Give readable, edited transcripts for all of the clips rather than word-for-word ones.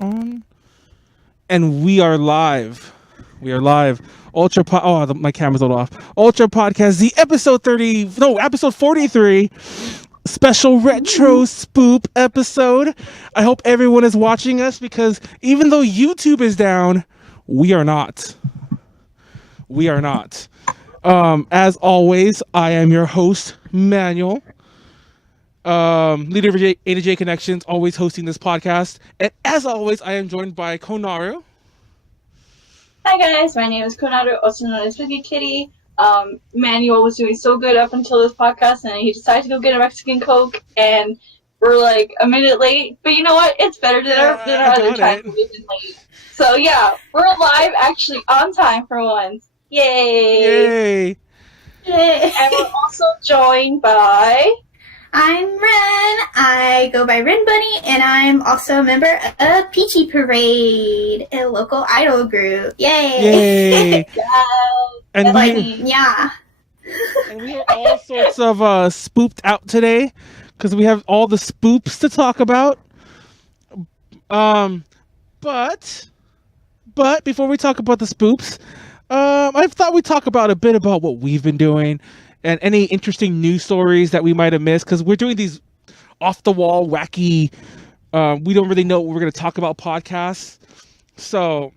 on. And we are live. We are live. My camera's a little off. Ultra Podcast, the episode 43 special retro spoop episode. I hope everyone is watching us because even though YouTube is down, we are not. We are not. As always, I am your host, Manuel. Leader of A to J Connections, always hosting this podcast. And as always, I am joined by Konaru. Hi guys, my name is Konaru, also known as Spooky Kitty. Manuel was doing so good up until this podcast, and he decided to go get a Mexican Coke, and we're like a minute late. But you know what? It's better than our other time we've been late. So yeah, we're live, actually on time for once. Yay! Yay! And we're also joined by... I'm Ren. I go by Ren Bunny, and I'm also a member of Peachy Parade, a local idol group. Yay! And yeah. And we are all sorts of spooped out today because we have all the spoops to talk about. But before we talk about the spoops, I thought we'd talk about a bit about what we've been doing. And any interesting news stories that we might have missed, because we're doing these off-the-wall, wacky, we don't really know what we're going to talk about podcasts. So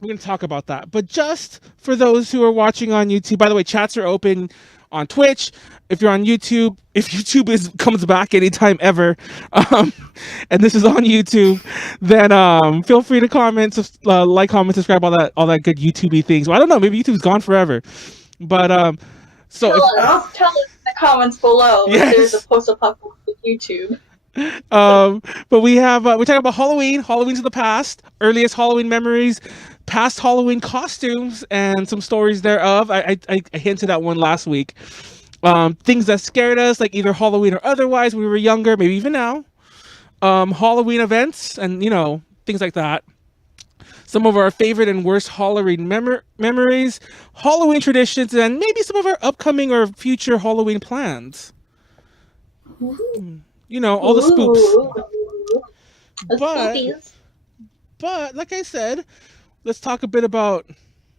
we're going to talk about that. But just for those who are watching on YouTube, by the way, chats are open on Twitch. If you're on YouTube, if YouTube comes back anytime ever, and this is on YouTube, then feel free to comment, like, comment, subscribe, all that good YouTube-y things. Well, I don't know, maybe YouTube's gone forever. But... So tell us in the comments below if there's a post-apocalyptic YouTube. But we're talking about Halloween. Halloween's of the past, earliest Halloween memories, past Halloween costumes, and some stories thereof. I hinted at one last week. Things that scared us, like either Halloween or otherwise when we were younger, maybe even now. Halloween events, and things like that. Some of our favorite and worst Halloween memories, Halloween traditions, and maybe some of our upcoming or future Halloween plans. All the spoops. But like I said, let's talk a bit about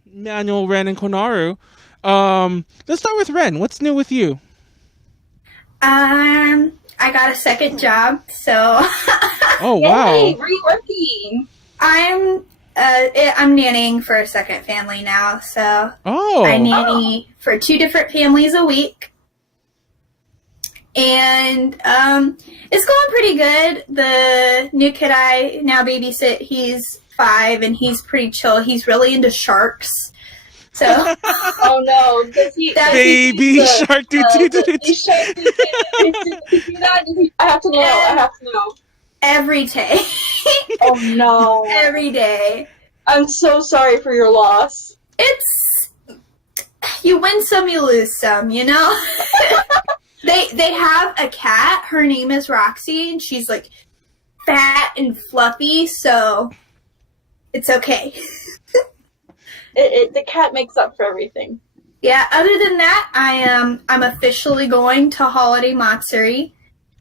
Manuel, Ren, and Konaru. Let's start with Ren. What's new with you? I got a second job, so... Oh, wow. Yay, where are you working? I'm nannying for a second family now, so I nanny for 2 different families a week. And it's going pretty good. The new kid I now babysit, he's 5, and he's pretty chill. He's really into sharks. So oh no, baby shark I have to know. Every day. Oh no. Every day. I'm so sorry for your loss. You win some, you lose some, They have a cat. Her name is Roxy, and she's like fat and fluffy, so it's okay. The cat makes up for everything. Yeah, other than that, I'm officially going to Holiday Matsuri.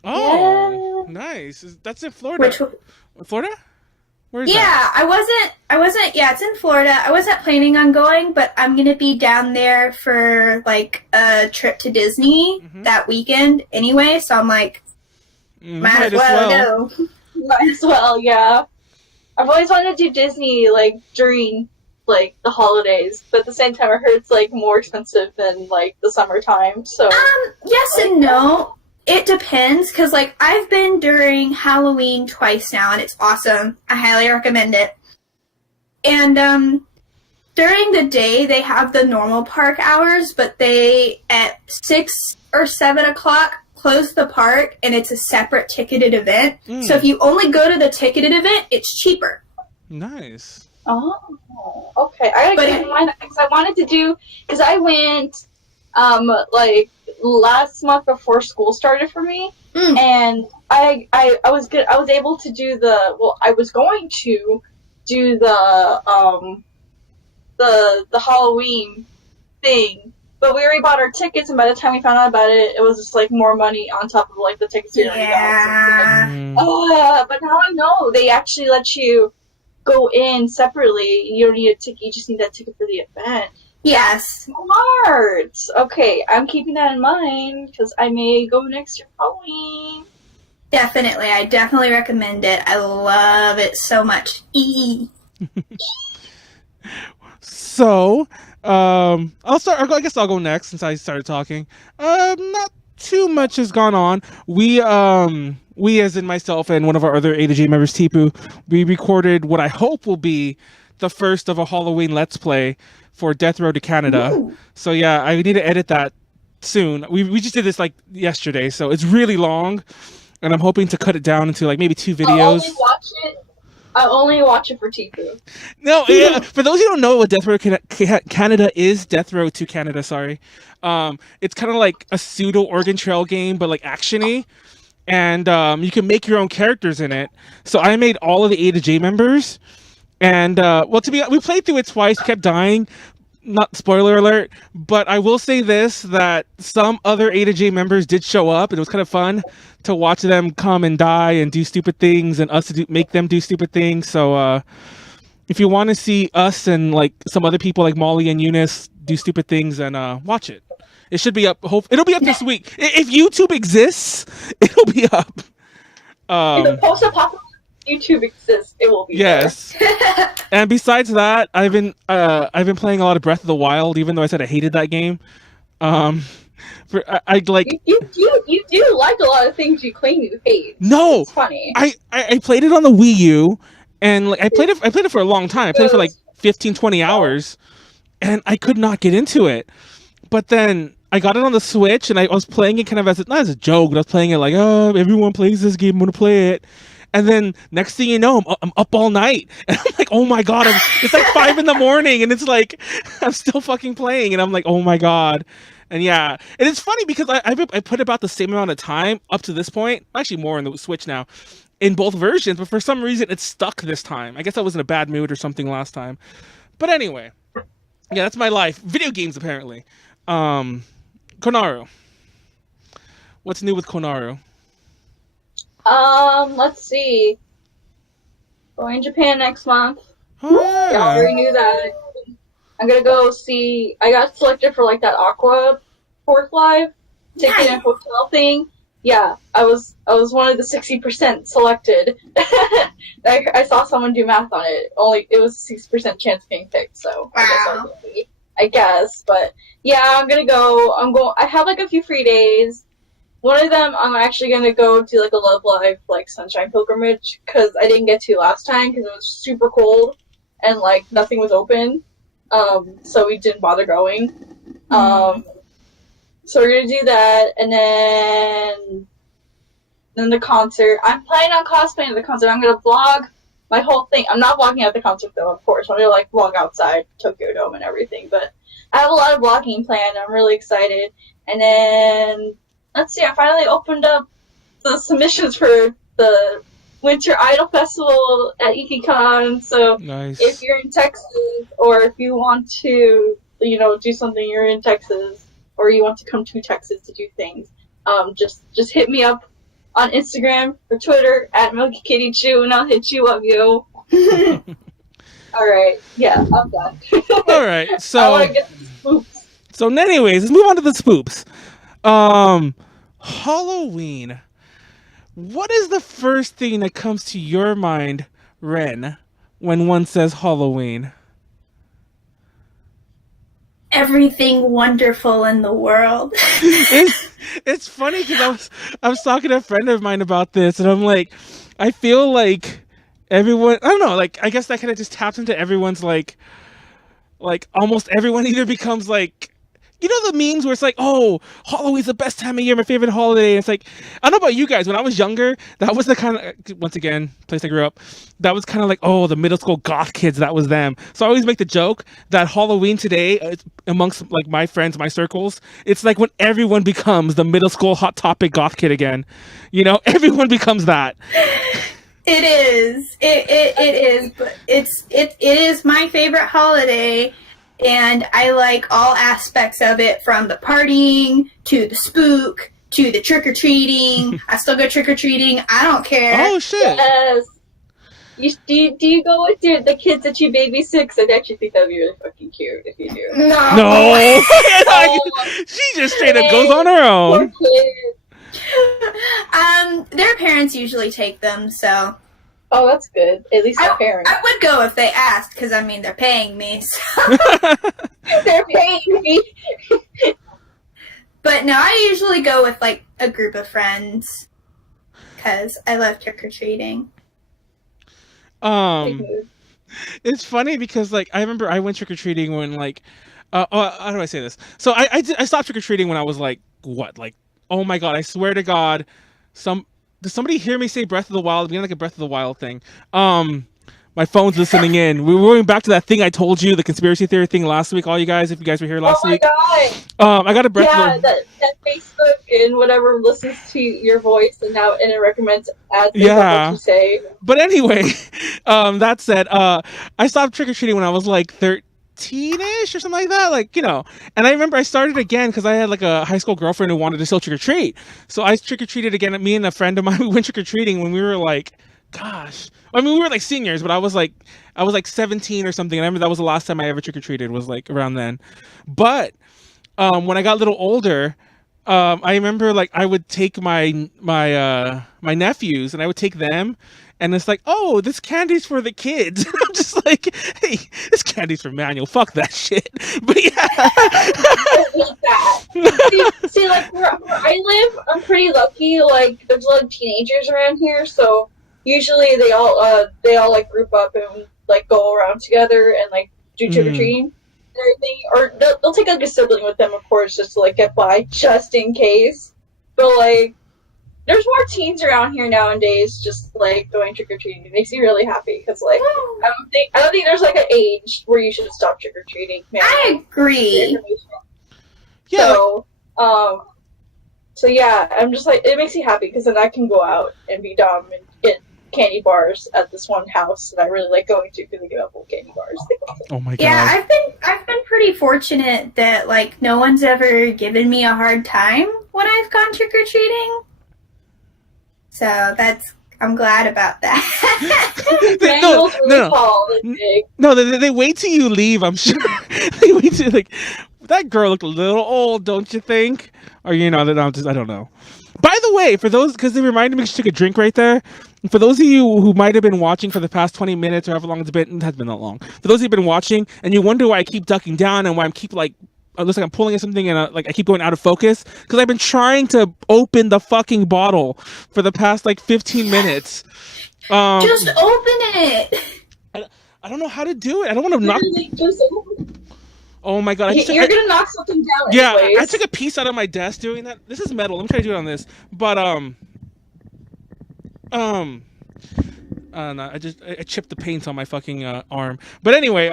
Oh, yeah. Nice. That's in Florida. Florida? Where is that? I wasn't, it's in Florida. I wasn't planning on going, but I'm going to be down there for, like, a trip to Disney that weekend anyway, so I'm like, might as well go. Might as well, yeah. I've always wanted to do Disney, like, during, like, the holidays, but at the same time I heard it's, like, more expensive than, like, the summertime, so... Yes and no. It depends, because, like, I've been during Halloween twice now, and it's awesome. I highly recommend it. And, during the day, they have the normal park hours, but they, at 6 or 7 o'clock, close the park, and it's a separate ticketed event. So if you only go to the ticketed event, it's cheaper. Nice. Oh, okay. I gotta keep in mind, because I wanted to do, because I went, like, last month before school started for me, and I was able to do I was going to do the Halloween thing, But we already bought our tickets, and by the time we found out about it, it was just like more money on top of like the tickets we already got. So, but now I know they actually let you go in separately. You don't need a ticket; you just need that ticket for the event. Yes. Smart. Okay, I'm keeping that in mind because I may go next year Halloween. Definitely, I definitely recommend it. I love it so much. So, I'll start. I guess I'll go next since I started talking. Not too much has gone on. We as in myself and one of our other A to G members, Tipu, we recorded what I hope will be the first of a Halloween Let's Play for Death Row to Canada. Ooh. So yeah, I need to edit that soon. We just did this like yesterday, so it's really long, and I'm hoping to cut it down into like maybe 2 videos. I only watch it for Tipu. No, yeah, for those who don't know what Death Row Canada is, Death Row to Canada, sorry. It's kind of like a pseudo Oregon Trail game, but like actiony, and you can make your own characters in it. So I made all of the A to J members, and we played through it twice, kept dying. Not spoiler alert, but I will say this, that some other A to J members did show up, and it was kind of fun to watch them come and die and do stupid things, and us to make them do stupid things. So if you want to see us and like some other people like Molly and Eunice do stupid things, then watch it. It should be up. It'll be up this week. If YouTube exists, it'll be up. If the post-apocalyptic YouTube exists, it will be. Yes. And besides that, I've been playing a lot of Breath of the Wild, even though I said I hated that game. I like. You do like a lot of things you claim you hate. No, it's funny. I played it on the Wii U, and like I played it for a long time. I played it for like 15, 20 hours, and I could not get into it. But then I got it on the Switch, and I was playing it kind of not as a joke, but I was playing it like, oh, everyone plays this game, I'm gonna play it. And then next thing you know, I'm up all night, and I'm like, oh my god, it's like 5 a.m, and it's like I'm still fucking playing, and I'm like, oh my god. And yeah, and it's funny because I put about the same amount of time up to this point, actually more on the Switch now, in both versions, but for some reason it's stuck this time. I guess I was in a bad mood or something last time. But anyway, yeah, that's my life. Video games, apparently. Konaru. What's new with Konaru? Let's see. Going to Japan next month. Oh, yeah. Yeah, I already knew that. I'm gonna go see. I got selected for like that Aqua Fourth Live ticket and hotel thing. Yeah, I was one of the 60% selected. I saw someone do math on it. It was a 60% chance of being picked. So wow. I guess, but yeah, I'm gonna go. I have like a few free days. One of them, I'm actually gonna go do like a Love Live like Sunshine Pilgrimage because I didn't get to last time because it was super cold and like nothing was open. So we didn't bother going. So we're gonna do that, and then the concert. I'm planning on cosplaying at the concert. I'm gonna vlog my whole thing. I'm not vlogging at the concert though, of course. I'm gonna like vlog outside Tokyo Dome and everything. But I have a lot of vlogging planned. I'm really excited. And then let's see. I finally opened up the submissions for the Winter Idol Festival at IkiCon. So nice. If you're in Texas, or if you want to, do something, you're in Texas, or you want to come to Texas to do things, just hit me up on Instagram or Twitter at MilkyKittyChew, and I'll hit you up, yo. All right, yeah, I'm done. All right, so I want to get the spoops. So, anyways, let's move on to the spoops. Halloween. What is the first thing that comes to your mind, Ren, when one says Halloween? Everything wonderful in the world. It's funny because I was talking to a friend of mine about this, and I'm like, I feel like everyone, I don't know, like I guess that kind of just taps into everyone's like almost everyone either becomes like, the memes where it's like, oh, Halloween's the best time of year, my favorite holiday. And it's like, I don't know about you guys, when I was younger, that was the kind of, once again, place I grew up, that was kind of like, oh, the middle school goth kids, that was them. So I always make the joke that Halloween today, amongst like my friends, my circles, it's like when everyone becomes the middle school hot topic goth kid again. Everyone becomes that. It is. It is. But it is my favorite holiday. and I like all aspects of it, from the partying to the spook to the trick-or-treating. I still go trick-or-treating. I don't care. Oh shit! Yes. Do you go with the kids that you babysit? Because I actually think that'd be really fucking cute if you do. No. No, she just straight up goes on her own. Poor kids. Their parents usually take them, so. Oh, that's good. At least their parents. I would go if they asked, because, I mean, they're paying me, so. They're paying me. But no, I usually go with, like, a group of friends, because I love trick-or-treating. It's funny because, like, I remember I went trick-or-treating when, like, how do I say this? So I stopped trick-or-treating when I was, like, what? Like, oh my god, I swear to God, does somebody hear me say Breath of the Wild? Being like a Breath of the Wild thing. My phone's listening in. We were going back to that thing I told you, the conspiracy theory thing last week, all you guys, if you guys were here last week. Oh my god! I got a Breath Yeah, of the... that Facebook and whatever listens to your voice and it recommends ads based on Yeah. what you say. But anyway, that said, I stopped trick-or-treating when I was like 13-ish or something like that, like, you know. And I remember I started again because I had like a high school girlfriend who wanted to still trick-or-treat. So I trick-or-treated again. Me and a friend of mine, we went trick-or-treating when we were like, gosh. I mean, we were like seniors, but I was like 17 or something. And I remember that was the last time I ever trick-or-treated, was like around then. But when I got a little older, I remember like I would take my nephews and I would take them, and it's like, oh, this candy's for the kids. I'm just like, hey, this candy's for Manuel. Fuck that shit. But yeah. I hate that. see, like where I live, I'm pretty lucky. Like there's a lot of teenagers around here, so usually they all like group up and like go around together and like do trick or treating and everything. Or they'll take like a sibling with them, of course, just to like get by, just in case. But like, there's more teens around here nowadays, just like going trick or treating. It makes me really happy because like I don't think there's like an age where you should stop trick or treating. I agree. Yeah. So yeah, I'm just like, it makes me happy because then I can go out and be dumb and get candy bars at this one house that I really like going to because they give out full candy bars. Oh my god. Yeah, I've been pretty fortunate that like no one's ever given me a hard time when I've gone trick or treating. So I'm glad about that. No, they wait till you leave. I'm sure they wait till like, that girl looked a little old, don't you think? Or I don't know. By the way, for those, because they reminded me she took a drink right there. For those of you who might have been watching for the past 20 minutes or however long it's been, it has been that long. For those of you who've been watching and you wonder why I keep ducking down and why I'm keep like, it looks like I'm pulling at something and like I keep going out of focus, because I've been trying to open the fucking bottle for the past like 15 minutes. Just open it. I don't know how to do it. I don't want to knock. Oh my god! You're gonna knock something down. Yeah, anyways. I took a piece out of my desk doing that. This is metal. Let me try to do it on this. But no, I chipped the paint on my fucking arm. But anyway,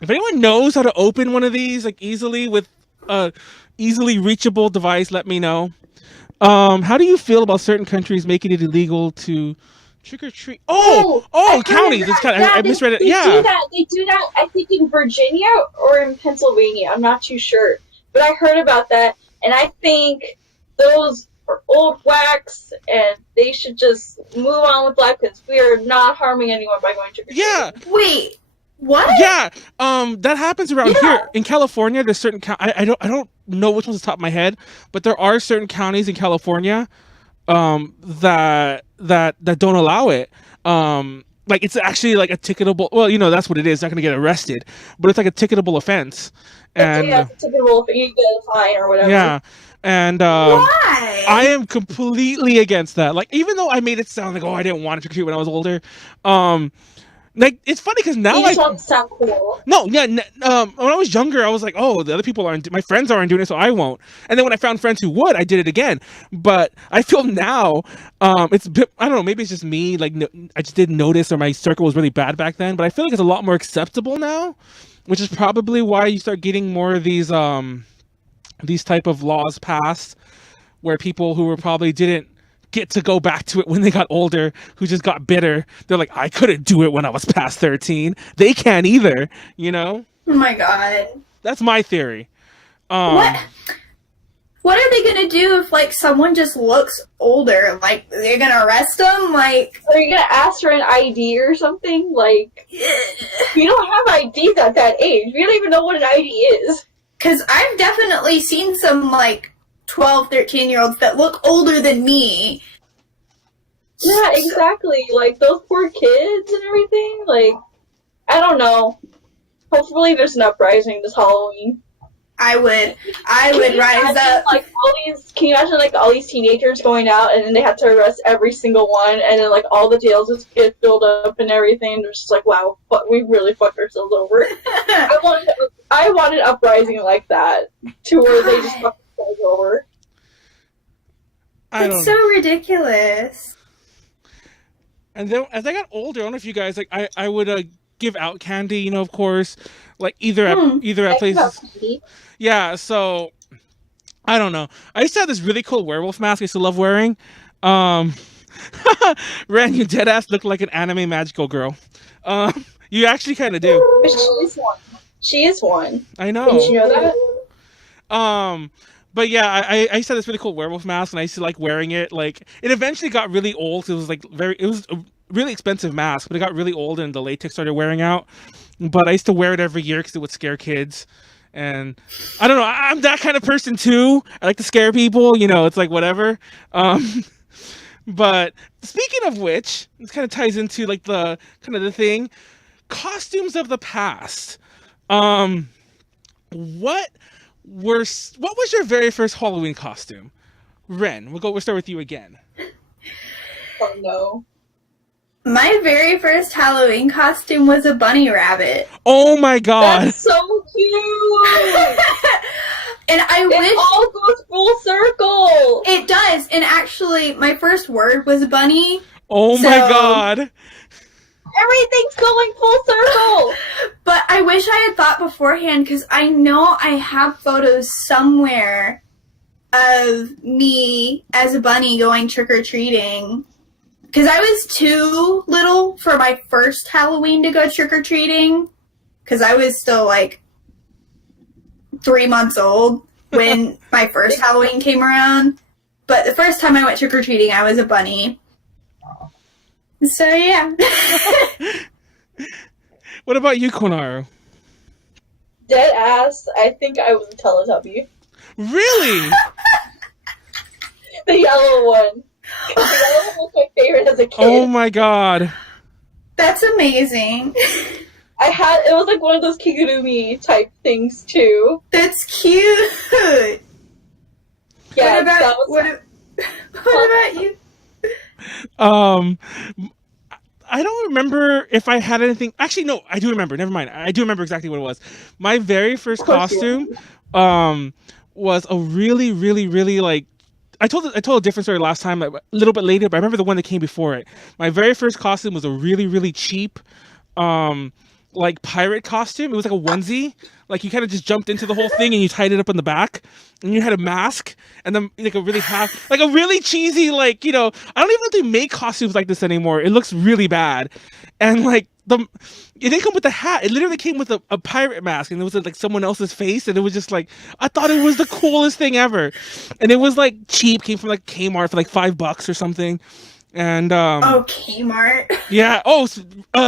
if anyone knows how to open one of these like easily with a easily reachable device, let me know. How do you feel about certain countries making it illegal to trick or treat? Counties. It's kind of, I misread it. They do that. I think in Virginia or in Pennsylvania. I'm not too sure, but I heard about that, and I think those are old wax, and they should just move on with life because we are not harming anyone by going trick or treating. Yeah. Wait. What? Yeah, that happens around here in California. There's certain I don't know which one's the top of my head, but there are certain counties in California that don't allow it. Like it's actually like a ticketable. Well, that's what it is. Not going to get arrested, but it's like a ticketable offense. And it's a ticketable. You get a fine or whatever. Yeah. And why? I am completely against that. Like, even though I made it sound like, I didn't want to trick or treat when I was older. Like, it's funny because now you just want to sound cool. No, yeah. When I was younger, I was like, the other people aren't. My friends aren't doing it, so I won't. And then when I found friends who would, I did it again. But I feel now, it's a bit, I don't know. Maybe it's just me. Like, I just didn't notice, or my circle was really bad back then. But I feel like it's a lot more acceptable now, which is probably why you start getting more of these type of laws passed, where people who were probably didn't get to go back to it when they got older, who just got bitter, they're like, I couldn't do it when I was past 13. They can't either, Oh my god. That's my theory. What are they gonna do if, like, someone just looks older? Like, they're gonna arrest them? Like, Are you gonna ask for an ID or something? Like, we don't have IDs at that age. We don't even know what an ID is. because I've definitely seen some, like, 12, 13-year-olds that look older than me. Yeah, exactly. Like, those poor kids and everything. Like, I don't know. Hopefully there's an uprising this Halloween. I would rise up. Like, can you imagine, like, all these teenagers going out and then they have to arrest every single one and then, like, all the jails just get filled up and everything. They're just like, wow, we really fucked ourselves over. I want an uprising like that to where they just fuck themselves over. It's so ridiculous. And then as I got older, I don't know if you guys, like, I would give out candy, you know, of course, like either at places. Yeah, so I don't know. I used to have this really cool werewolf mask I used to love wearing. Ren, you dead ass look like an anime magical girl. You actually kind of do. But she is one. She is one. I know. Didn't you know that? But yeah, I used to have this really cool werewolf mask, and I used to like wearing it. Like, it eventually got really old. It was like it was a really expensive mask, but it got really old, and the latex started wearing out. But I used to wear it every year because it would scare kids. And I don't know, I'm that kind of person too. I like to scare people, you know, it's like whatever. But speaking of which, this kind of ties into like the kind of the thing, costumes of the past. What was your very first Halloween costume? Ren, we'll start with you again. Oh no. My very first Halloween costume was a bunny rabbit. Oh my god. That's so cute! And It all goes full circle! It does. And actually, my first word was bunny. Oh my god. Everything's going full circle! But I wish I had thought beforehand, because I know I have photos somewhere of me as a bunny going trick-or-treating. Because I was too little for my first Halloween to go trick-or-treating. Because I was still, like, 3 months old when my first Halloween came around. But the first time I went trick-or-treating, I was a bunny. So, yeah. What about you, Konaru? Dead ass, I think I was a Teletubby. Really? The yellow one. The yellow one was my favorite as a kid. Oh my god. That's amazing. It was like one of those Kigurumi type things too. That's cute. Yeah, what about you? I don't remember if I had anything. Actually, no, I do remember. Never mind. I do remember exactly what it was. My very first costume was a really, really, really like. I told a different story last time, a little bit later, but I remember the one that came before it. My very first costume was a really, really cheap, like pirate costume. It was like a onesie. Like you kind of just jumped into the whole thing and you tied it up in the back, and you had a mask and then like a really cheesy, like, you know, I don't even know if they make costumes like this anymore. It looks really bad, and like it didn't come with a hat. It literally came with a pirate mask, and it was like someone else's face, and it was just like, I thought it was the coolest thing ever, and it was like cheap. Came from like Kmart for like $5 or something. And Kmart. Yeah. Oh,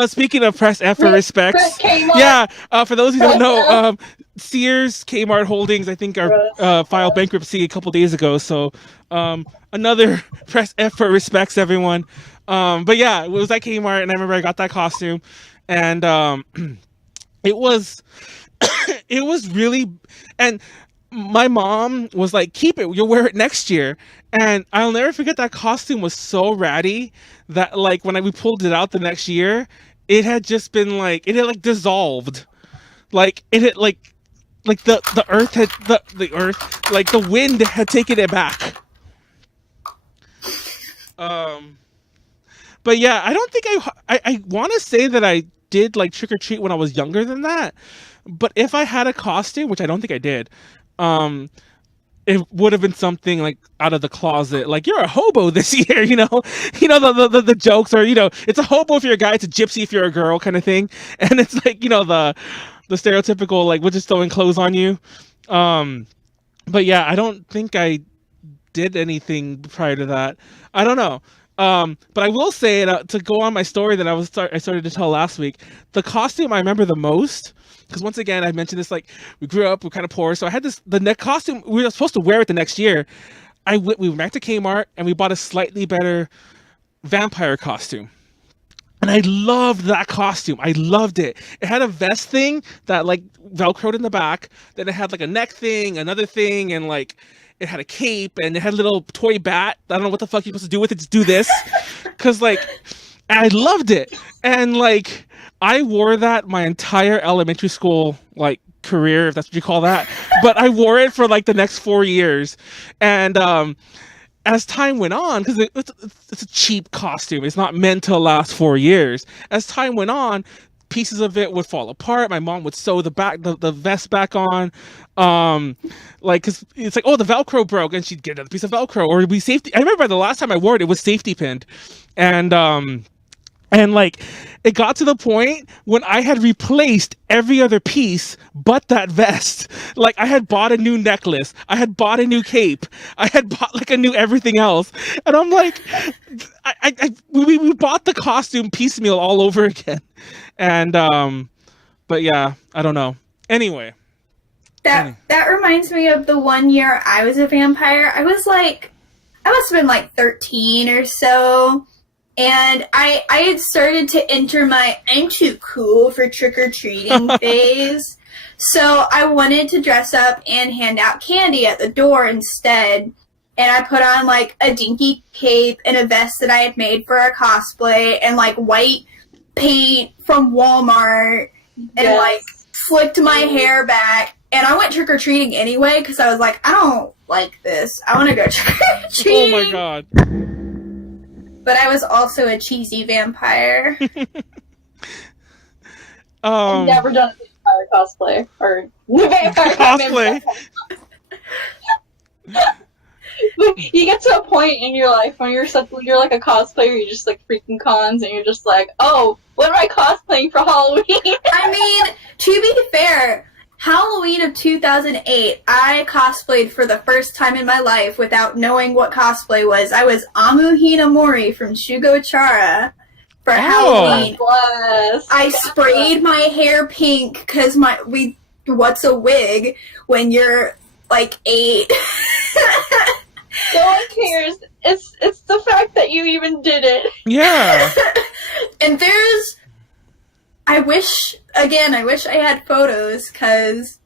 speaking of press F for respects. Yeah. For those who don't know, Sears Kmart Holdings, I think, are filed bankruptcy a couple days ago. So, another press F for respects, everyone. But yeah, it was at Kmart, and I remember I got that costume, and it was really, and my mom was like, keep it, you'll wear it next year. And I'll never forget, that costume was so ratty that like when we pulled it out the next year, it had just been like, it had like dissolved. Like it had like the earth had the earth, like the wind had taken it back. But yeah, I don't think I want to say that I did like trick or treat when I was younger than that. But if I had a costume, which I don't think I did, it would have been something like out of the closet, like, you're a hobo this year, you know the jokes are, you know, it's a hobo if you're a guy, it's a gypsy if you're a girl kind of thing. And it's like, you know, the stereotypical like we're just throwing clothes on you. But yeah, I don't think I did anything prior to that. I don't know. But I will say to go on my story that I started to tell last week. The costume I remember the most, because once again I mentioned this, like we grew up, we're kind of poor, so I had the neck costume. We were supposed to wear it the next year. We went back to Kmart and we bought a slightly better vampire costume. And I loved that costume. I loved it. It had a vest thing that like velcroed in the back. Then it had like a neck thing, another thing, and like it had a cape and it had a little toy bat. I don't know what the fuck you're supposed to do with it. Just do this. Cause like I loved it. And like I wore that my entire elementary school like career, if that's what you call that. But I wore it for like the next 4 years. And as time went on, because it's a cheap costume, it's not meant to last 4 years. As time went on, pieces of it would fall apart. My mom would sew the vest back on, like because it's like, oh, the Velcro broke, and she'd get another piece of Velcro, or we safety. I remember the last time I wore it, it was safety pinned, and like it got to the point when I had replaced every other piece but that vest. Like I had bought a new necklace, I had bought a new cape, I had bought like a new everything else, and I'm like, we bought the costume piecemeal all over again, and but yeah, I don't know. Anyway, that reminds me of the one year I was a vampire. I must have been like 13 or so. And I had started to enter my I'm too cool for trick-or-treating phase. So I wanted to dress up and hand out candy at the door instead. And I put on like a dinky cape and a vest that I had made for a cosplay and like white paint from Walmart and like flicked my hair back. And I went trick-or-treating anyway because I was like, I don't like this. I want to go trick-or-treating. Oh my god. But I was also a cheesy vampire. I've never done a vampire cosplay. Or vampire cosplay. You get to a point in your life when you're like a cosplayer, you just like freaking cons, and you're just like, oh, what am I cosplaying for Halloween? I mean, to be fair, Halloween of 2008, I cosplayed for the first time in my life without knowing what cosplay was. I was Amu Hinamori from Shugo Chara for Halloween. Bless. I sprayed my hair pink because what's a wig when you're like 8? No one cares. It's the fact that you even did it. Yeah. And I wish I had photos, because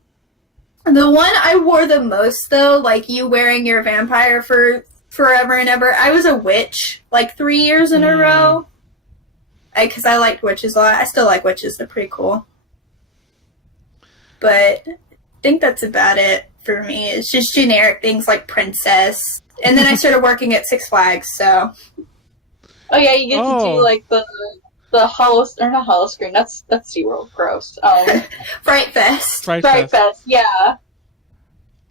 the one I wore the most, though, like you wearing your vampire for forever and ever, I was a witch, like 3 years in a row. Because I liked witches a lot. I still like witches. They're pretty cool. But I think that's about it for me. It's just generic things like princess. And then I started working at Six Flags, so... Oh, yeah, you get to do, like, the not hollow screen. That's SeaWorld. Gross. Fright Fest. Fright Fest. Yeah.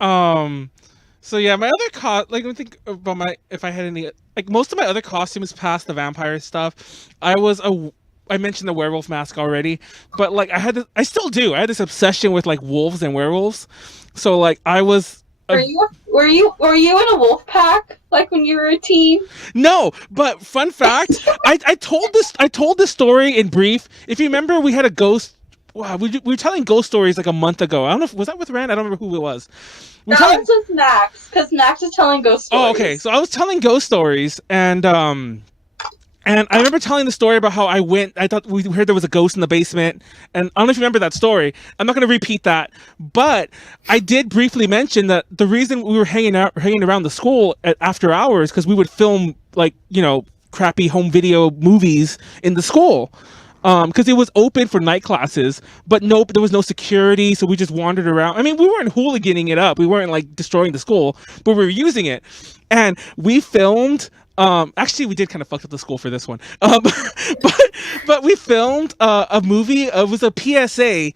So yeah, my other let me think about if I had any, like most of my other costumes past the vampire stuff. I mentioned the werewolf mask already, but like I still do. I had this obsession with like wolves and werewolves. So like I was. Were you in a wolf pack like when you were a teen? No, but fun fact, I told this story in brief. If you remember, we had a ghost. Wow, we were telling ghost stories like a month ago. I don't know was that with Ren? I don't remember who it was. That was with Max, because Max is telling ghost stories. Oh, okay. So I was telling ghost stories, and I remember telling the story about how I thought we heard there was a ghost in the basement, and I don't know if you remember that story. I'm not going to repeat that, but I did briefly mention that the reason we were hanging around the school after hours, because we would film, like, you know, crappy home video movies in the school. Because it was open for night classes, but nope, there was no security, so we just wandered around. I mean, we weren't hooliganing it up. We weren't, like, destroying the school, but we were using it. And we filmed... actually, we did kind of fuck up the school for this one. But we filmed a movie. It was a PSA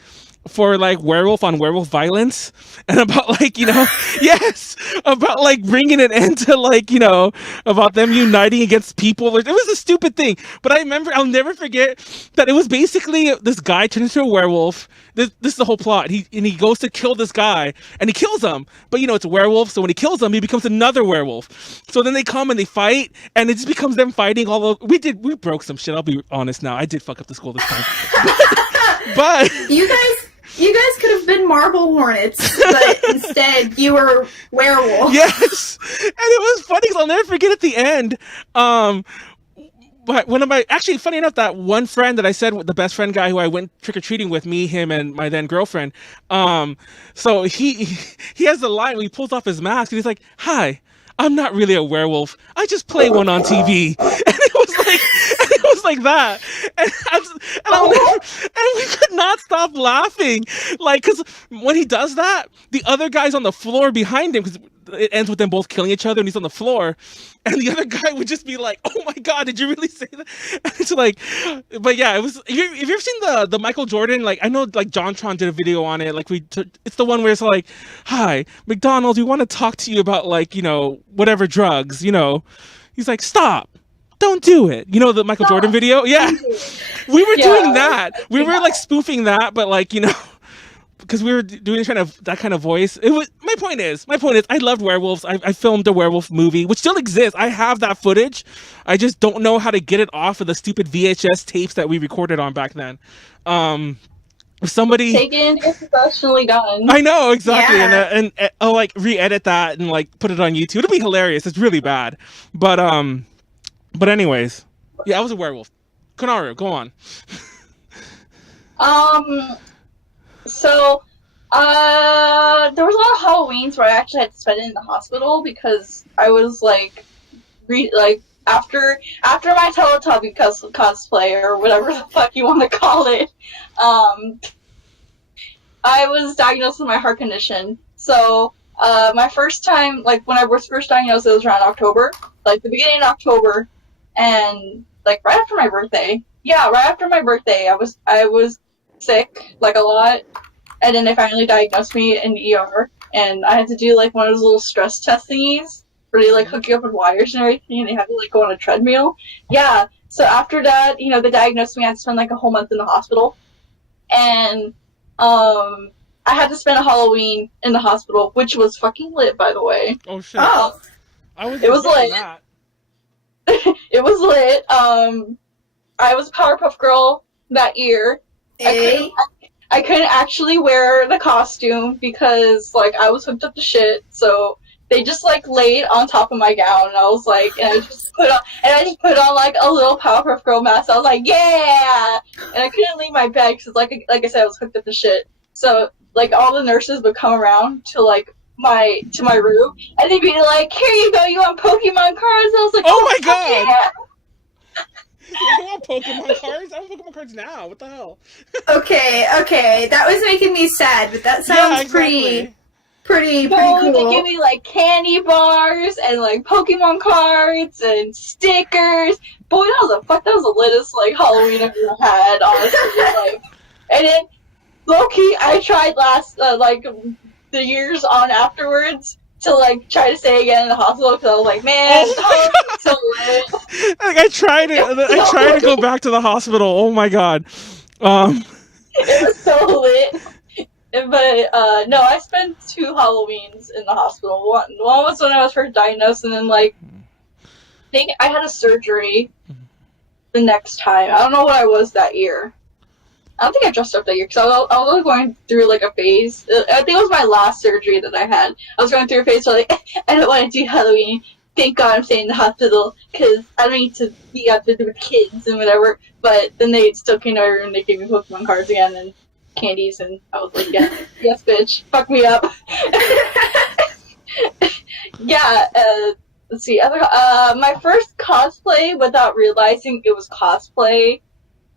for like werewolf on werewolf violence, and about like, you know, yes, about like bringing an end to like, you know, about them uniting against people. It was a stupid thing, but I remember, I'll never forget that it was basically this guy turned into a werewolf. This is the whole plot. He goes to kill this guy and he kills him, but you know, it's a werewolf, so when he kills him he becomes another werewolf. So then they come and they fight, and it just becomes them fighting all over. We broke some shit, I'll be honest. Now I did fuck up the school this time. But You guys could have been marble hornets, but instead you were werewolves. yes, and it was funny because I'll never forget at the end. But one of my, actually, funny enough, that one friend that I said, the best friend guy who I went trick or treating with, me, him, and my then girlfriend. So he has the line where he pulls off his mask and he's like, "Hi, I'm not really a werewolf. I just play one on TV." And it was like that. And we could not stop laughing. Like, because when he does that, the other guy's on the floor behind him, because it ends with them both killing each other and he's on the floor. And the other guy would just be like, "Oh my God, did you really say that?" And it's like, but yeah, it was, if you've ever seen the Michael Jordan, like, I know like JonTron did a video on it. Like it's the one where it's like, "Hi, McDonald's, we want to talk to you about like, you know, whatever drugs, you know." He's like, "Stop. Don't do it." You know, the Michael Jordan video? Yeah. We were doing that. We were like spoofing that, but like, you know, because we were doing that kind of voice. My point is, I loved werewolves. I filmed a werewolf movie, which still exists. I have that footage. I just don't know how to get it off of the stupid VHS tapes that we recorded on back then. If somebody taken is professionally done. I know, exactly. Yeah. And I'll like re-edit that and like put it on YouTube. It'll be hilarious. It's really bad. But anyways, yeah, I was a werewolf. Konaru, go on. So, there was a lot of Halloweens where I actually had to spend it in the hospital because I was like, after my Teletubby cosplay or whatever the fuck you want to call it, I was diagnosed with my heart condition. So, my first time, like when I was first diagnosed, it was around October, like the beginning of October, and like right after my birthday. Yeah, right after my birthday, I was sick, like a lot, and then they finally diagnosed me in the ER, and I had to do like one of those little stress test thingies where they like hook you up with wires and everything, and they have to like go on a treadmill. Yeah, so after that, you know, they diagnosed me. I had to spend like a whole month in the hospital, and I had to spend a Halloween in the hospital, which was fucking lit, by the way. Oh shit! Oh, It was lit. That. It was lit. I was a Powerpuff Girl that year. eh? I couldn't actually wear the costume because like I was hooked up to shit, so they just like laid on top of my gown, and I was like, and I just put on like a little Powerpuff Girl mask. I was like, yeah, and I couldn't leave my bed because like I said, I was hooked up to shit. So like all the nurses would come around to like my room, and they'd be like, "Here you go, you want Pokemon cards?" And I was like, Oh my God! Yeah. I want Pokemon cards. I want Pokemon cards now. What the hell? Okay. That was making me sad, but that sounds exactly. pretty So cool. they give me like candy bars and like Pokemon cards and stickers. Boy, that was the latest like Halloween I've ever had, honestly. Like, and then low-key, I tried like the years on afterwards to like try to stay again in the hospital because I was like, man, it's so lit. Like I tried to go back to the hospital. Oh my God. It was so lit. But no, I spent 2 Halloweens in the hospital. One was when I was first diagnosed, and then like I think I had a surgery the next time. I don't know what I was that year. I don't think I dressed up that year because I was going through like a phase. I think it was my last surgery that I had. I was going through a phase where like I don't want to do Halloween. Thank God I'm staying in the hospital because I don't need to be out there with kids and whatever. But then they still came to my room. They gave me Pokemon cards again and candies, and I was like, yes, bitch, fuck me up. Yeah. Let's see. My first cosplay, without realizing it was cosplay,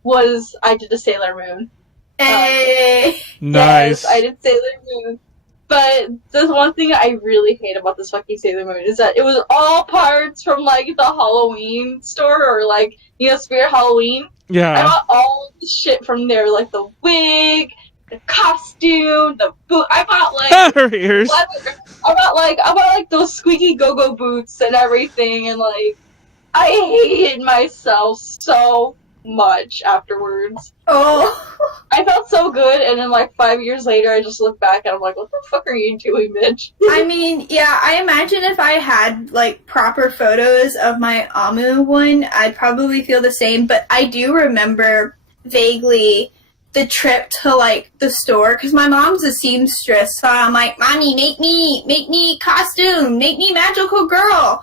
was I did a Sailor Moon. Hey. Nice. Yes, I did Sailor Moon. But there's one thing I really hate about this fucking Sailor Moon is that it was all parts from like the Halloween store or like, you know, Spirit Halloween. I Yeah. got all the shit from there, like the wig, the costume, the boot. I bought like Her ears. I bought like those squeaky go-go boots and everything, and like I hated myself so much afterwards. Oh. I felt so good, and then like 5 years later, I just look back and I'm like, what the fuck are you doing, bitch? I mean, yeah, I imagine if I had, like, proper photos of my Amu one, I'd probably feel the same, but I do remember vaguely the trip to, like, the store, because my mom's a seamstress, so I'm like, Mommy, make me costume, make me magical girl.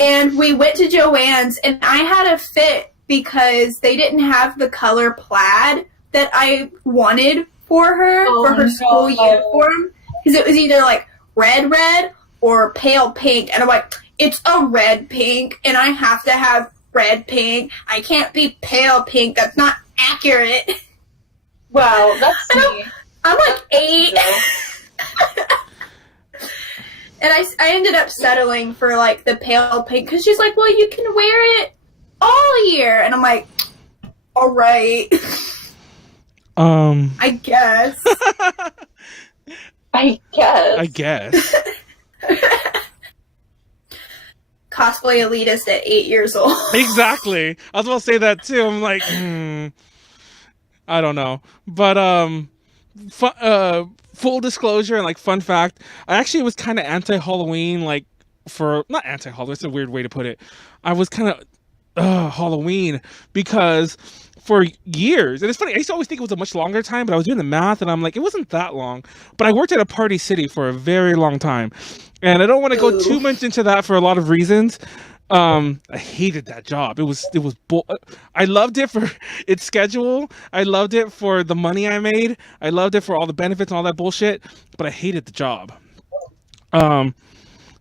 And we went to Joann's, and I had a fit because they didn't have the color plaid that I wanted for her, for her school uniform, because it was either, like, red, or pale pink, and I'm like, it's a red pink, and I have to have red pink. I can't be pale pink. That's not accurate. Wow, that's me. I'm like 8. And I ended up settling for, like, the pale pink, because she's like, well, you can wear it all year. And I'm like, all right. I guess. I guess. Cosplay elitist at 8 years old. Exactly. I was about to say that too. I'm like, I don't know. But full disclosure and like fun fact, I actually was kind of anti-Halloween, like not anti-Halloween, it's a weird way to put it. I was kind of Halloween because for years, and it's funny, I used to always think it was a much longer time, but I was doing the math and I'm like, it wasn't that long. But I worked at a Party City for a very long time. And I don't want to go too much into that for a lot of reasons. I hated that job. I loved it for its schedule. I loved it for the money I made. I loved it for all the benefits and all that bullshit, but I hated the job.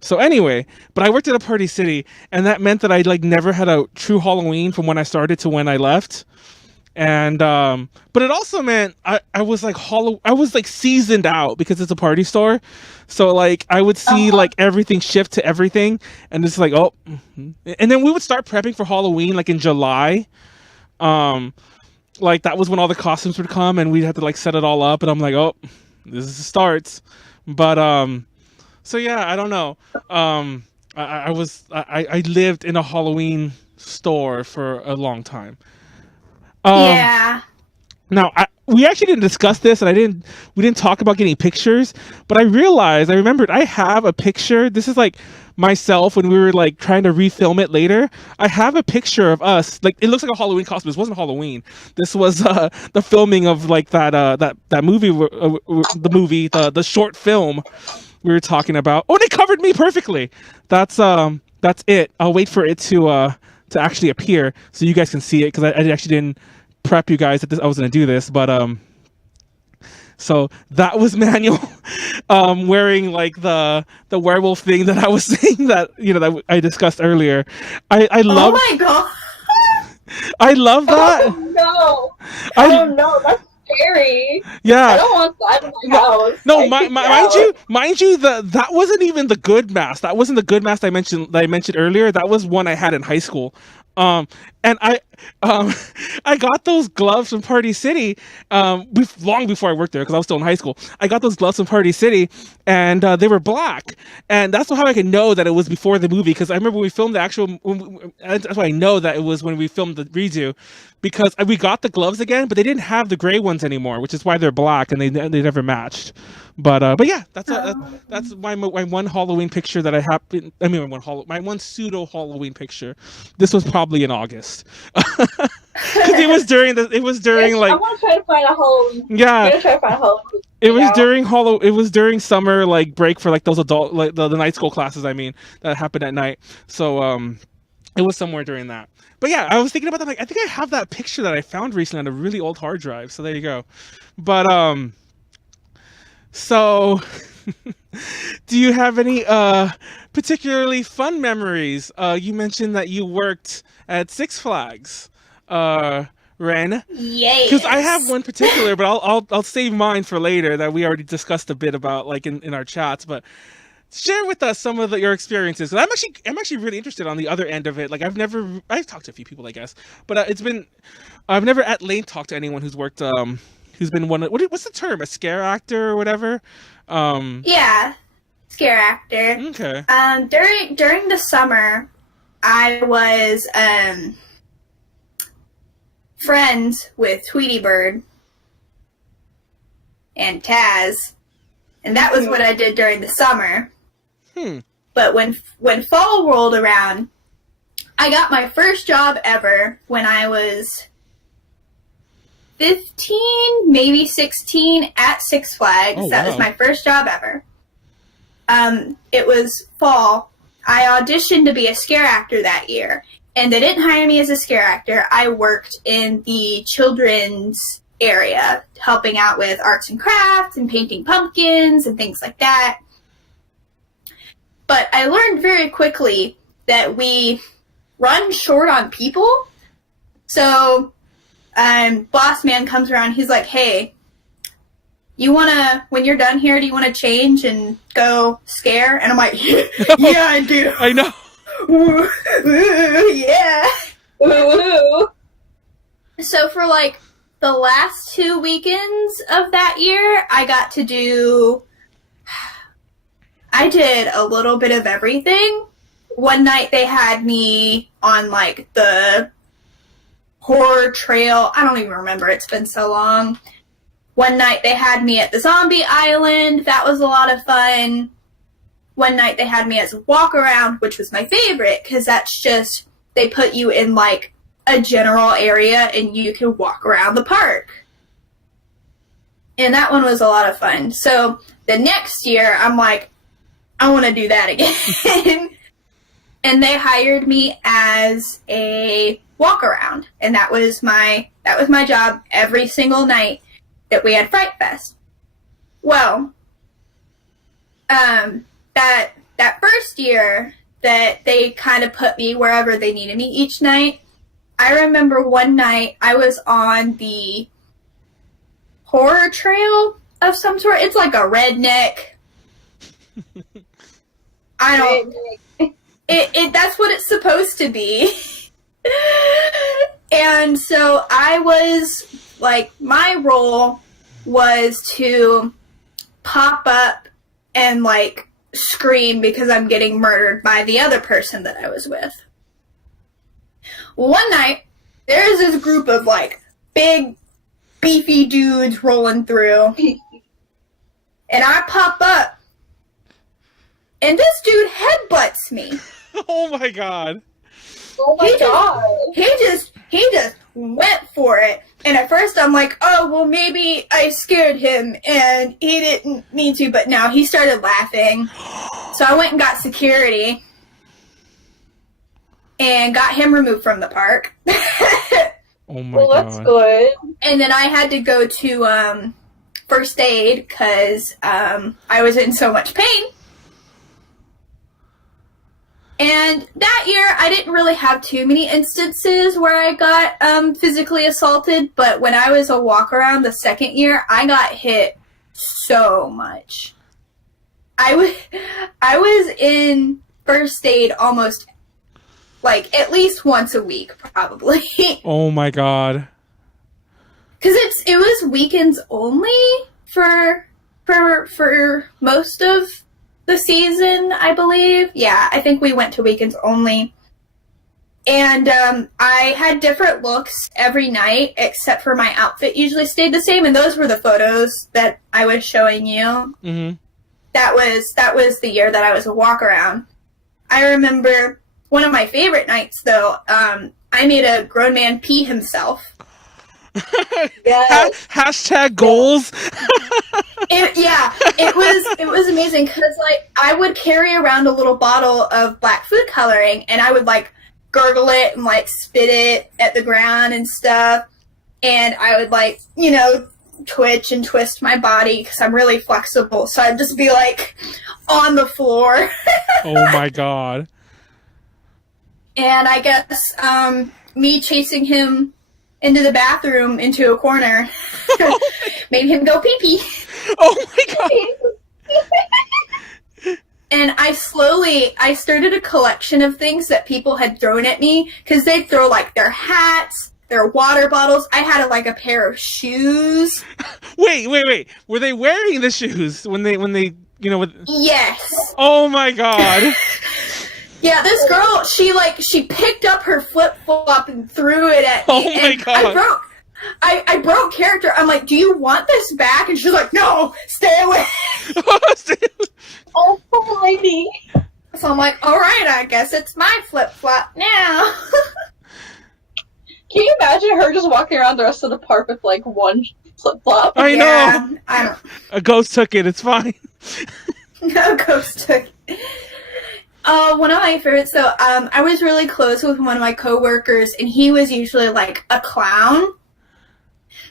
So anyway, but I worked at a Party City, and that meant that I like never had a true Halloween from when I started to when I left. And but it also meant I was like seasoned out because it's a party store. So like I would see like everything shift to everything, and it's like, oh, and then we would start prepping for Halloween like in July. Like that was when all the costumes would come, and we'd have to like set it all up, and I'm like, oh, this is the starts. But so yeah, I don't know. I lived in a Halloween store for a long time. Yeah. Now, we actually didn't discuss this, and we didn't talk about getting pictures, but I remembered I have a picture. This is like myself when we were like trying to refilm it later. I have a picture of us. Like it looks like a Halloween costume. This wasn't Halloween. This was the filming of like that movie, the short film we were talking about. Oh, they covered me perfectly. That's it. I'll wait for it to actually appear so you guys can see it, because I actually didn't prep you guys that I was going to do this, but so that was Manuel wearing like the werewolf thing that I was saying that that I discussed earlier. I love. Oh my god! I love that. Oh no, that's scary. Yeah. I don't want that in my house. No, mind you, that wasn't even the good mask. That wasn't the good mask I mentioned earlier. That was one I had in high school. And I got those gloves from Party City long before I worked there, because I was still in high school. I got those gloves from Party City, and they were black, and that's how I could know that it was before the movie, because I remember when we filmed the actual. That's why I know that it was when we filmed the redo, because we got the gloves again, but they didn't have the gray ones anymore, which is why they're black, and they never matched. But yeah, that's my one Halloween picture that I have. I mean, my one pseudo Halloween picture. This was probably in August, because it was during like. I want to try to find a Halloween. Yeah. I'm gonna try to find a Halloween. It was during It was during summer like break for like those adult like the night school classes. I mean, that happened at night. So it was somewhere during that. But yeah, I was thinking about that. Like, I think I have that picture that I found recently on a really old hard drive. So there you go. But so, do you have any particularly fun memories? You mentioned that you worked at Six Flags, Ren. Yes. Because I have one particular, but I'll save mine for later that we already discussed a bit about, like in our chats. But share with us some of your experiences. 'Cause I'm actually really interested on the other end of it. Like I've talked to a few people, I guess, but I've never at length talked to anyone who's worked who's been what's the term? A scare actor or whatever? Yeah, scare actor. Okay. During the summer, I was friends with Tweety Bird and Taz, and that was what I did during the summer. But when fall rolled around, I got my first job ever when I was 15, maybe 16, at Six Flags. Oh, that wow. was my first job ever. It was fall. I auditioned to be a scare actor that year, and they didn't hire me as a scare actor. I worked in the children's area, helping out with arts and crafts and painting pumpkins and things like that. But I learned very quickly that we run short on people. So, boss man comes around, he's like, hey, when you're done here, do you want to change and go scare? And I'm like, yeah, I do. I know. Yeah. Woo-hoo. So for like the last 2 weekends of that year, I did a little bit of everything. One night they had me on like the horror trail. I don't even remember. It's been so long. One night they had me at the zombie island. That was a lot of fun. One night they had me as a walk around, which was my favorite because that's just, they put you in like a general area and you can walk around the park. And that one was a lot of fun. So the next year I'm like, I want to do that again. And they hired me as a walk around. And that was my job every single night that we had Fright Fest. Well, that first year that they kind of put me wherever they needed me each night, I remember one night I was on the horror trail of some sort. It's like a redneck. I don't. That's what it's supposed to be. And so I was like, my role was to pop up and like scream because I'm getting murdered by the other person that I was with. One night, there's this group of like big, beefy dudes rolling through, and I pop up, and this dude headbutts me. Oh my god. Oh my god. He just went for it. And at first I'm like, oh, well, maybe I scared him and he didn't mean to, but no, he started laughing. So I went and got security and got him removed from the park. Oh my Well, god. that's good. And then I had to go to first aid because I was in so much pain. And that year, I didn't really have too many instances where I got physically assaulted, but when I was a walk-around the second year, I got hit so much. I was in first aid almost, like, at least once a week, probably. Oh my god. Because it was weekends only for most of the season, I believe. Yeah, I think we went to weekends only. And I had different looks every night, except for my outfit usually stayed the same, and those were the photos that I was showing you. Mm-hmm. That was the year that I was a walk-around. I remember one of my favorite nights, though, I made a grown man pee himself. Yeah. Hashtag goals. It was amazing because like I would carry around a little bottle of black food coloring and I would like gurgle it and like spit it at the ground and stuff, and I would like twitch and twist my body because I'm really flexible, so I'd just be like on the floor. Oh my god. And I guess me chasing him into the bathroom into a corner made him go pee-pee. Oh my god. And I started a collection of things that people had thrown at me, because they'd throw like their hats, their water bottles. I had like a pair of shoes. Wait. Were they wearing the shoes when they Yes. Oh my god. Yeah, this girl, she picked up her flip-flop and threw it at me. Oh my god. I broke character. I'm like, do you want this back? And she's like, no, stay away. Oh, poor lady. So I'm like, all right, I guess it's my flip-flop now. Can you imagine her just walking around the rest of the park with like one flip-flop? I know. I don't. A ghost took it. It's fine. No ghost took it. One of my favorites, so I was really close with one of my coworkers, and he was usually like a clown.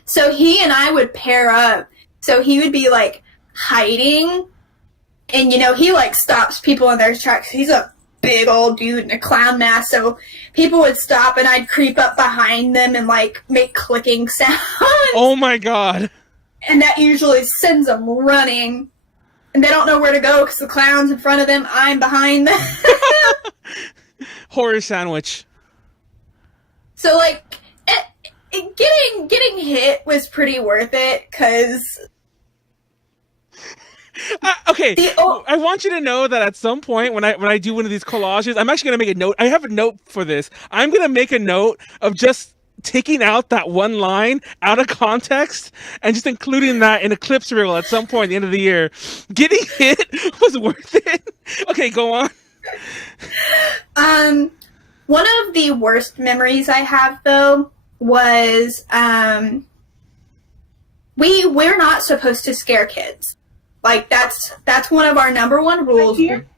So he and I would pair up. So he would be like hiding, and he like stops people in their tracks. He's a big old dude in a clown mask, so people would stop, and I'd creep up behind them and like make clicking sounds. Oh my god. And that usually sends them running. And they don't know where to go because the clown's in front of them, I'm behind them. Horror sandwich. So, like, getting hit was pretty worth it because... Okay, I want you to know that at some point when I do one of these collages, I'm actually going to make a note. I have a note for this. I'm going to make a note of just taking out that one line out of context and just including that in a clips reel at some point at the end of the year. Getting hit was worth it. Okay, go on. One of the worst memories I have though was we're not supposed to scare kids. Like that's one of our number one rules. Here?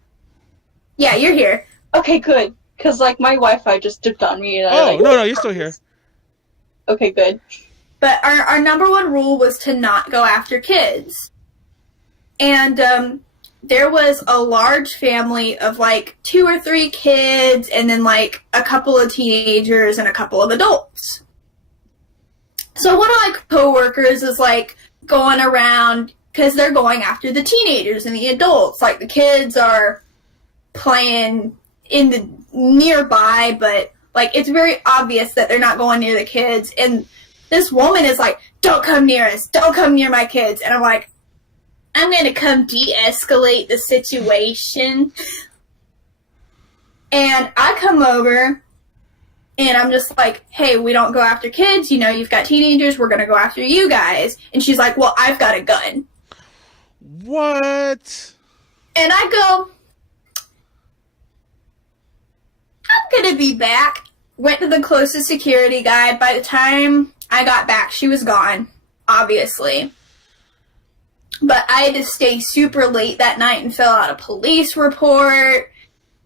Yeah, you're here. Okay, good. Because like my Wi-Fi just dipped on me. And no, you're still here. Okay, good. But our number one rule was to not go after kids. And there was a large family of like 2 or 3 kids and then like a couple of teenagers and a couple of adults. So one of my coworkers is like going around because they're going after the teenagers and the adults. Like the kids are playing in the nearby, but like, it's very obvious that they're not going near the kids. And this woman is like, don't come near us. Don't come near my kids. And I'm like, I'm going to come de-escalate the situation. And I come over, and I'm just like, hey, we don't go after kids. You've got teenagers. We're going to go after you guys. And she's like, well, I've got a gun. What? And I go, I'm going to be back. Went to the closest security guy. By the time I got back, she was gone, obviously. But I had to stay super late that night and fill out a police report.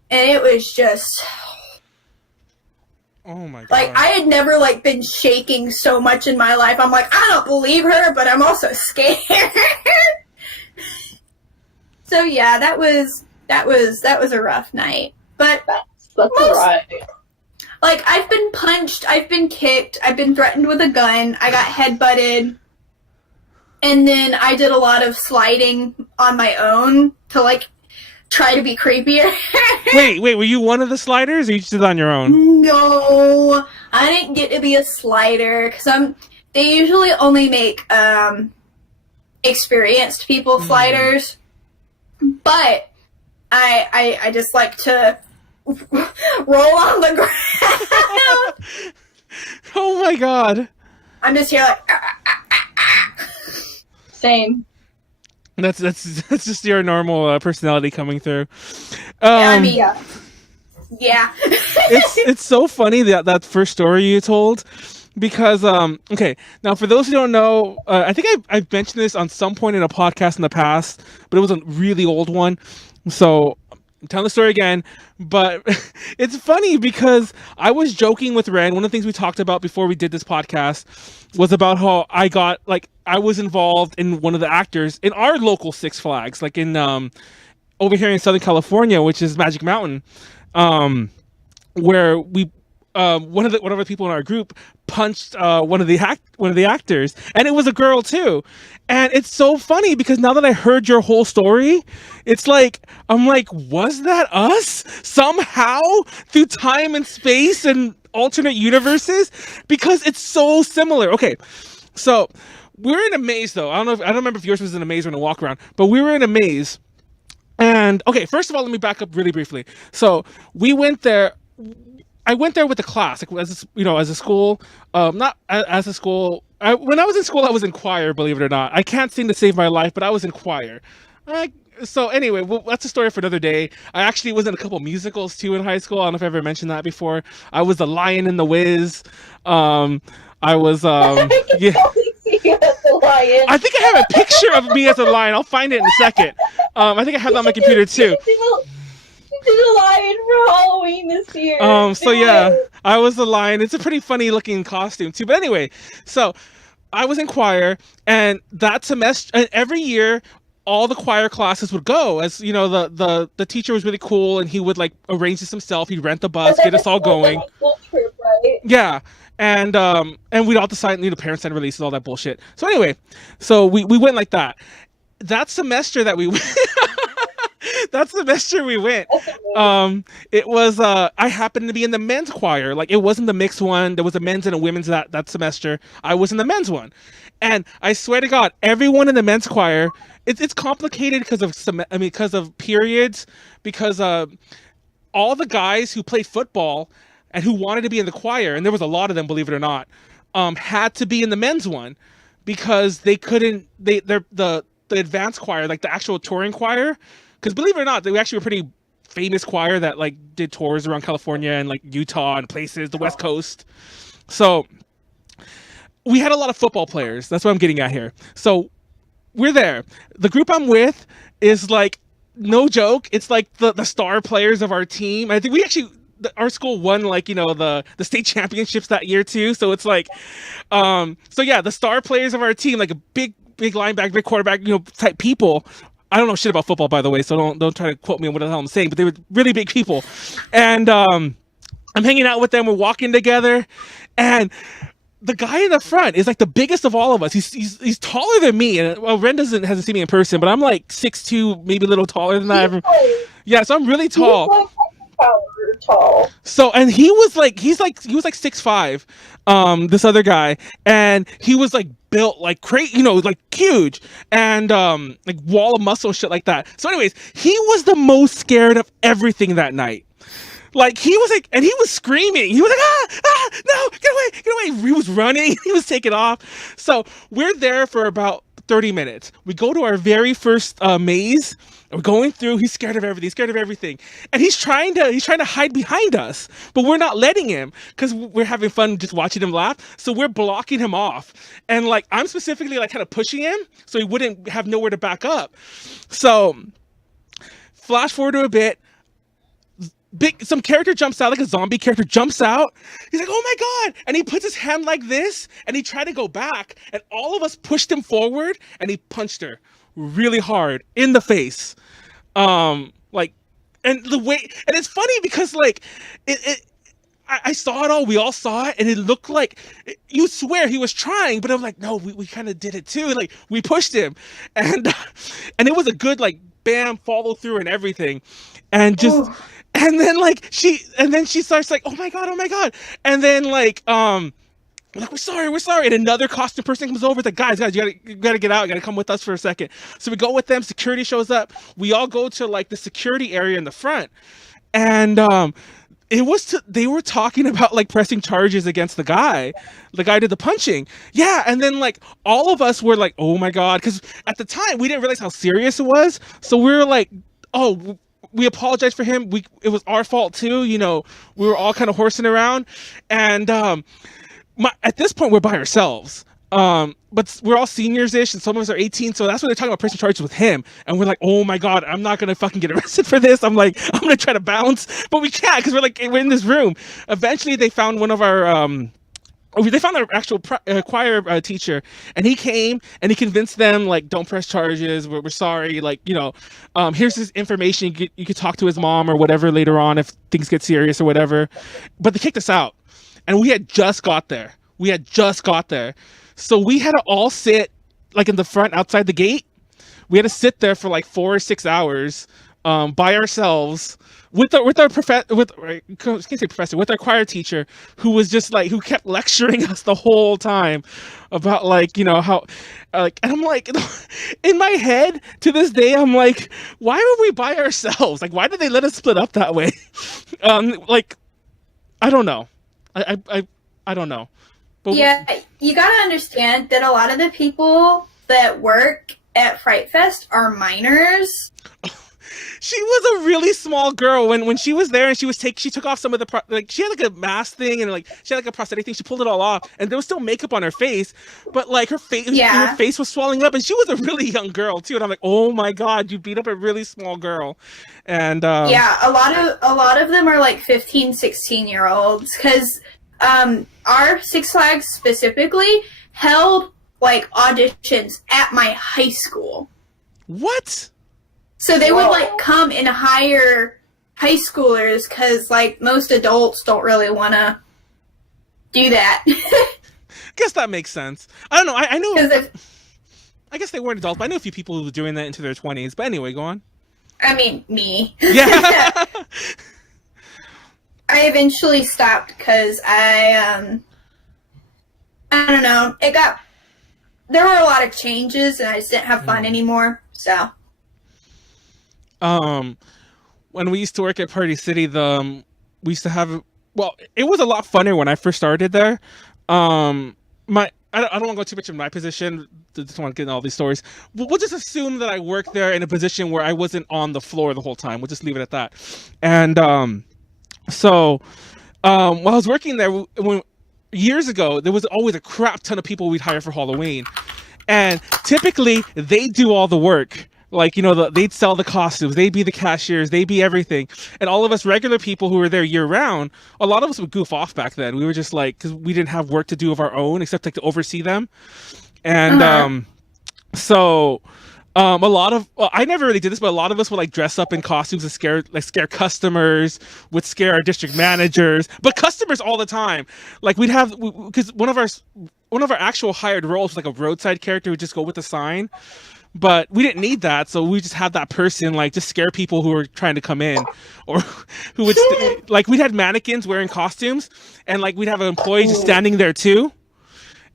And it was just... Oh my god. Like, I had never, like, been shaking so much in my life. I'm like, I don't believe her, but I'm also scared. So, yeah, that was a rough night. But... That's right. Like, I've been punched, I've been kicked, I've been threatened with a gun, I got headbutted, and then I did a lot of sliding on my own to, like, try to be creepier. Wait, were you one of the sliders, or you just did it on your own? No, I didn't get to be a slider, because they usually only make, experienced people sliders, but I just like to roll on the ground. Oh my god. I'm just here like Same. That's just your normal personality coming through. Yeah. It's so funny that first story you told, because okay, now for those who don't know, I think I've mentioned this on some point in a podcast in the past, but it was a really old one, so I'm telling the story again. But it's funny because I was joking with Ren. One of the things we talked about before we did this podcast was about how I was involved in one of the actors in our local Six Flags, like in over here in Southern California, which is Magic Mountain, where we one of the people in our group punched one of the actors, and it was a girl too. And it's so funny because now that I heard your whole story, it's like I'm like, was that us somehow through time and space and alternate universes? Because it's so similar. Okay, so we're in a maze though. I don't remember if yours was in a maze or in a walk around, but we were in a maze. And okay, first of all, let me back up really briefly. So we went there. I went there with the class, like as a school, not as a school. When I was in school, I was in choir, believe it or not. I can't sing to save my life, but I was in choir. So anyway, that's a story for another day. I actually was in a couple musicals too in high school. I don't know if I ever mentioned that before. I was the Lion in the Wiz. I was yeah. I think I have a picture of me as a lion. I'll find it in a second. I think I have that on my computer too. You did a lion for Halloween this year. So yeah, I was the lion. It's a pretty funny looking costume too. But anyway, so I was in choir, and that semester, and every year, all the choir classes would go. As you know, the teacher was really cool, and he would like arrange this himself. He'd rent the bus, get us all going. Trip, right? Yeah. And we'd all decide, parents send releases, all that bullshit. So anyway, so we went like that. That semester that we went, it was I happened to be in the men's choir. Like, it wasn't the mixed one. There was a men's and a women's that semester. I was in the men's one, and I swear to God, everyone in the men's choir, it's complicated because of periods, because all the guys who played football and who wanted to be in the choir, and there was a lot of them, believe it or not, had to be in the men's one because they couldn't. The advanced choir, like the actual touring choir, because believe it or not, they actually were a pretty famous choir that like did tours around California and like Utah and places, the West Coast. So we had a lot of football players. That's what I'm getting at here. So we're there. The group I'm with is like, no joke, it's like the star players of our team. I think we actually. Our school won like the state championships that year too, so it's like so yeah, the star players of our team, like a big linebacker, big quarterback, type people. I don't know shit about football, by the way, so don't try to quote me on what the hell I'm saying, but they were really big people. And I'm hanging out with them, we're walking together, and the guy in the front is like the biggest of all of us. He's taller than me, and well, Ren hasn't seen me in person, but I'm like 6'2", maybe a little taller than that. Yeah, so I'm really tall. Tall. So, and he was like 6'5", this other guy, and he was like built like crazy, like huge, and like wall of muscle, shit like that. So anyways, he was the most scared of everything that night. Like, he was like, and he was screaming. He was like, no, get away. He was running. He was taking off. So we're there for about 30 minutes. We go to our very first maze. We're going through. He's scared of everything, and he's trying to hide behind us, but we're not letting him because we're having fun just watching him laugh. So we're blocking him off, and like I'm specifically like kind of pushing him so he wouldn't have nowhere to back up. So flash forward to a bit. Some character jumps out, like a zombie character jumps out. He's like, oh my God. And he puts his hand like this and he tried to go back, and all of us pushed him forward, and he punched her really hard in the face. Like, and the way, and it's funny because like I saw it all, we all saw it, and it looked like, you swear he was trying, but I'm like, no, we kind of did it too. Like, we pushed him, and it was a good like bam follow through and everything, and just. Ooh. And then she starts like, oh my God. And then like, we're sorry. And another costume person comes over. It's like, guys, you gotta get out. You gotta come with us for a second. So we go with them. Security shows up. We all go to like the security area in the front. And they were talking about like pressing charges against the guy did the punching. Yeah. And then like all of us were like, oh my God. Cause at the time we didn't realize how serious it was. So we were like, oh, we apologize for him. It was our fault too. We were all kind of horsing around, and at this point we're by ourselves. But we're all seniors-ish, and some of us are 18, so that's when they're talking about pressing charges with him. And we're like, oh my God, I'm not gonna fucking get arrested for this. I'm gonna try to bounce, but we can't because we're in this room. Eventually, they found one of our they found our actual choir teacher, and he came and he convinced them like, don't press charges. We're sorry. Like, here's his information. You could talk to his mom or whatever later on if things get serious or whatever. But they kicked us out. and we had just got there. So we had to all sit like in the front outside the gate. We had to sit there for like 4 or 6 hours by ourselves with our choir teacher, who was just like, who kept lecturing us the whole time about like, you know, how like, and I'm like, in my head to this day, I'm like, why were we by ourselves? Like, why did they let us split up that way? Like, I don't know. I don't know. But yeah, you gotta understand that a lot of the people that work at Fright Fest are minors. She was a really small girl when she was there, and she took off some of the like, she had like a mask thing, and like she had like a prosthetic thing. She pulled it all off, and there was still makeup on her face, but like her face was swelling up, and she was a really young girl too. And I'm like, oh my god, you beat up a really small girl. And yeah, a lot of them are like 15, 16-year-olds, because our Six Flags specifically held like auditions at my high school. What? So they would like come and hire high schoolers, because like most adults don't really want to do that. Guess that makes sense. I don't know. I know. I guess they weren't adults, but I know a few people who were doing that into their 20s. But anyway, go on. I mean, me. Yeah. I eventually stopped because I don't know. There were a lot of changes, and I just didn't have fun anymore. So. When we used to work at Party City, we used to have, well, it was a lot funner when I first started there. I don't want to go too much in my position. Just want to get in all these stories. We'll just assume that I worked there in a position where I wasn't on the floor the whole time. We'll just leave it at that. And so while I was working there, years ago, there was always a crap ton of people we'd hire for Halloween, and typically they do all the work. Like, you know, they'd sell the costumes, they'd be the cashiers, they'd be everything. And all of us regular people who were there year round, a lot of us would goof off back then. We were just like, because we didn't have work to do of our own except like to oversee them. And a lot of, well, I never really did this, but a lot of us would like dress up in costumes and scare customers, would scare our district managers, but customers all the time. Like because one of our actual hired roles was like a roadside character who would just go with a sign. But we didn't need that, so we just had that person like just scare people who were trying to come in, or who would like, we'd had mannequins wearing costumes, and like we'd have an employee just standing there too,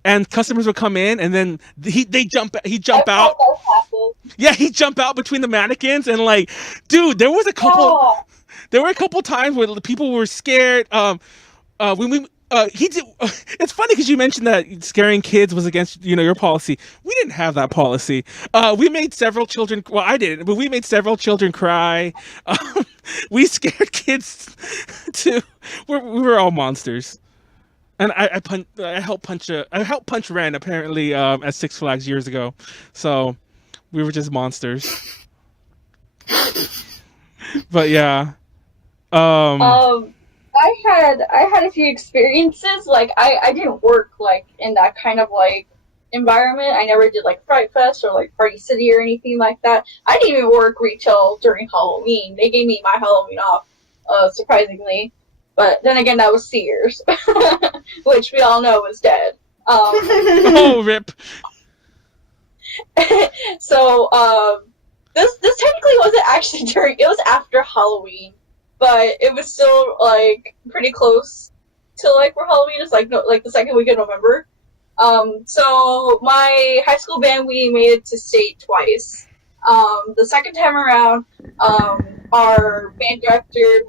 and customers would come in, and then he'd jump out. Yeah, he'd jump out between the mannequins, and like, dude, there were a couple times where the people were scared. It's funny because you mentioned that scaring kids was against, you know, your policy. We didn't have that policy. We made several children. Well, I didn't, but we made several children cry. We scared kids too. We were all monsters. And I helped punch Ren apparently at Six Flags years ago. So we were just monsters. But yeah. I had a few experiences. Like I didn't work like in that kind of like environment. I never did like Fright Fest or like Party City or anything like that. I didn't even work retail during Halloween. They gave me my Halloween off, surprisingly. But then again, that was Sears, which we all know was dead. Oh, rip. So this technically wasn't actually it was after Halloween. But it was still like pretty close to like where Halloween is, like the second week of November. So my high school band, we made it to state twice. The second time around, our band director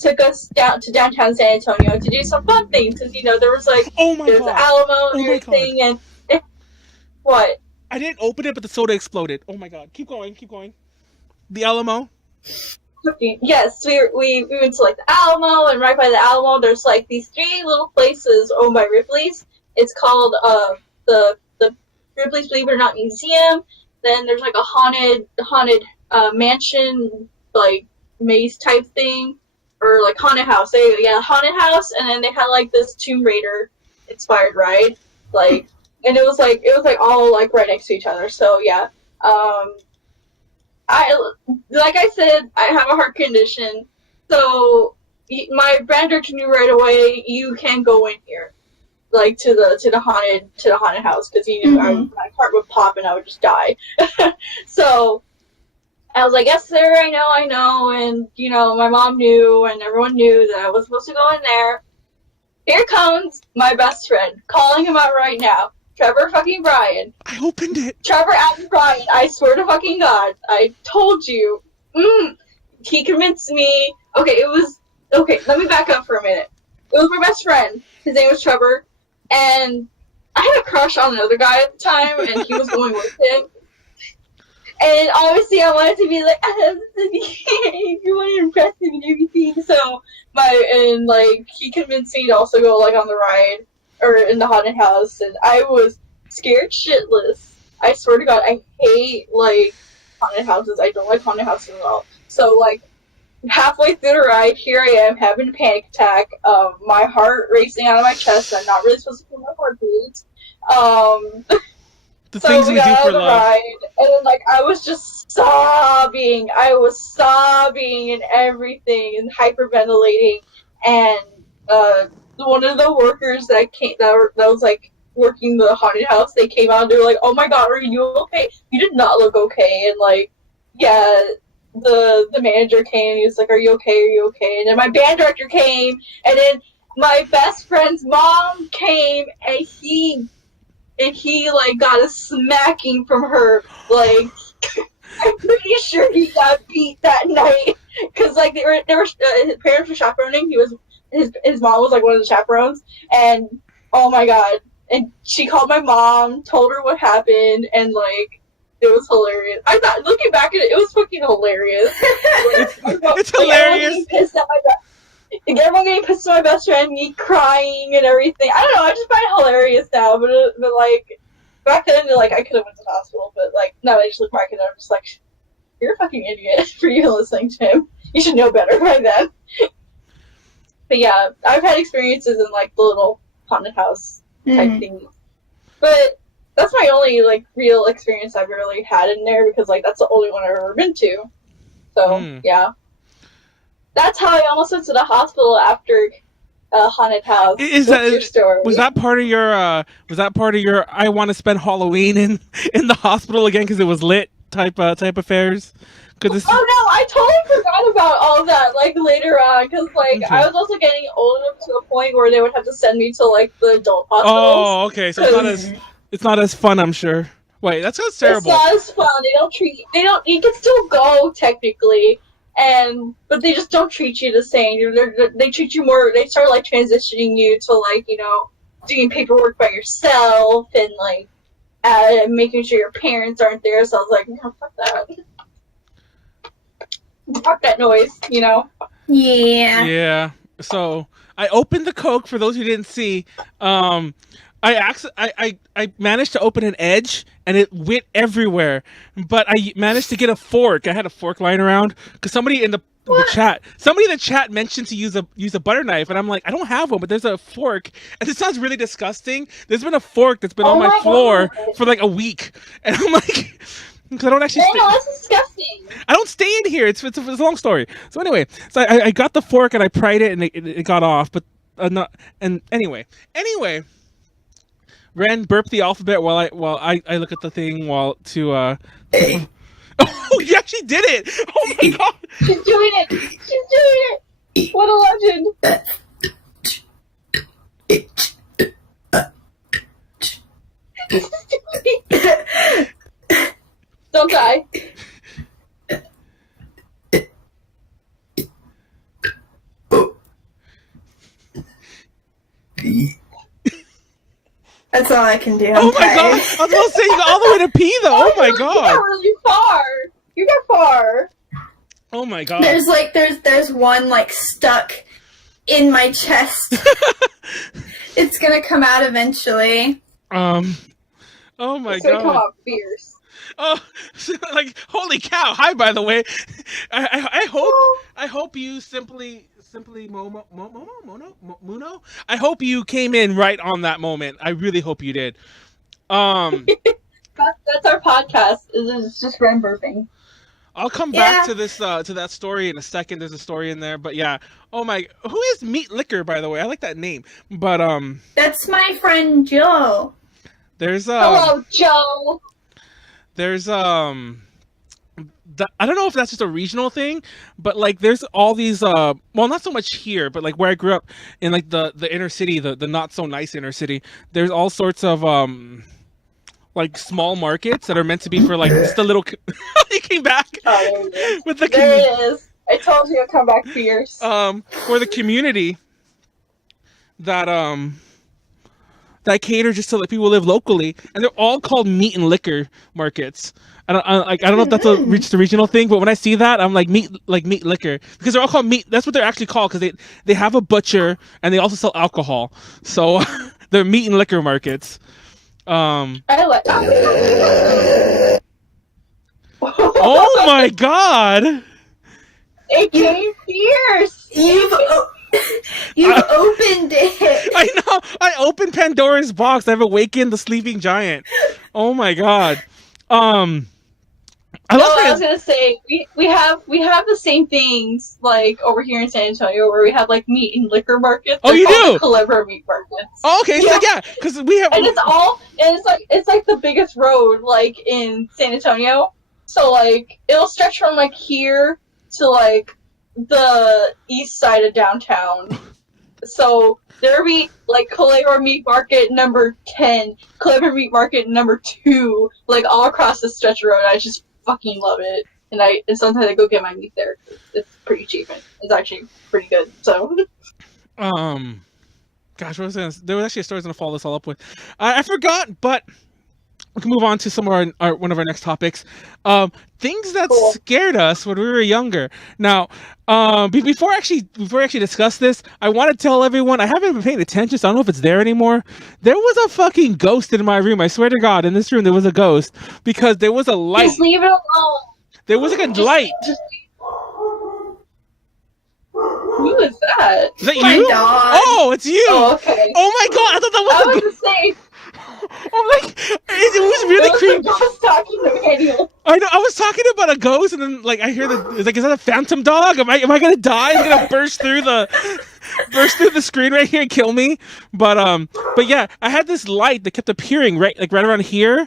took us down to downtown San Antonio to do some fun things, because you know there was like there's the Alamo and everything, and what? I didn't open it, but the soda exploded. Oh my god! Keep going. The Alamo. Yes, we went to like the Alamo, and right by the Alamo, there's like these 3 little places owned by Ripley's. It's called the Ripley's Believe It or Not Museum. Then there's like a haunted mansion, like maze type thing, or like haunted house. Haunted house, and then they had like this Tomb Raider inspired ride, like, and it was like all like right next to each other. So yeah. Like I said, I have a heart condition, so my brand director knew right away, you can go in here, like to the haunted house, because he knew my heart would pop and I would just die. So I was like, yes sir, I know, and my mom knew and everyone knew that I was supposed to go in there. Here comes my best friend, calling him out right now. Trevor fucking Bryan. I opened it. Trevor and Bryan, I swear to fucking God, I told you. He convinced me. Okay, let me back up for a minute. It was my best friend. His name was Trevor. And I had a crush on another guy at the time, and he was going with him. And obviously I wanted to be like, you want to impress him and everything. So, he convinced me to also go, like, on the ride, or in the haunted house, and I was scared shitless. I swear to God, I hate, like, haunted houses. I don't like haunted houses at all. So, like, halfway through the ride, here I am having a panic attack, my heart racing out of my chest. I'm not really supposed to feel my heartbeat. The things we do for love. Ride, and then, like, I was just sobbing. I was sobbing and everything and hyperventilating. And one of the workers that was like working the haunted house, they came out and they were like, "Oh my God, are you okay? You did not look okay." And like, yeah, the manager came and he was like, "Are you okay? Are you okay?" And then my band director came, and then my best friend's mom came, and he like got a smacking from her. Like, I'm pretty sure he got beat that night because like they were his parents were chaperoning. His mom was like one of the chaperones, and oh my God! And she called my mom, told her what happened, and like it was hilarious. I thought, looking back at it, it was fucking hilarious. It's hilarious. Everyone getting pissed at my best friend, me crying and everything. I don't know. I just find it hilarious now, but like back then, like I could have went to the hospital, but like now I just look back and I'm just like, you're a fucking idiot for even listening to him. You should know better by then. But yeah, I've had experiences in like the little haunted house type things, but that's my only like real experience I've really had in there, because like that's the only one I've ever been to. So yeah, that's how I almost went to the hospital after a haunted house. Your story? Was that part of your? Was that part of your? I want to spend Halloween in the hospital again because it was lit type affairs. Oh no, I totally forgot about all that, like, later on, because, like, I was also getting old enough to a point where they would have to send me to, like, the adult hospitals. Oh, okay, so it's not as fun, I'm sure. Wait, that sounds terrible. It's not as fun. You can still go, technically, but they just don't treat you the same. They treat you more, they start, like, transitioning you to, like, doing paperwork by yourself, and, like, making sure your parents aren't there, so I was like, no, fuck that. Fuck that noise, Yeah. Yeah. So I opened the Coke for those who didn't see. I managed to open an edge and it went everywhere. But I managed to get a fork. I had a fork lying around because somebody in the chat mentioned to use a butter knife, and I'm like, I don't have one, but there's a fork, and this sounds really disgusting. There's been a fork that's been on my floor for like a week, and I'm like. Because I don't actually. No, that's disgusting. I don't stay in here. It's a long story. So anyway, I got the fork and I pried it and it got off, but not. And anyway, Ren burped the alphabet while I look at the thing Oh, you actually did it! Oh my God! She's doing it! What a legend! Don't die. That's all I can do. Oh my God! I was about to say you got all the way to pee though. Oh my God! You got really far. You got far. Oh my God! There's one like stuck in my chest. It's gonna come out eventually. Oh my It's gonna God! come out fierce. Oh, like holy cow! Hi, by the way. I hope you simply Muno. I hope you came in right on that moment. I really hope you did. That's our podcast. It's just Ren burping. I'll come back to this to that story in a second. There's a story in there, but yeah. Oh my, who is Meat Liquor, by the way? I like that name. But that's my friend Joe. There's hello, Joe. There's I don't know if that's just a regional thing, but like there's all these well, not so much here, but like where I grew up in like the inner city, the not so nice inner city, there's all sorts of like small markets that are meant to be for like just a little he came back. Oh, there it is. With the there it is. I told you I'd come back fierce. For the community that that cater just to let people live locally, and they're all called meat and liquor markets. I don't know if that's a regional thing, but when I see that, I'm like meat liquor, because they're all called meat. That's what they're actually called, because they have a butcher and they also sell alcohol. So they're meat and liquor markets. I like. Oh my god! It came fierce. You've opened it. I know. I opened Pandora's box. I've awakened the sleeping giant. Oh my god. I was gonna say we have the same things like over here in San Antonio, where we have like meat and liquor markets. Oh, you do? Clever meat markets. Oh, okay, yeah. So yeah, because we have, and it's like the biggest road like in San Antonio. So like it'll stretch from like here to like the east side of downtown. So there'll be like Clever Meat Market number 10, Clever Meat Market number 2, like all across the stretch of road. I just fucking love it, and sometimes I go get my meat there. It's pretty cheap and it's actually pretty good. So, gosh, there was actually a story I was gonna follow this all up with. I forgot, but we can move on to some of our one of our next topics. Things that scared us when we were younger. Now, before I actually discuss this, I want to tell everyone I haven't been paying attention, so I don't know if it's there anymore. There was a fucking ghost in my room. I swear to God, in this room there was a ghost, because there was a light. Just leave it alone. There was like a light. Who is that? Is that my you? dog. Oh, it's you. Oh, okay. Oh my God, I thought that was. I was gonna say. I'm like, it was really creepy. I was talking to Manuel. I know. I was talking about a ghost, and then like I hear it's like, is that a phantom dog? Am I gonna die? Is it gonna burst through the screen right here and kill me? But yeah, I had this light that kept appearing right around here,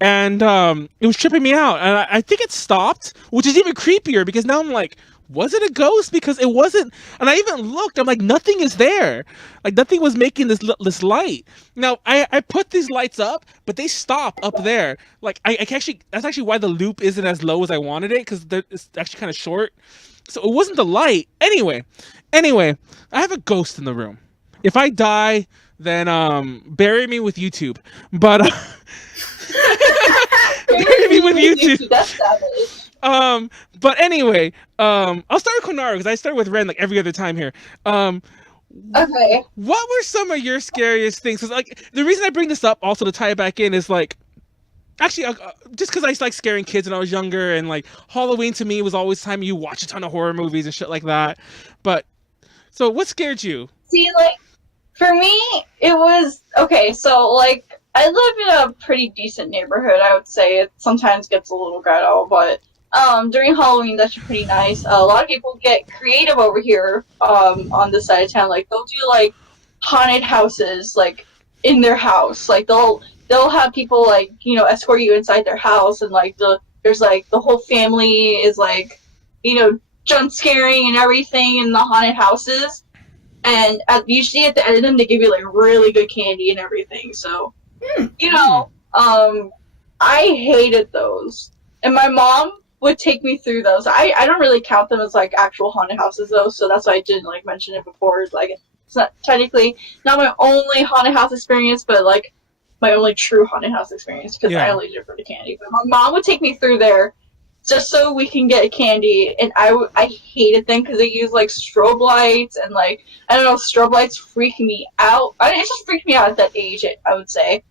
and it was tripping me out. And I think it stopped, which is even creepier, because now I'm like, was it a ghost? Because it wasn't. And I even looked. I'm like, nothing is there. Like nothing was making this light. Now I put these lights up, but they stop up there. Like I actually, that's actually why the loop isn't as low as I wanted it, because it's actually kind of short. So it wasn't the light. Anyway, I have a ghost in the room. If I die, then bury me with YouTube. But bury me with YouTube. That's savage. But anyway, I'll start with Konaru, because I start with Ren like every other time here. Okay. What were some of your scariest things? Because like the reason I bring this up, also to tie it back in, is like, actually, just because I like scaring kids when I was younger, and like Halloween to me was always time you watch a ton of horror movies and shit like that. But so, what scared you? See, like for me, it was okay. So like I live in a pretty decent neighborhood. I would say it sometimes gets a little ghetto, but during Halloween, that's pretty nice. A lot of people get creative over here on this side of town. Like they'll do like haunted houses, like in their house. Like they'll have people like escort you inside their house, and like there's like the whole family is like jump scaring and everything in the haunted houses. And usually at the end of them, they give you like really good candy and everything. So I hated those, and my mom would take me through those. I don't really count them as like actual haunted houses though, so that's why I didn't like mention it before. Like it's not technically not my only haunted house experience, but like my only true haunted house experience, because I only did it for the candy. But my mom would take me through there just so we can get candy, and I hated them because they use like strobe lights, and like I don't know, strobe lights freak me out. It just freaked me out at that age, I would say.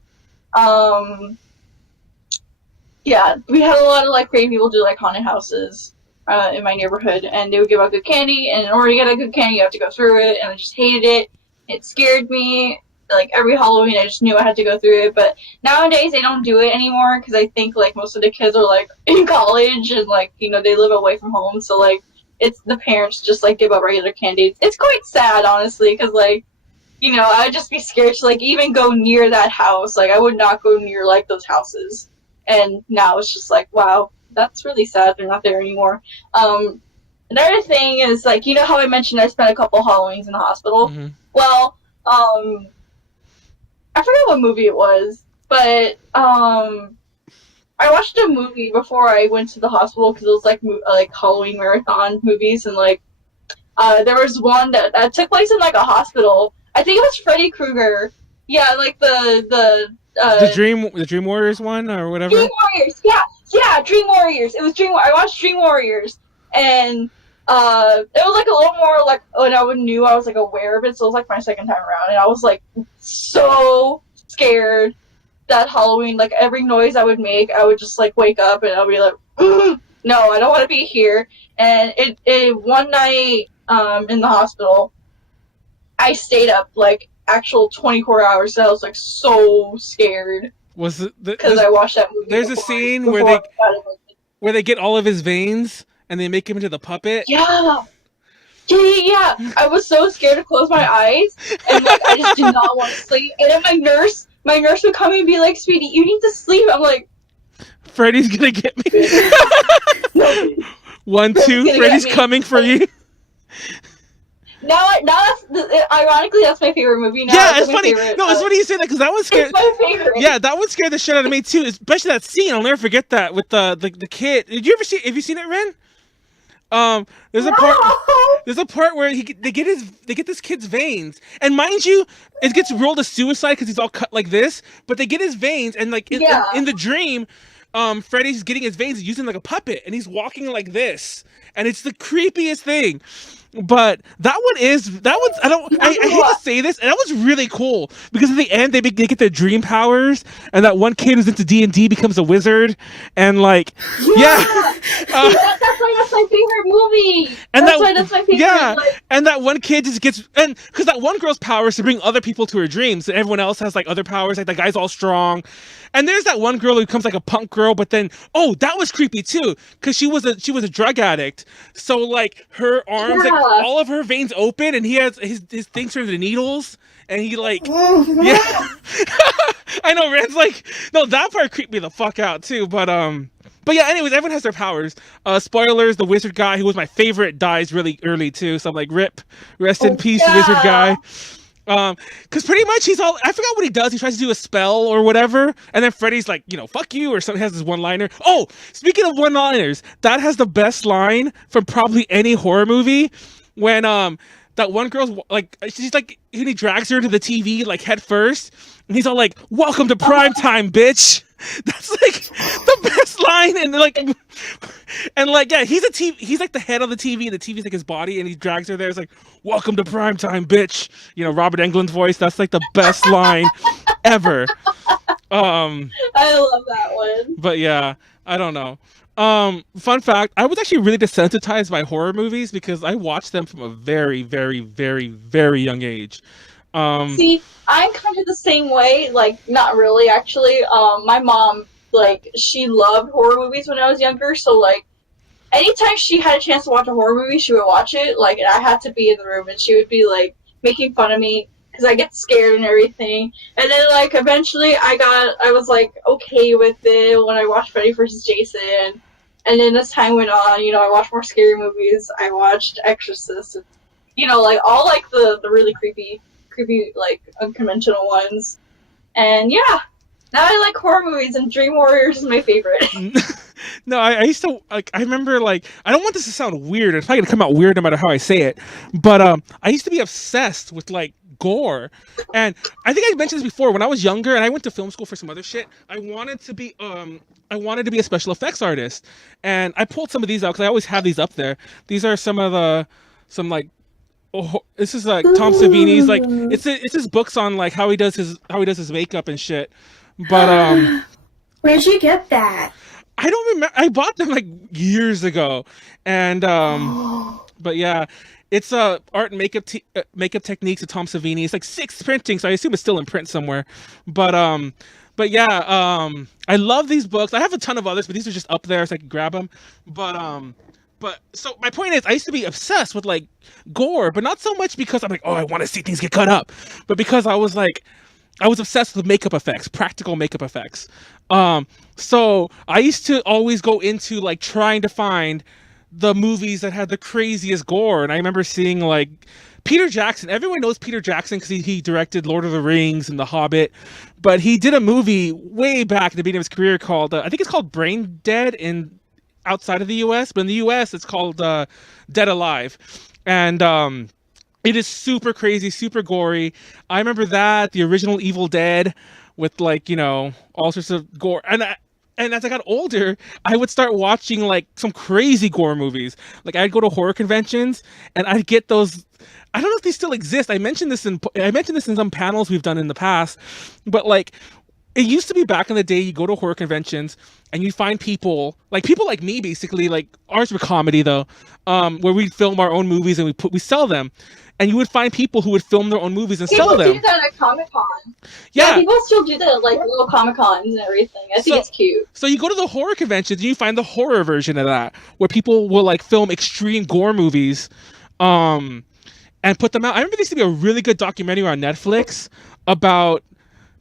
Yeah, we had a lot of like crazy people do like haunted houses in my neighborhood, and they would give out good candy, and in order to get a good candy you have to go through it, and I just hated it. It scared me. like every Halloween I just knew I had to go through it. But nowadays they don't do it anymore because I think like most of the kids are like in college and like they live away from home, so like it's the parents just like give up regular candy. It's quite sad, honestly, because like I'd just be scared to like even go near that house. Like I would not go near like those houses. And now it's just like, wow, that's really sad they're not there anymore. Another thing is, like, how I mentioned I spent a couple Halloweens in the hospital? Mm-hmm. Well, I forget what movie it was, but I watched a movie before I went to the hospital because it was, like Halloween marathon movies, and, like, there was one that took place in, like, a hospital. I think it was Freddy Krueger. Yeah, like, the Dream Warriors one or whatever. Dream Warriors, yeah, Dream Warriors. It was I watched Dream Warriors, and it was like a little more like when I knew I was like aware of it, so it was like my second time around, and I was like so scared that Halloween, like every noise I would make, I would just like wake up and I'll be like, no, I don't want to be here. And it one night in the hospital, I stayed up like actual 24 hours. So I was like so scared. Was it because I watched that movie? There's a scene where they get all of his veins and they make him into the puppet. Yeah. I was so scared to close my eyes, and like I just did not want to sleep. And then my nurse would come and be like, "Sweetie, you need to sleep." I'm like, "Freddy's gonna get me." 1, 2, Freddy's coming for you. Now that's ironically that's my favorite movie now. Yeah, it's funny. No, it's funny you say that because that one scared. It's my favorite. Yeah, that one scared the shit out of me too. Especially that scene. I'll never forget that with the kid. Did you ever see? Have you seen it, Ren? There's a part where they get this kid's veins, and mind you, it gets rolled as suicide because he's all cut like this. But they get his veins, and like in the dream, Freddy's getting his veins using like a puppet, and he's walking like this, and it's the creepiest thing. But I hate to say this, and that was really cool because at the end they get their dream powers, and that one kid who's into D&D becomes a wizard, and like that's why that's my favorite movie. And that's why that's my favorite. Yeah, and that one kid just gets, and because that one girl's power is to bring other people to her dreams, and everyone else has like other powers, like the guy's all strong. And there's that one girl who becomes like a punk girl, but then that was creepy too, because she was a drug addict. So like her arms, like all of her veins open, and he has his things for the needles, and he like yeah. I know Ren's like, no, that part creeped me the fuck out too, but yeah. Anyways, everyone has their powers. Spoilers: the wizard guy, who was my favorite, dies really early too. So I'm like, rest in peace, wizard guy. Because pretty much I forgot what he does. He tries to do a spell or whatever, and then Freddy's like, fuck you, or something, has this one-liner. Oh, speaking of one-liners, that has the best line from probably any horror movie, when that one girl's like, she's like, and he drags her to the TV like head first, and he's all like, "Welcome to prime time, bitch." That's like the best line, and yeah, he's like the head of the TV, and the TV's like his body, and he drags her there. It's like, "Welcome to prime time, bitch." Robert Englund's voice. That's like the best line ever. I love that one. But yeah, I don't know. Fun fact, I was actually really desensitized by horror movies because I watched them from a very, very, very, very young age. See, I'm kind of the same way, like, not really, actually. My mom, like, she loved horror movies when I was younger, so, like, anytime she had a chance to watch a horror movie, she would watch it, like, and I had to be in the room, and she would be, like, making fun of me, because I get scared and everything. And then, like, eventually I was, like, okay with it when I watched Freddy vs. Jason. And then as time went on, I watched more scary movies. I watched Exorcist, and, like, all, like, the really creepy, like, unconventional ones. And, yeah, now I like horror movies, and Dream Warriors is my favorite. No, I used to, like, I remember, like, I don't want this to sound weird. It's probably going to come out weird no matter how I say it. But I used to be obsessed with, like, gore. And I think I mentioned this before. When I was younger and I went to film school for some other shit, I wanted to be a special effects artist. And I pulled some of these out because I always have these up there. These are this is like Tom Savini's, like, it's his books on, like, how he does his makeup and shit. But where'd you get that? I don't remember. I bought them like years ago, and but yeah, It's art and makeup techniques of Tom Savini. It's like 6 printing, so I assume it's still in print somewhere. But yeah, I love these books. I have a ton of others, but these are just up there so I can grab them. But so my point is, I used to be obsessed with like gore, but not so much because I'm like, oh, I want to see things get cut up, but because I was obsessed with makeup effects, practical makeup effects. So I used to always go into like trying to find the movies that had the craziest gore, and I remember seeing like Peter Jackson. Everyone knows Peter Jackson because he directed Lord of the Rings and The Hobbit, but he did a movie way back at the beginning of his career called I think it's called Brain Dead in outside of the US, but in the US it's called Dead Alive, and it is super crazy, super gory. I remember that, the original Evil Dead with like, you know, all sorts of gore, and as I got older, I would start watching like some crazy gore movies. Like I'd go to horror conventions and I'd get those. I don't know if they still exist. I mentioned this in some panels we've done in the past, but like it used to be back in the day. You go to horror conventions and you find people like me, basically. Like ours were comedy though, where we film our own movies and we sell them. And you would find people who would film their own movies and sell them. People do that at Comic-Con. Yeah, people still do that at like little Comic-Cons and everything. I think it's cute. So you go to the horror conventions and you find the horror version of that, where people will like film extreme gore movies, and put them out. I remember there used to be a really good documentary on Netflix about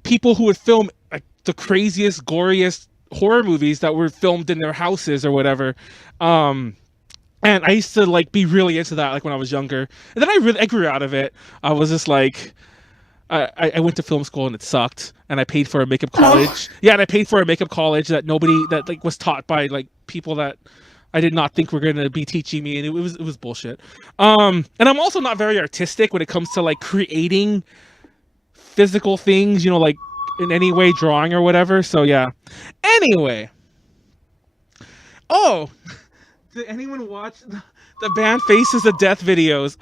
people who would film like the craziest, goriest horror movies that were filmed in their houses or whatever. And I used to like be really into that like when I was younger. And then I grew out of it. I was just like I went to film school and it sucked. And I paid for a makeup college. Yeah, and I paid for a makeup college that like was taught by like people that I did not think were gonna be teaching me, and it was bullshit. And I'm also not very artistic when it comes to like creating physical things, you know, like in any way, drawing or whatever. So yeah. Anyway. Oh, did anyone watch the band Faces of Death videos?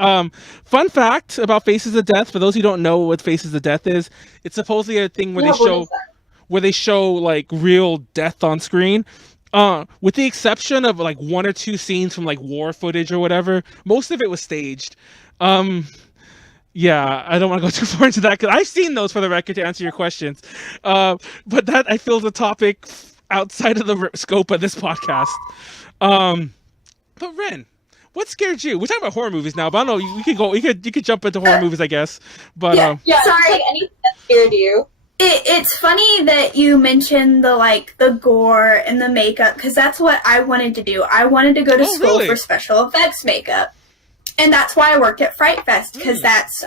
Fun fact about Faces of Death, for those who don't know what Faces of Death is, it's supposedly a thing where they show like real death on screen. With the exception of like 1 or 2 scenes from like war footage or whatever, most of it was staged. Yeah, I don't want to go too far into that because I've seen those, for the record, to answer your questions. But that I feel is a topic outside of the scope of this podcast. But Ren, what scared you? We're talking about horror movies now, but I don't know. You could jump into horror movies, I guess. But yeah. Sorry. Like anything that scared you. It's funny that you mentioned the gore and the makeup, because that's what I wanted to do. I wanted to go to school for special effects makeup. And that's why I worked at Fright Fest, because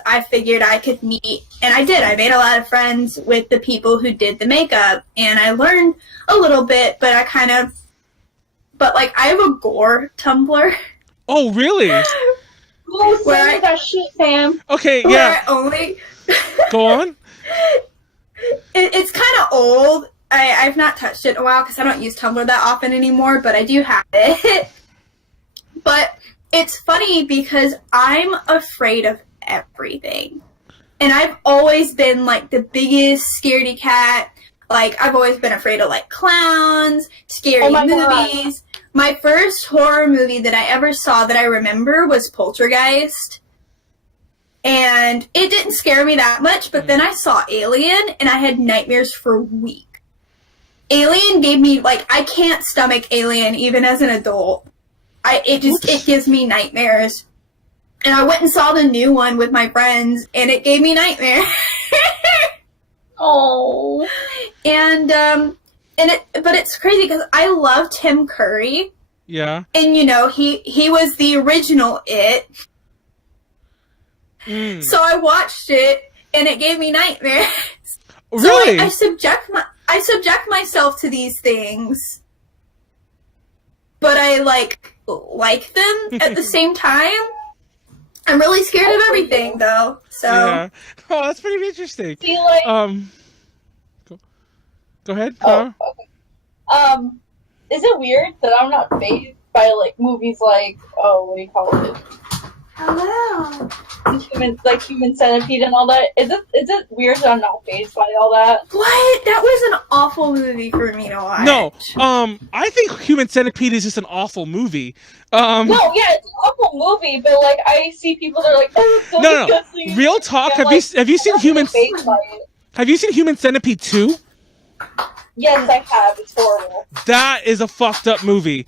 I figured I could meet, and I did. I made a lot of friends with the people who did the makeup, and I learned a little bit, but I have a Gore Tumblr. Oh, really? Oh, where that shit, Sam. Okay, yeah. Go on. It's kind of old. I've not touched it in a while because I don't use Tumblr that often anymore, but I do have it. But it's funny because I'm afraid of everything. And I've always been like the biggest scaredy cat. Like, I've always been afraid of like clowns, scary movies. God. My first horror movie that I ever saw that I remember was Poltergeist. And it didn't scare me that much, but then I saw Alien, and I had nightmares for a week. Alien gave me, like, I can't stomach Alien even as an adult. It gives me nightmares. And I went and saw the new one with my friends, and it gave me nightmares. Oh. But it's crazy because I love Tim Curry. Yeah. And, you know, he was the original It. So I watched it, and it gave me nightmares. Really? So I subject myself to these things, but I like them at the same time. I'm really scared of everything, though. So yeah. Oh, that's pretty interesting. See, like, go ahead. Okay. Is it weird that I'm not fazed by like movies like what do you call it? Hello. Human Centipede and all that. Is it weird that I'm not fazed by all that? What? That was an awful movie for me to watch. No, I think Human Centipede is just an awful movie. No, yeah, it's an awful movie, but like I see people that are like, oh, it's so No. disgusting. Real talk. And, Have you seen Human? fazed by it. Have you seen Human Centipede 2? Yes, I have. It's horrible. That is a fucked up movie.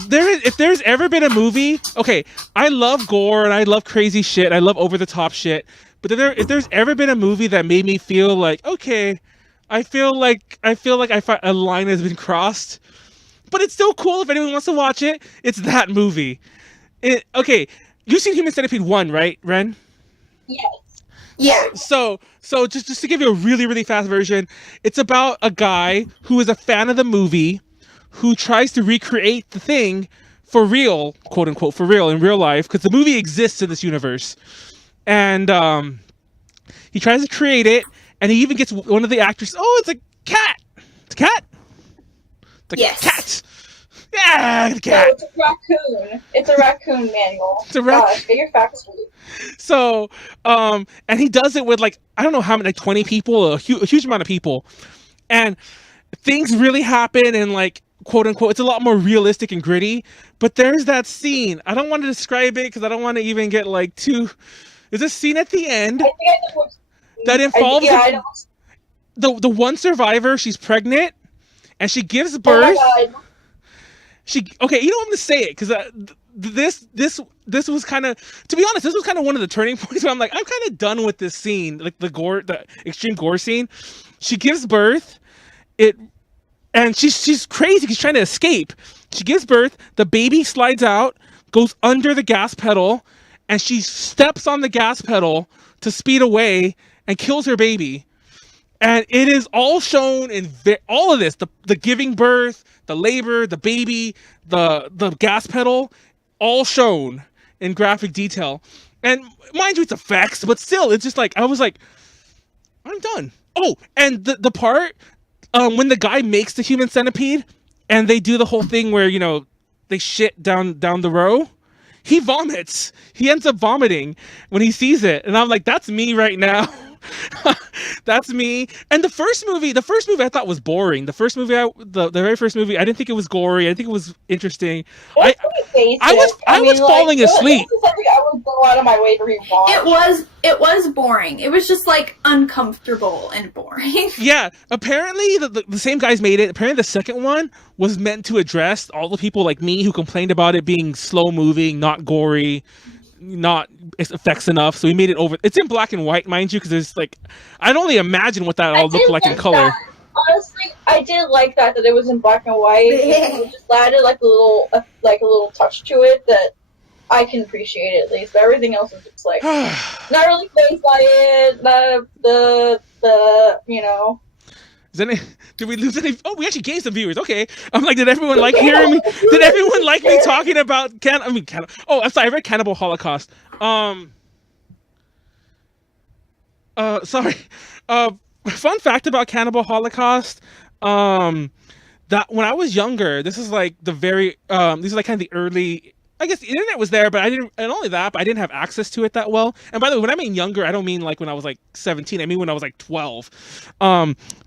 If there's ever been a movie, okay, I love gore and I love crazy shit. I love over the top shit. But if there's ever been a movie that made me feel like, okay, I feel like a line has been crossed, but it's still cool if anyone wants to watch it. It's that movie. Okay, you've seen Human Centipede 1, right, Ren? Yes. Yeah. So just to give you a really, really fast version, it's about a guy who is a fan of the movie, who tries to recreate the thing for real, quote unquote, for real in real life, because the movie exists in this universe. And he tries to create it, and he even gets one of the actors. Oh, it's a cat. It's a cat. It's a Yes. cat. Yeah, it's a cat. No, it's a raccoon. It's a raccoon, Manuel. It's a raccoon. Gosh, get your facts right. So, and he does it with like, I don't know how many, like 20 people, a huge amount of people. And things really happen and like, quote unquote, it's a lot more realistic and gritty. But there's that scene. I don't want to describe it because I don't want to even get like too. There's a scene at the end I think I know what that involves I know. the one survivor. She's pregnant and she gives Oh birth. my god. Okay, you know, I'm gonna say it because this was kind of, to be honest, this was kind of one of the turning points where I'm like, I'm kind of done with this scene, like the extreme gore scene. She gives birth, and she's crazy. She's trying to escape. She gives birth. The baby slides out, goes under the gas pedal, and she steps on the gas pedal to speed away and kills her baby. And it is all shown in all of this: the giving birth, the labor, the baby, the gas pedal, all shown in graphic detail. And mind you, it's effects, but still, it's just like I was like, I'm done. Oh, and the part when the guy makes the human centipede, and they do the whole thing where they shit down the row. He vomits. He ends up vomiting when he sees it, and I'm like, that's me right now. That's me. And the first movie I thought was boring. The very first movie, I didn't think it was gory. I didn't think it was interesting. I was falling asleep. This is something I would go out of my way to rewatch. It was boring. It was just like uncomfortable and boring. Yeah, apparently the same guys made it. Apparently the second one was meant to address all the people like me who complained about it being slow moving, not gory, not effects enough. So we made it over. It's in black and white, mind you, because there's like, I'd only imagine what that all looked like in color. That. Honestly, I did like that it was in black and white. It just added like a little touch to it that I can appreciate at least. But everything else is just like not really fazed by it. Did we lose any? Oh, we actually gained some viewers. Okay, I'm like, did everyone like hearing me? Did everyone like me talking about Oh, I'm sorry, I read Cannibal Holocaust. Sorry. Fun fact about Cannibal Holocaust. That when I was younger, this is like the very these are like kind of the early. I guess the internet was there, but I didn't, and only that, but I didn't have access to it that well. And by the way, when I mean younger, I don't mean like when I was like 17. I mean when I was like 12.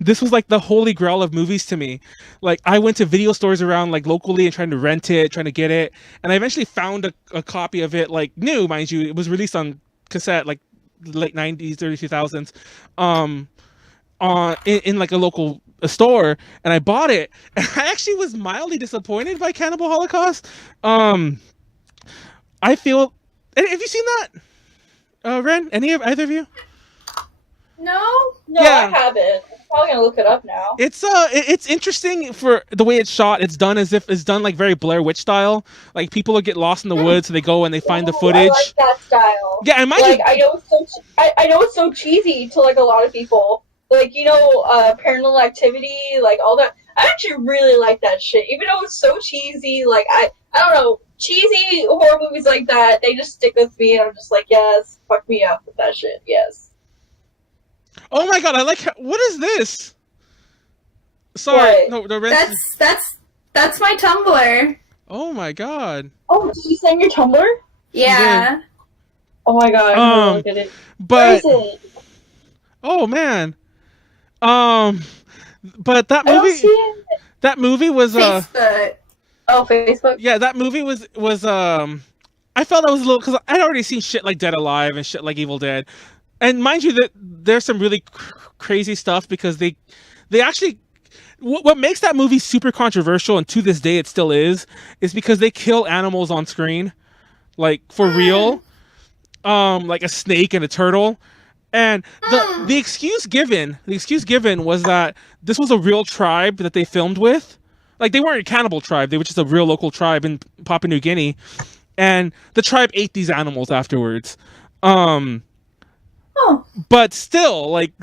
This was like the holy grail of movies to me. Like I went to video stores around like locally and trying to rent it, trying to get it, and I eventually found a copy of it, like new, mind you. It was released on cassette, like late 90s, early 2000s, in like a local store, and I bought it. And I actually was mildly disappointed by Cannibal Holocaust. I feel. Have you seen that, Ren? Either of you? No, Yeah. I haven't. I'm probably gonna look it up now. It's interesting for the way it's shot. It's done as if it's done like very Blair Witch style. Like people will get lost in the woods, so they go and they find the footage. I like that style. Yeah, and mind you, I know it's so cheesy to like a lot of people. Like Paranormal Activity, like all that. I actually really like that shit, even though it's so cheesy. Like I don't know, cheesy horror movies like that, they just stick with me, and I'm just like, yes, fuck me up with that shit, yes. oh my god, I like. What is this? Sorry, What? no, Ren. That's my Tumblr. Oh my god. Oh, did you send your Tumblr? Yeah. Oh my god, I'm gonna look at it. Where is But it? oh man, but I don't see it. that movie was Facebook. Oh, Facebook. yeah, that movie was I felt that was a little because I'd already seen shit like Dead Alive and shit like Evil Dead, and mind you that there's some really crazy stuff because they actually what makes that movie super controversial and to this day it still is because they kill animals on screen, like for real, like a snake and a turtle. And the excuse given was that this was a real tribe that they filmed with. Like, they weren't a cannibal tribe, they were just a real local tribe in Papua New Guinea. And the tribe ate these animals afterwards. Oh. But still, like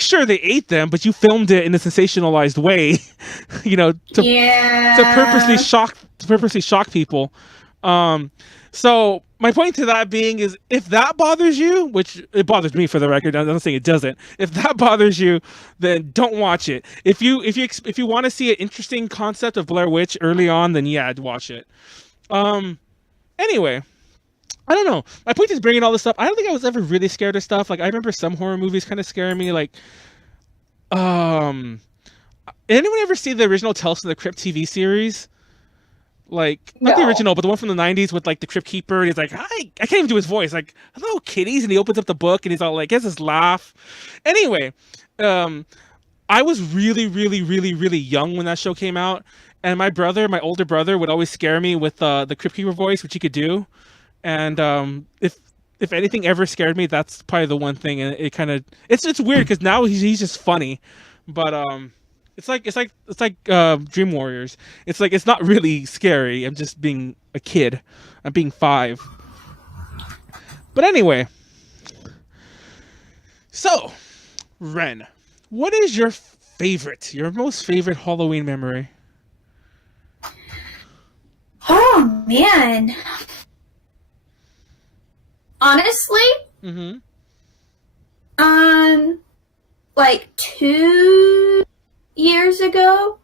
sure they ate them, but you filmed it in a sensationalized way, you know, to purposely shock people. So my point to that being is, if that bothers you, which it bothers me for the record, I'm not saying it doesn't. If that bothers you, then don't watch it. If you want to see an interesting concept of Blair Witch early on, then yeah, watch it. Anyway, I don't know. My point is bringing all this up. I don't think I was ever really scared of stuff. Like, I remember some horror movies kind of scaring me. Like, anyone ever see the original Tales from the Crypt TV series? Like, not the original, but the one from the 90s with, like, the Crypt Keeper, and he's like, hi, I can't even do his voice, like, hello, kitties, and he opens up the book, and he's all like, he has this laugh. Anyway, I was really, really, really, really young when that show came out, and my older brother, would always scare me with the Crypt Keeper voice, which he could do, and if anything ever scared me, that's probably the one thing, and it kind of, it's weird, because now he's just funny, but, It's like Dream Warriors. It's like, it's not really scary. I'm just being a kid. I'm being 5. But anyway. So, Ren, what is your most favorite Halloween memory? Oh, man. Honestly? Mm-hmm. Like 2 years ago,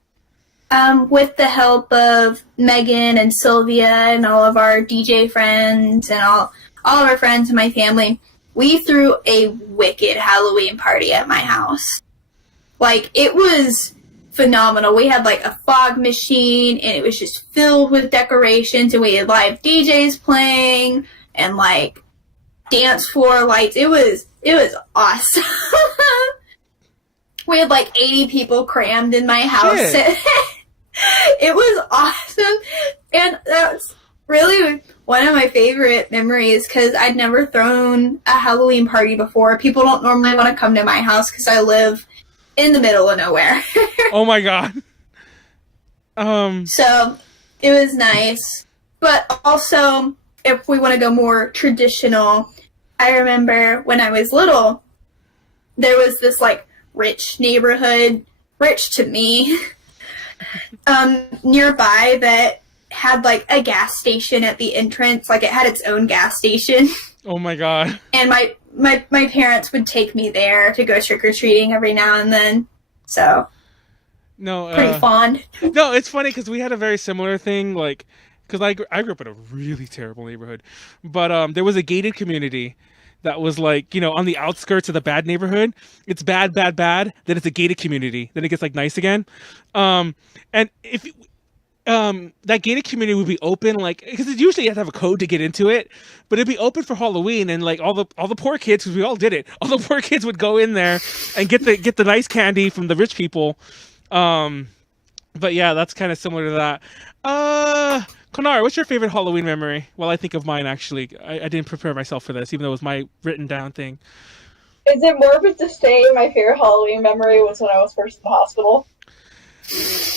with the help of Megan and Sylvia and all of our DJ friends and all of our friends and my family, we threw a wicked Halloween party at my house. Like, it was phenomenal. We had like a fog machine, and it was just filled with decorations, and we had live DJs playing and like dance floor lights. It was awesome. We had like 80 people crammed in my house. It was awesome. And that's really one of my favorite memories, because I'd never thrown a Halloween party before. People don't normally want to come to my house because I live in the middle of nowhere. Oh my god. So it was nice. But also, if we want to go more traditional, I remember when I was little, there was this like rich neighborhood, rich to me, nearby, that had like a gas station at the entrance. Like, it had its own gas station. Oh my god. And my parents would take me there to go trick-or-treating every now and then. So, no, pretty fond. No, it's funny because we had a very similar thing, like, because I grew up in a really terrible neighborhood, but there was a gated community that was like, you know, on the outskirts of the bad neighborhood. It's bad, then it's a gated community, then it gets like nice again. And if that gated community would be open, like, because usually you have to have a code to get into it, but it'd be open for Halloween, and like all the poor kids, because we all did it, all the poor kids would go in there and get the nice candy from the rich people. But yeah, that's kind of similar to that. Konaru, what's your favorite Halloween memory? Well, I think of mine, actually. I didn't prepare myself for this, even though it was my written down thing. Is it morbid to say my favorite Halloween memory was when I was first in the hospital?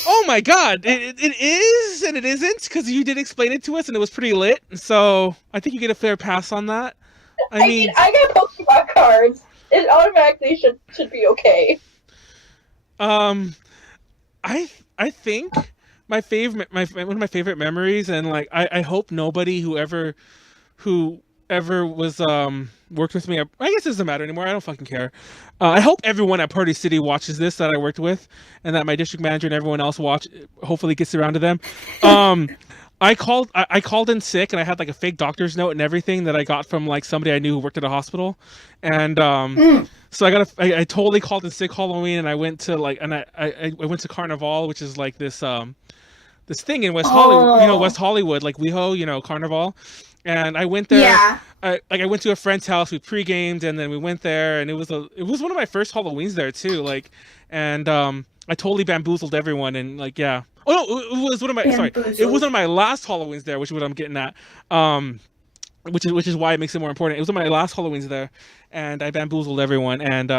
Oh my god, it is and it isn't, because you did explain it to us and it was pretty lit, so I think you get a fair pass on that. I got Pokemon cards. It automatically should be okay. I think one of my favorite memories, and like I hope nobody who ever was worked with me, I guess it doesn't matter anymore, I don't fucking care. I hope everyone at Party City watches this that I worked with, and that my district manager and everyone else hopefully gets around to them. I called in sick, and I had like a fake doctor's note and everything that I got from like somebody I knew who worked at a hospital, and so I totally called in sick Halloween, and I went to like I went to Carnival, which is like this this thing in West Hollywood, West Hollywood, like WeHo, Carnival, and I went there. Yeah. I went to a friend's house, we pre-gamed, and then we went there, and it was one of my first Halloweens there too, like, and I totally bamboozled everyone, and like, yeah. Oh no, it was one of my it was one of my last Halloweens there, which is what I'm getting at. Which is why it makes it more important. It was one of my last Halloweens there, and I bamboozled everyone, and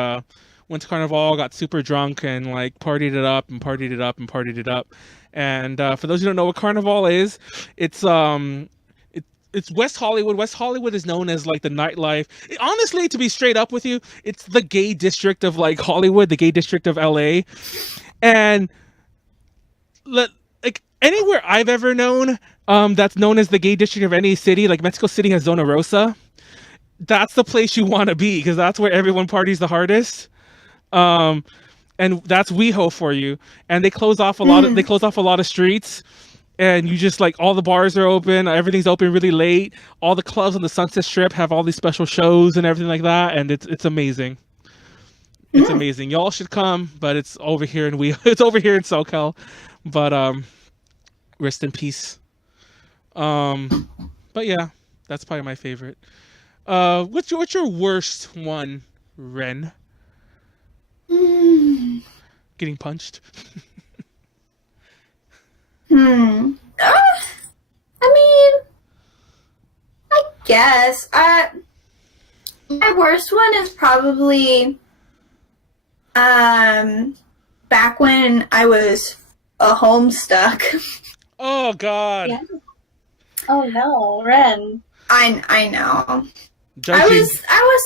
went to Carnival, got super drunk, and like partied it up and partied it up and partied it up. And for those who don't know what Carnival is, it's West Hollywood. West Hollywood is known as like the nightlife. Honestly, to be straight up with you, it's the gay district of like Hollywood, the gay district of LA, and like anywhere I've ever known, that's known as the gay district of any city. Like Mexico City has Zona Rosa. That's the place you want to be, because that's where everyone parties the hardest. And that's WeHo for you. And they close off a lot of streets. And you just like, all the bars are open, everything's open really late. All the clubs on the Sunset Strip have all these special shows and everything like that, and it's amazing. It's amazing. Y'all should come, but it's over here in it's over here in SoCal. But rest in peace. But yeah, that's probably my favorite. What's your worst one, Ren? Getting punched. I mean, I guess my worst one is probably back when I was homestuck. Oh God. Yeah. Oh no, Ren. I know. Joking. I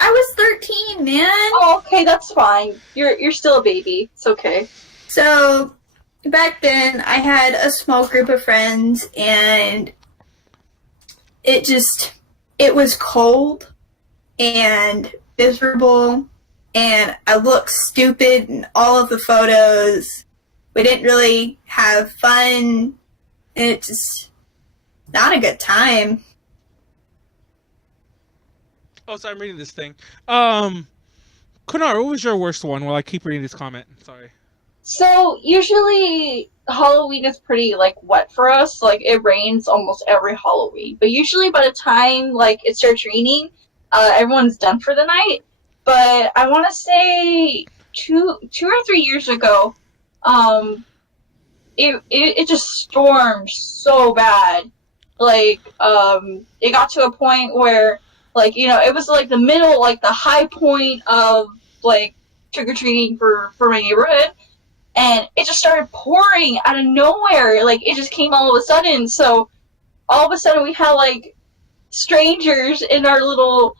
was 13, man. Oh, okay, that's fine. You're still a baby. It's okay. So back then, I had a small group of friends, and it was cold and miserable, and I looked stupid in all of the photos. We didn't really have fun, and it's just not a good time. Oh, so I'm reading this thing. Konaru, what was your worst one? While I keep reading this comment. Sorry. So usually Halloween is pretty like wet for us. Like it rains almost every Halloween, but usually by the time like it starts raining, everyone's done for the night. But I want to say two or 3 years ago, it just stormed so bad. Like it got to a point where like it was like the middle, like the high point of like trick or treating for my neighborhood. And it just started pouring out of nowhere. Like, it just came all of a sudden. So, all of a sudden, we had, like, strangers in our little,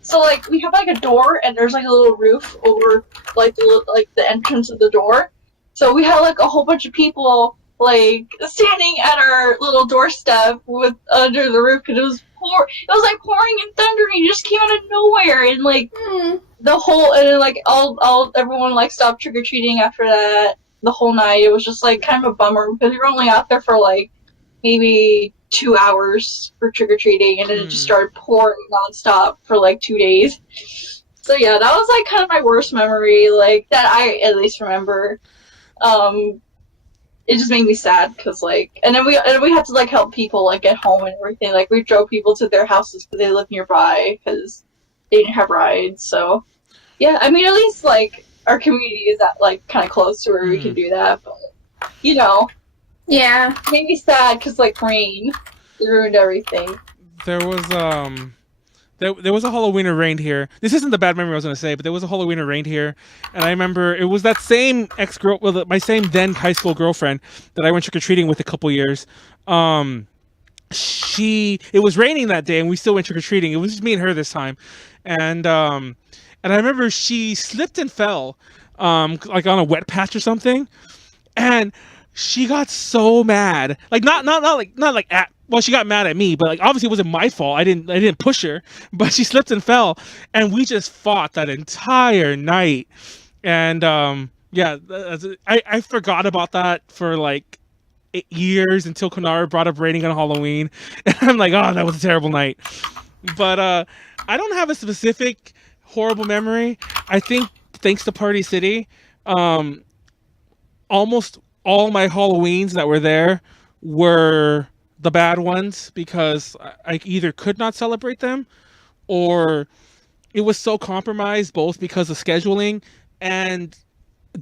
so, like, we have, like, a door, and there's, like, a little roof over, like, the entrance of the door. So, we had, like, a whole bunch of people, like, standing at our little doorstep under the roof, and it was like pouring and thundering. It just came out of nowhere, and, like... everyone like stopped trick or treating after that. The whole night, it was just like kind of a bummer because we were only out there for like maybe 2 hours for trick or treating, and then it just started pouring nonstop for like 2 days. So yeah, that was like kind of my worst memory, like that I at least remember. It just made me sad because like, and then we had to like help people like get home and everything. Like we drove people to their houses because they lived nearby because they didn't have rides. So yeah, I mean, at least, like, our community is at, like, kind of close to where we can do that, but, Yeah. It made me sad, because, like, rain. It ruined everything. There was, there was a Halloween it rained here. This isn't the bad memory I was going to say, but there was a Halloween it rained here, and I remember it was that same my same then high school girlfriend that I went trick-or-treating with a couple years. It was raining that day, and we still went trick-or-treating. It was just me and her this time, and I remember she slipped and fell, like on a wet patch or something, and she got so mad. Like she got mad at me, but like obviously it wasn't my fault. I didn't push her, but she slipped and fell, and we just fought that entire night. And Yeah, I forgot about that for like 8 years until Konaru brought up raining on Halloween, and I'm like, oh, that was a terrible night. But I don't have a specific horrible memory. I think thanks to Party City, um, almost all my Halloweens that were there were the bad ones because I either could not celebrate them or it was so compromised both because of scheduling and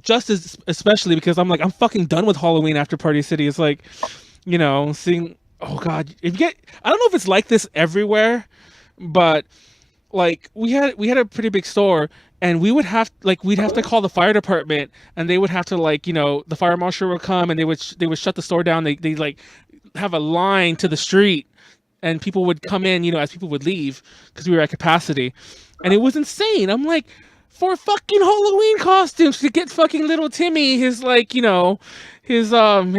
just as especially because I'm like I'm fucking done with Halloween after Party City. It's like, seeing, oh god, if you get, I don't know if it's like this everywhere, but like we had a pretty big store and we'd have to call the fire department and they would have to like, the fire marshal would come and they would shut the store down. They like have a line to the street and people would come in, as people would leave because we were at capacity. And it was insane. I'm like, for fucking Halloween costumes to get fucking little Timmy his like, his and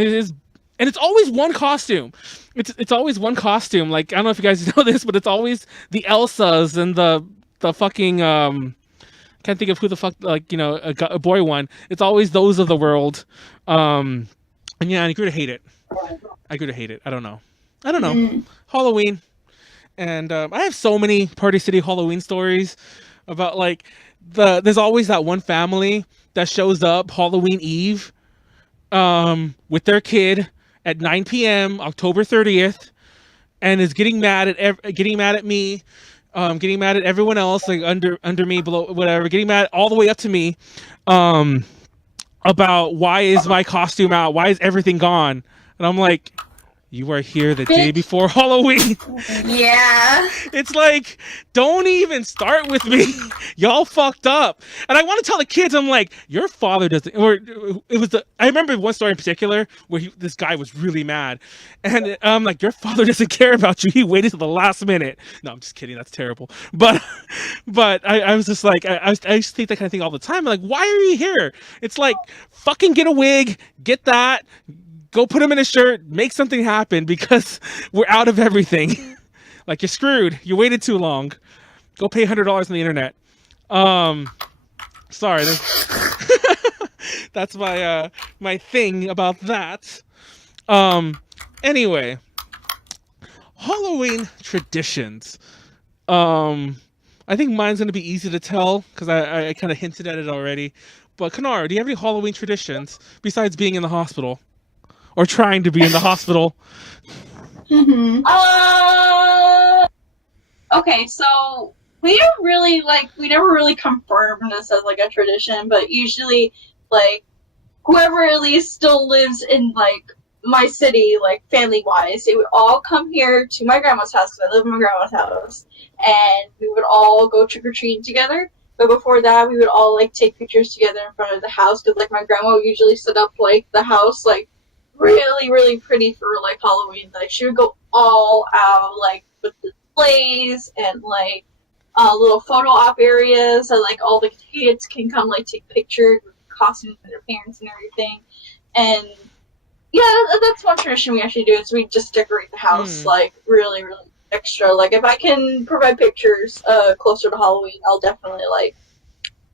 it's always one costume. It's always one costume. Like I don't know if you guys know this, but it's always the Elsas and the fucking can't think of who the fuck, like, a boy one. It's always those of the world. And yeah, I grew to hate it. I don't know. Halloween. And I have so many Party City Halloween stories about like there's always that one family that shows up Halloween Eve with their kid at 9 p.m. October 30th and is getting mad at me, getting mad at everyone else, like under me, below, whatever, getting mad all the way up to me about why is my costume out? Why is everything gone? And I'm like, you are here the day before Halloween. Yeah. It's like, don't even start with me. Y'all fucked up. And I want to tell the kids, I'm like, your father doesn't, or it was I remember one story in particular where this guy was really mad. And I'm like, your father doesn't care about you. He waited till the last minute. No, I'm just kidding. That's terrible. But I was just like, I used to think that kind of thing all the time. I'm like, why are you here? It's like, fucking get a wig, get that, go put him in a shirt, make something happen because we're out of everything. Like, you're screwed. You waited too long. Go pay $100 on the internet. Sorry. That's my thing about that. Anyway, Halloween traditions. I think mine's going to be easy to tell because I kind of hinted at it already. But Konaru, do you have any Halloween traditions besides being in the hospital? Or trying to be in the hospital? Mm-hmm. Okay, so we never really confirmed this as like a tradition, but usually like whoever at least still lives in like my city, like family wise, they would all come here to my grandma's house because I live in my grandma's house, and we would all go trick or treating together. But before that, we would all like take pictures together in front of the house because like my grandma would usually set up like the house like really, really pretty for like Halloween. Like she would go all out like with displays and like little photo op areas so like all the kids can come like take pictures with costumes and their parents and everything. And yeah, that's one tradition we actually do is we just decorate the house like really, really extra. Like if I can provide pictures closer to Halloween, I'll definitely like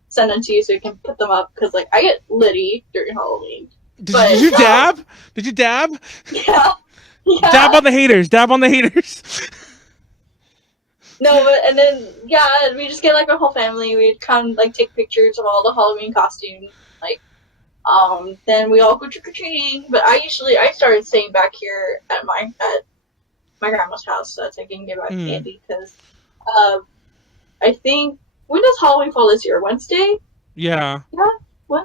send them to you so you can put them up because like I get litty during Halloween. Did you dab? Did you dab? Yeah. Dab on the haters. Dab on the haters. No, but and then we just get like a whole family. We'd come like take pictures of all the Halloween costumes. Like, then we all go trick or treating. But I started staying back here at my grandma's house so that I can give out candy because, I think when does Halloween fall this year? Wednesday? Yeah. Yeah. What?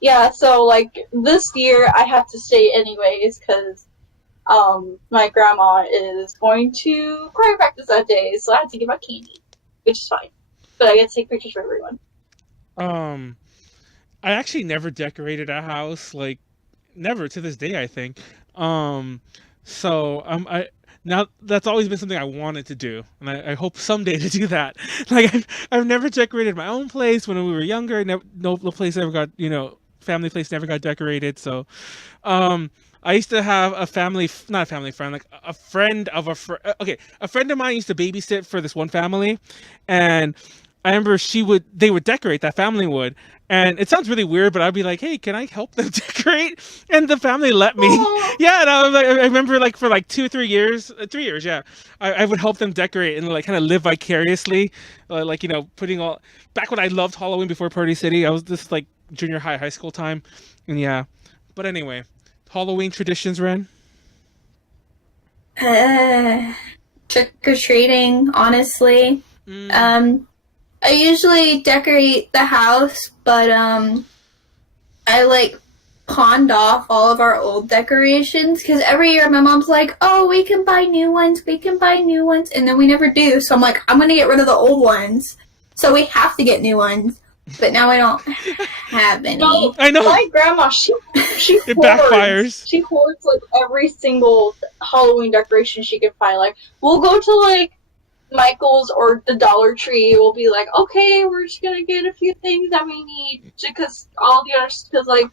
Yeah, so, like, this year I had to stay anyways, because, my grandma is going to choir practice that day, so I had to give out candy, which is fine. But I get to take pictures for everyone. I actually never decorated a house, like, never to this day, I think. Now that's always been something I wanted to do, and I hope someday to do that. Like, I've never decorated my own place when we were younger. No place ever got, family place never got decorated. So, I used to have a not a family friend, like a friend of a friend. Okay, a friend of mine used to babysit for this one family, and I remember they would decorate, that family would. And it sounds really weird, but I'd be like, hey, can I help them decorate? And the family let me. Aw. Yeah, and I remember like for like 2 or 3 years, 3 years, yeah, I would help them decorate and like kind of live vicariously. Like, putting all, back when I loved Halloween before Party City, I was just like junior high school time. And yeah, but anyway, Halloween traditions, Ren? Trick-or-treating, honestly. I usually decorate the house, but I like pawned off all of our old decorations because every year my mom's like, oh, we can buy new ones, and then we never do. So I'm like, I'm gonna get rid of the old ones, so we have to get new ones. But now I don't have any. No, I know. my grandma, she It hoards. backfires. She hoards like every single Halloween decoration she can find. Like, we'll go to like Michael's or the Dollar Tree. We'll be like, okay, we're just gonna get a few things that we need because all the others, because like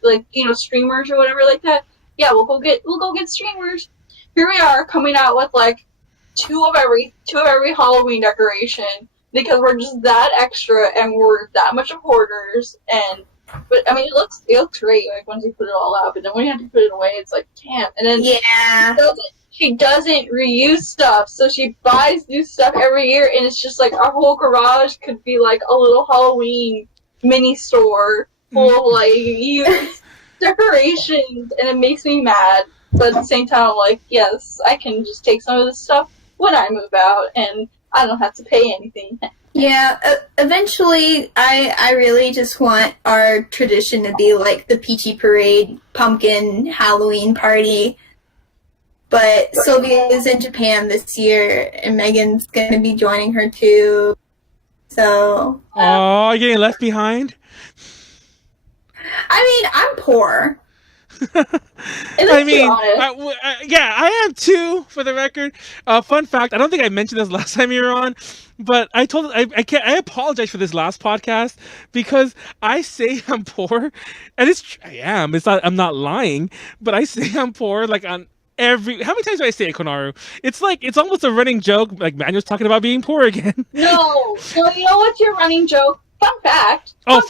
streamers or whatever like that. Yeah, we'll go get streamers. Here we are coming out with like two of every Halloween decoration because we're just that extra and we're that much of hoarders. But I mean, it looks great like once you put it all out. But then when you have to put it away, it's like damn. And then Yeah. she doesn't reuse stuff, so she buys new stuff every year, and it's just like our whole garage could be like a little Halloween mini store full of like used decorations, and it makes me mad. But at the same time, I'm like, yes, I can just take some of this stuff when I move out, and I don't have to pay anything. Yeah, eventually I really just want our tradition to be like the Peachy Parade pumpkin Halloween party. But Sylvia is in Japan this year, and Megan's going to be joining her too. So... Oh, you're getting left behind? I mean, I'm poor. I mean, yeah, I am too, for the record. Fun fact, I don't think I mentioned this last time you were on, but I I apologize for this last podcast because I say I'm poor, and I am. I'm not lying, but I say I'm poor like on how many times do I say it, Konaru? It's like, it's almost a running joke, like Manuel's talking about being poor again. No, you know what's your running joke? Fun fact. Fun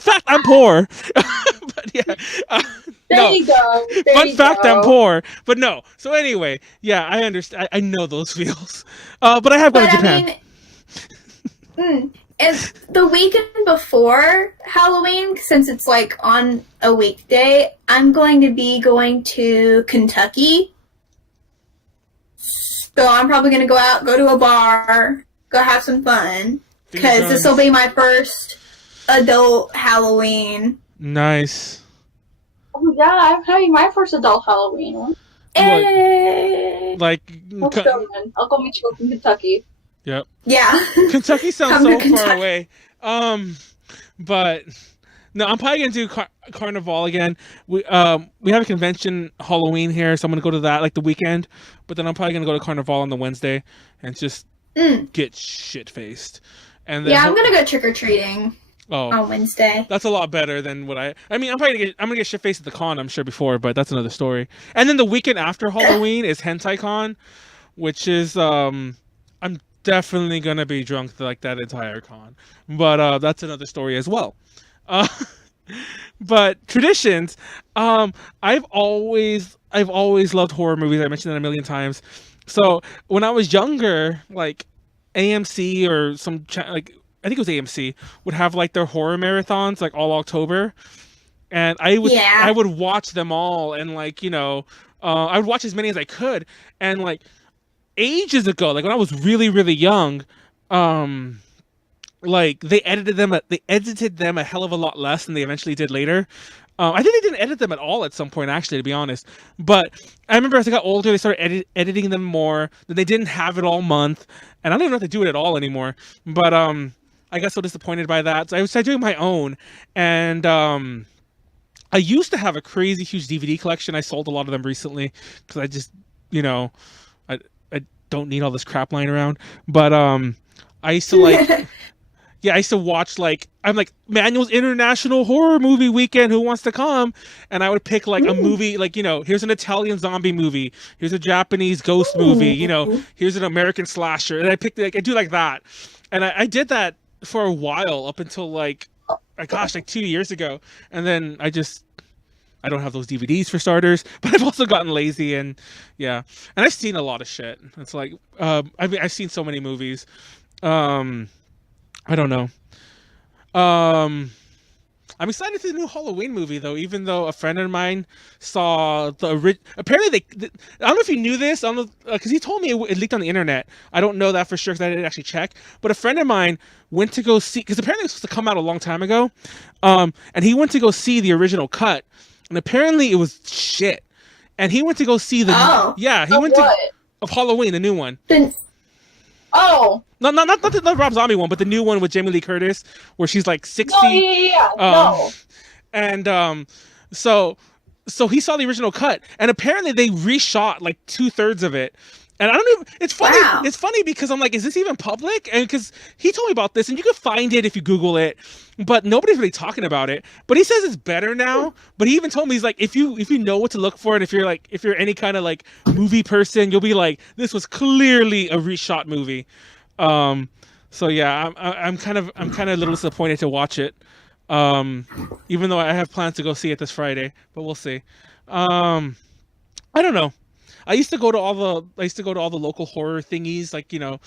fact, I'm poor. But yeah. There you go. Fun fact, I'm poor. But no. So anyway, yeah, I understand. I know those feels. But I have gone to Japan. And the weekend before Halloween, since it's like on a weekday, I'm going to be going to Kentucky. So I'm probably going to go to a bar, go have some fun. Because this will be my first adult Halloween. Nice. Oh yeah, I'm having my first adult Halloween one. Like, I'll go meet you in Kentucky. Yep. Yeah. Kentucky sounds so far away. But no, I'm probably gonna do Carnival again. We have a convention Halloween here, so I'm gonna go to that like the weekend. But then I'm probably gonna go to Carnival on the Wednesday and just get shit faced. And then I'm gonna go trick or treating on Wednesday. That's a lot better than what I mean. I'm gonna get shit faced at the con, I'm sure, before, but that's another story. And then the weekend after Halloween is Hentai Con, which is I'm definitely gonna be drunk like that entire con, but that's another story as well. But traditions, I've always loved horror movies. I mentioned that a million times. So when I was younger, like AMC or I think it was AMC would have like their horror marathons like all October, and I would watch them all, and like I would watch as many as I could, and like ages ago, like when I was really really young, like they edited them a hell of a lot less than they eventually did later. I think they didn't edit them at all at some point, actually, to be honest. But I remember as I got older, they started editing them more. Then they didn't have it all month, and I don't even know if they do it at all anymore. But I got so disappointed by that, so I started doing my own. And I used to have a crazy huge DVD collection. I sold a lot of them recently because I just, I don't need all this crap lying around. But I used to like. Yeah, I used to watch I'm like Manuel's International Horror Movie Weekend. Who wants to come? And I would pick like a movie, like here's an Italian zombie movie, here's a Japanese ghost movie, here's an American slasher, and I picked I do like that, and I did that for a while, up until like 2 years ago, and then I don't have those DVDs for starters, but I've also gotten lazy, and yeah, and I've seen a lot of shit. It's like, I've seen so many movies. I don't know. I'm excited for the new Halloween movie, though. Even though a friend of mine saw apparently I don't know if you knew this. I don't know, because he told me it leaked on the internet. I don't know that for sure because I didn't actually check. But a friend of mine went to go see, because apparently it was supposed to come out a long time ago, and he went to go see the original cut, and apparently it was shit. And he went to go see of Halloween, the new one. Oh. Not the Rob Zombie one, but the new one with Jamie Lee Curtis, where she's like 60. Oh, yeah. No. And so he saw the original cut, and apparently they reshot like 2/3 of it. And I don't even. It's funny. Wow. It's funny because I'm like, is this even public? And because he told me about this, and you can find it if you Google it, but nobody's really talking about it. But he says it's better now. But he even told me, he's like, if you know what to look for, and if you're any kind of like movie person, you'll be like, this was clearly a reshot movie. So yeah, I'm kind of a little disappointed to watch it. Even though I have plans to go see it this Friday, but we'll see. I don't know. I used to go to all the local horror thingies, like, you know,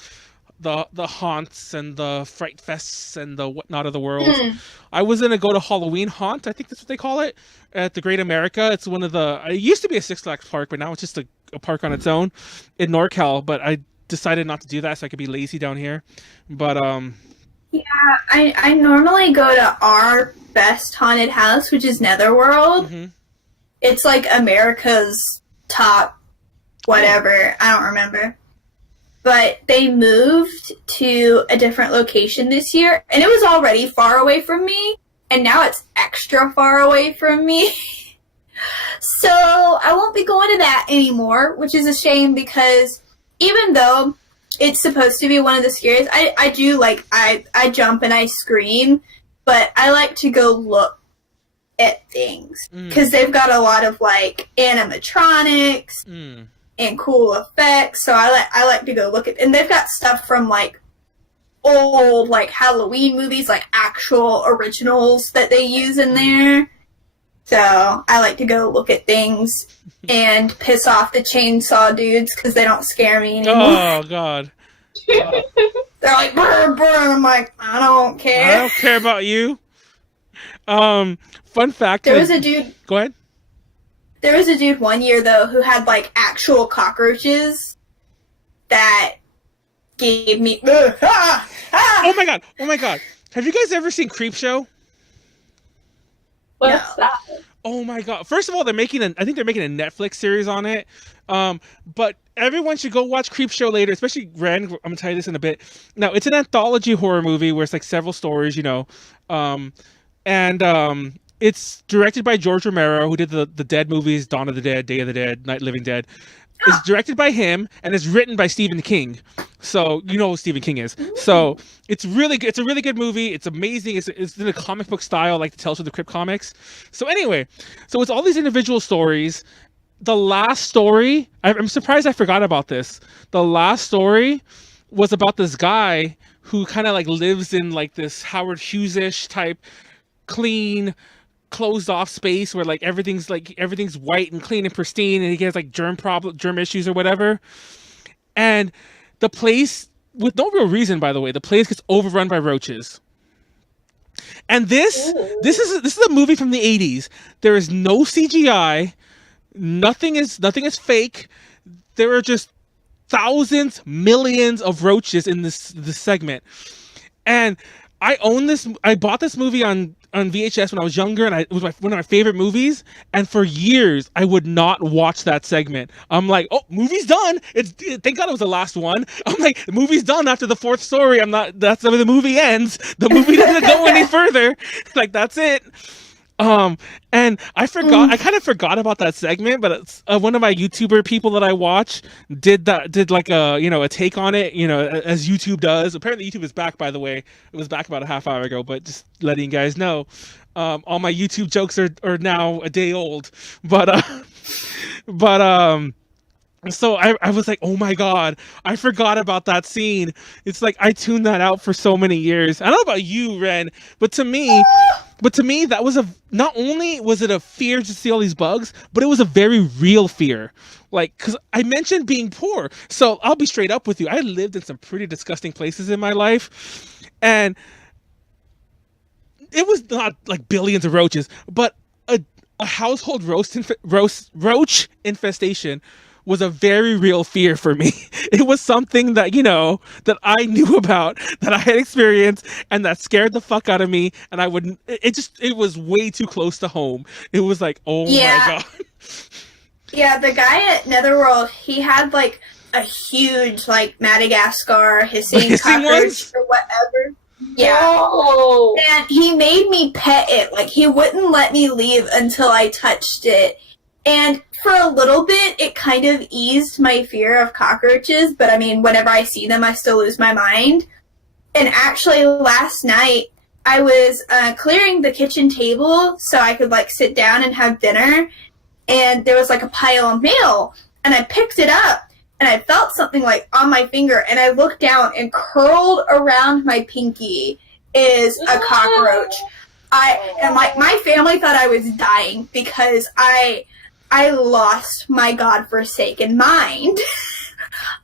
the haunts and the fright fests and the whatnot of the world. I was gonna go to Halloween Haunt, I think that's what they call it, at the Great America. It's one of it used to be a Six Flags park, but now it's just a park on its own in NorCal. But I decided not to do that so I could be lazy down here. But yeah, I normally go to our best haunted house, which is Netherworld. Mm-hmm. It's like America's top whatever, I don't remember. But they moved to a different location this year, and it was already far away from me, and now it's extra far away from me. So I won't be going to that anymore, which is a shame because even though it's supposed to be one of the scariest, I do like, I jump and I scream, but I like to go look at things because they've got a lot of like animatronics and cool effects, so I like to go look at, and they've got stuff from like old like Halloween movies, like actual originals that they use in there. So I like to go look at things and piss off the chainsaw dudes because they don't scare me anymore. Oh God. They're like brr brr, and I'm like, I don't care. I don't care about you. Fun fact. There was a dude. Go ahead. There was a dude one year though who had like actual cockroaches that gave me. Oh my god! Have you guys ever seen Creepshow? What's that? Oh my god! First of all, I think they're making a Netflix series on it. But everyone should go watch Creepshow later, especially Ren. I'm gonna tell you this in a bit. Now, it's an anthology horror movie where it's like several stories, you know, and it's directed by George Romero, who did the Dead movies, Dawn of the Dead, Day of the Dead, Night of the Living Dead. It's directed by him, and it's written by Stephen King. So you know who Stephen King is. So it's really good. It's a really good movie. It's amazing. It's in a comic book style, like the Tales from the Crypt comics. So anyway, so it's all these individual stories. The last story, I'm surprised I forgot about this. The last story was about this guy who kind of like lives in like this Howard Hughes-ish type clean, closed off space where like everything's white and clean and pristine, and he has like germ issues or whatever. And the place, with no real reason, by the way, the place gets overrun by roaches. And this is a movie from the 80s. There is no CGI. Nothing is fake. There are just thousands, millions of roaches in this segment. And I bought this movie on VHS when I was younger, and it was one of my favorite movies. And for years, I would not watch that segment. I'm like, oh, movie's done. Thank God it was the last one. I'm like, the movie's done after the fourth story. That's the way the movie ends. The movie doesn't go any further. Like, that's it. And I kind of forgot about that segment, but it's, one of my YouTuber people that I watch did like a take on it, as YouTube does. Apparently YouTube is back, by the way. It was back about a half hour ago, but just letting you guys know, all my YouTube jokes are now a day old, but So I was like, oh my god, I forgot about that scene. It's like I tuned that out for so many years. I don't know about you, Ren, but to me, that was not only was it a fear to see all these bugs, but it was a very real fear. Like, because I mentioned being poor, so I'll be straight up with you. I lived in some pretty disgusting places in my life, and it was not like billions of roaches, but a household roach infestation was a very real fear for me. It was something that, that I knew about, that I had experienced, and that scared the fuck out of me. And it was way too close to home. It was like, oh my god. Yeah, the guy at Netherworld, he had like a huge like Madagascar hissing cockroach or whatever. Yeah. No. And he made me pet it. Like, he wouldn't let me leave until I touched it. And for a little bit, it kind of eased my fear of cockroaches. But, I mean, whenever I see them, I still lose my mind. And actually, last night, I was clearing the kitchen table so I could, like, sit down and have dinner. And there was, like, a pile of mail. And I picked it up. And I felt something like on my finger, and I looked down, and curled around my pinky is a cockroach. My family thought I was dying because I lost my godforsaken mind.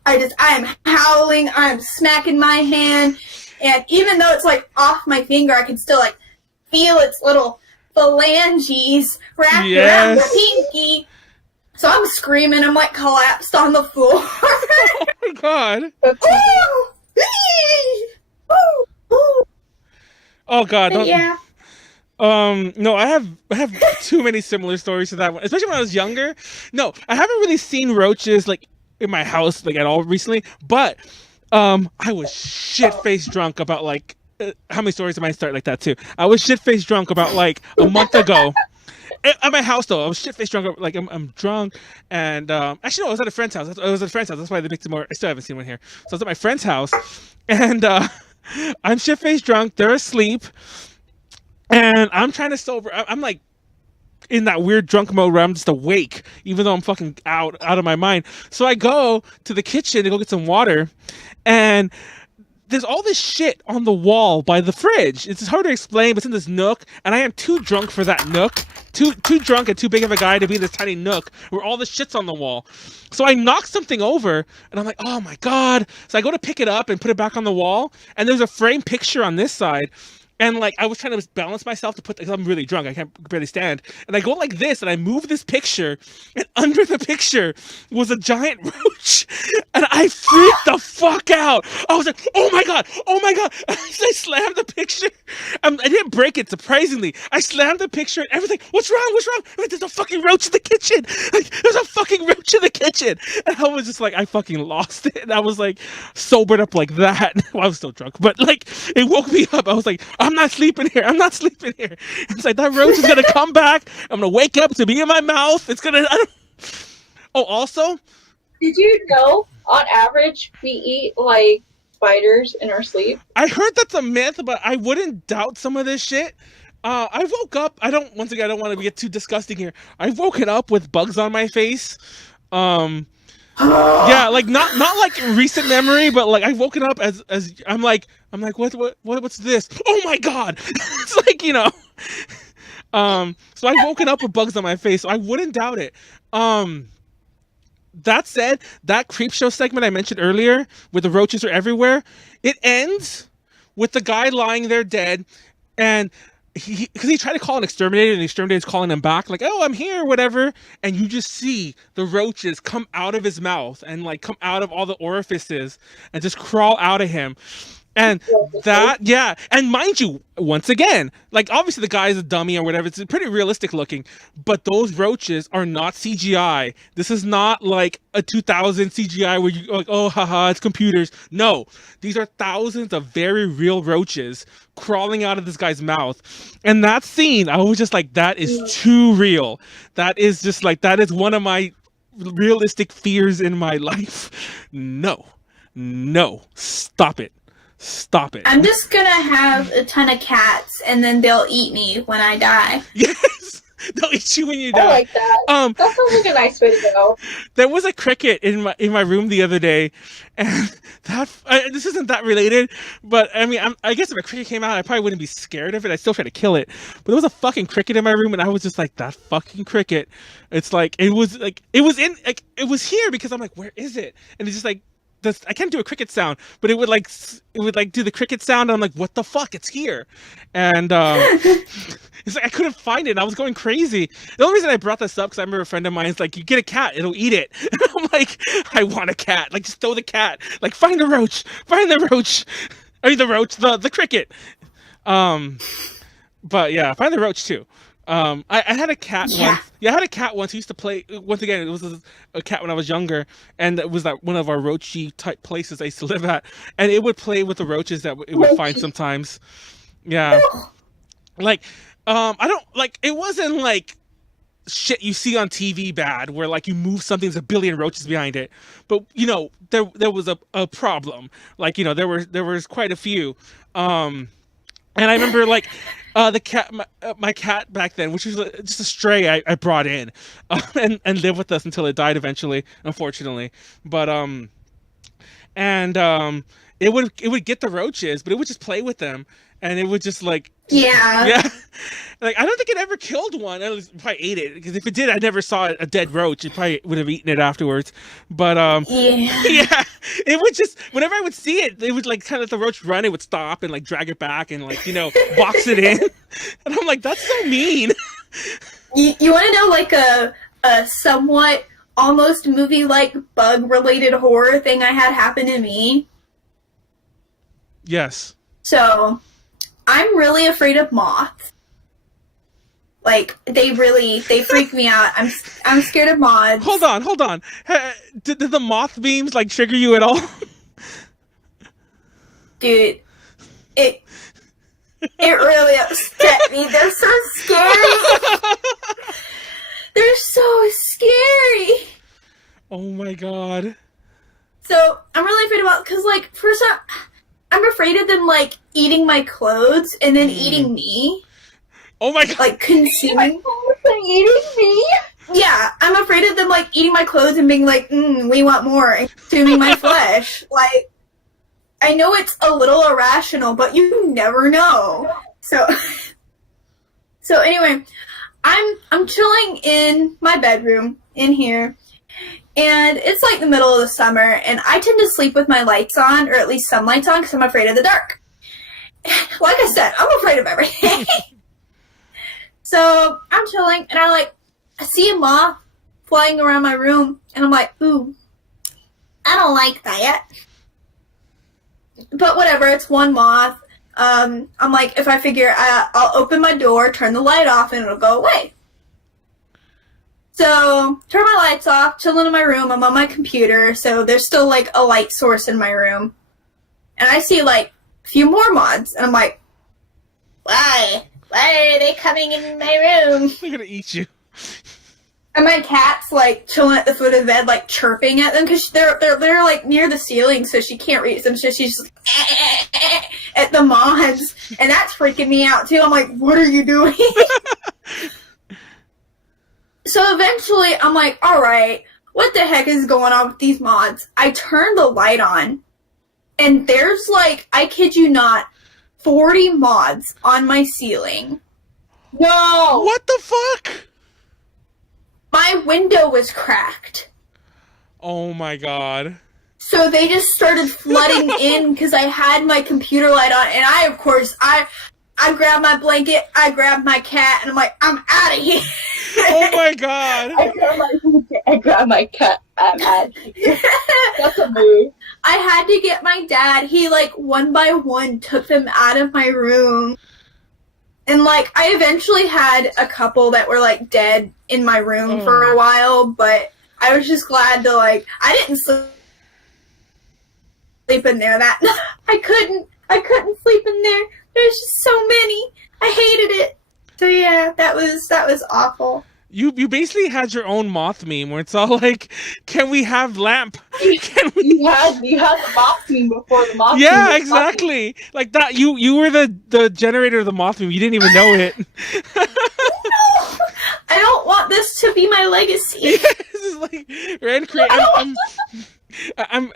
I'm howling, I'm smacking my hand, and even though it's like off my finger, I can still like feel its little phalanges wrapped around the pinky. So I'm screaming, I'm like collapsed on the floor. Oh my god. Oh god. Yeah. No, I have too many similar stories to that one, especially when I was younger. No, I haven't really seen roaches like in my house like at all recently, but I was shit-faced drunk about like how many stories am I start like that too? I was shit-faced drunk about like a month ago. At my house though, I was shit-faced drunk. Like I'm drunk, and actually no, I was at a friend's house. I was at a friend's house. That's why they makes it more. I still haven't seen one here. So I was at my friend's house, and I'm shit-faced drunk. They're asleep, and I'm trying to sober. I'm like in that weird drunk mode where I'm just awake, even though I'm fucking out of my mind. So I go to the kitchen to go get some water, and there's all this shit on the wall by the fridge. It's hard to explain, but it's in this nook, and I am too drunk for that nook. Too drunk and too big of a guy to be in this tiny nook where all the shit's on the wall. So I knock something over, and I'm like, oh my god. So I go to pick it up and put it back on the wall, and there's a framed picture on this side. And like I was trying to balance myself to put, because I'm really drunk, I can't barely stand. And I go like this, and I move this picture, and under the picture was a giant roach, and I freaked the fuck out. I was like, oh my god, oh my god! I slammed the picture. I didn't break it, surprisingly. I slammed the picture, and everything. What's wrong? What's wrong? Like, there's a fucking roach in the kitchen. Like, there's a fucking roach in the kitchen. And I was just like, I fucking lost it. And I was like sobered up like that. Well, I was still drunk, but like it woke me up. I was like, I'm not sleeping here. I'm not sleeping here. It's like that roach is gonna come back. I'm gonna wake up to be in my mouth. It's gonna. Oh, also, did you know on average we eat like spiders in our sleep? I heard that's a myth, but I wouldn't doubt some of this shit. I woke up. I don't want to get too disgusting here. I've woken up with bugs on my face. Yeah, like not like recent memory, but like I've woken up as I'm like what's this? Oh my god! It's like, so I've woken up with bugs on my face, so I wouldn't doubt it. That said, that Creepshow segment I mentioned earlier, where the roaches are everywhere, it ends with the guy lying there dead, and because he tried to call an exterminator, and the exterminator's calling him back, like, oh, I'm here, whatever, and you just see the roaches come out of his mouth and like come out of all the orifices and just crawl out of him. And that, yeah, and mind you, once again, like obviously the guy is a dummy or whatever, it's pretty realistic looking, but those roaches are not CGI. This is not like a 2000 CGI where you like, oh, haha, it's computers. No, these are thousands of very real roaches crawling out of this guy's mouth. And that scene, I was just like, that is too real. That is just like, that is one of my realistic fears in my life. No, stop it. Stop it. I'm just gonna have a ton of cats, and then they'll eat me when I die. Yes. They'll eat you when you I die. like that. That sounds like a nice way to go. There was a cricket in my room the other day, and this isn't that related, but I mean, I guess if a cricket came out, I probably wouldn't be scared of it. I'd still try to kill it. But there was a fucking cricket in my room, and I was just like, that fucking cricket. It was here because I'm like, where is it? And it's just like, I can't do a cricket sound, but it would do the cricket sound. And I'm like, what the fuck? It's here, and it's like I couldn't find it. And I was going crazy. The only reason I brought this up because I remember a friend of mine's like, you get a cat, it'll eat it. And I'm like, I want a cat. Like, just throw the cat. Like, find the roach. Find the roach. I mean, the cricket. But yeah, find the roach too. I had a cat once. Yeah, I had a cat once. He used to play. Once again, it was a cat when I was younger, and it was like one of our roachy type places I used to live at, and it would play with the roaches that it would find sometimes. Yeah, like I don't like. It wasn't like shit you see on TV bad, where like you move something, there's a billion roaches behind it. But you know, there was a problem. Like, you know, there was quite a few. And I remember like. The cat, my cat back then, which was just a stray I brought in, and lived with us until it died eventually, unfortunately. But it would get the roaches, but it would just play with them, and it would just like yeah. Like, I don't think it ever killed one. It probably ate it, because if it did, I never saw a dead roach. It probably would have eaten it afterwards. But yeah, it would just, whenever I would see it, they would like kind of let the roach run. It would stop and like drag it back and like, you know, box it in. And I'm like, that's so mean. You want to know like a somewhat almost movie like bug related horror thing I had happen to me? Yes. So, I'm really afraid of moths. Like, they freak me out. I'm scared of moths. Hold on. Did the moth beams like trigger you at all? Dude, it really upset me. They're so scary. They're so scary. Oh my god. So, I'm really afraid about, because like, first I'm afraid of them like eating my clothes and then eating me. Oh my god. Like, consuming and eating me? Yeah, I'm afraid of them like eating my clothes and being like, we want more, and consuming my flesh. Like, I know it's a little irrational, but you never know. So anyway, I'm chilling in my bedroom in here, and it's like the middle of the summer, and I tend to sleep with my lights on, or at least some lights on, because I'm afraid of the dark. Like I said, I'm afraid of everything. So I'm chilling, and I see a moth flying around my room, and I'm like, ooh, I don't like that. But whatever, it's one moth. I'm like, if I figure I'll open my door, turn the light off, and it'll go away. So, turn my lights off, chilling in my room, I'm on my computer, so there's still like a light source in my room. And I see like a few more moths, and I'm like, why? Why are they coming in my room? They're gonna eat you. And my cat's like chilling at the foot of the bed, like chirping at them, because they're like near the ceiling, so she can't reach them. So she's just at the moths, and that's freaking me out too. I'm like, what are you doing? So eventually, I'm like, all right, what the heck is going on with these moths? I turn the light on, and there's like, I kid you not, 40 moths on my ceiling. No! What the fuck? My window was cracked. Oh my god. So they just started flooding in because I had my computer light on, and I, of course, I grabbed my blanket, I grabbed my cat, and I'm like, I'm out of here. Oh my god. I grabbed my cat. I'm out of here. That's a move. I had to get my dad. He, like, one by one took them out of my room. And, like, I eventually had a couple that were, like, dead in my room for a while, but I was just glad to, like, I didn't sleep in there that night. I couldn't sleep in there. There's just so many. I hated it. So yeah, that was awful. You basically had your own moth meme where it's all like, can we have lamp? Can we... You had the moth meme before the moth meme. Yeah, exactly. Like that. You were the generator of the moth meme. You didn't even know it. No, I don't want this to be my legacy. This is like Ren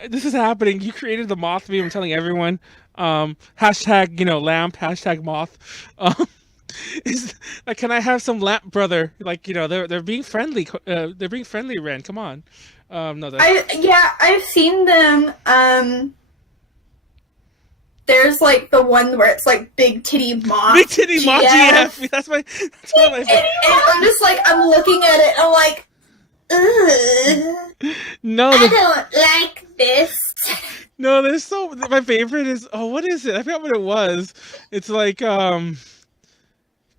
this is happening. You created the moth meme. I'm telling everyone. Hashtag, lamp. Hashtag moth. Is like, can I have some lamp, brother? Like, they're being friendly. They're being friendly, Ren. Come on. No, I've seen them. There's like the one where it's like big titty moth. Big titty moth GF. That's one of my favorite. And I'm just like, I'm looking at it. I'm like, ugh. No, I don't like this. No, there's my favorite is, what is it? I forgot what it was. It's like, gosh,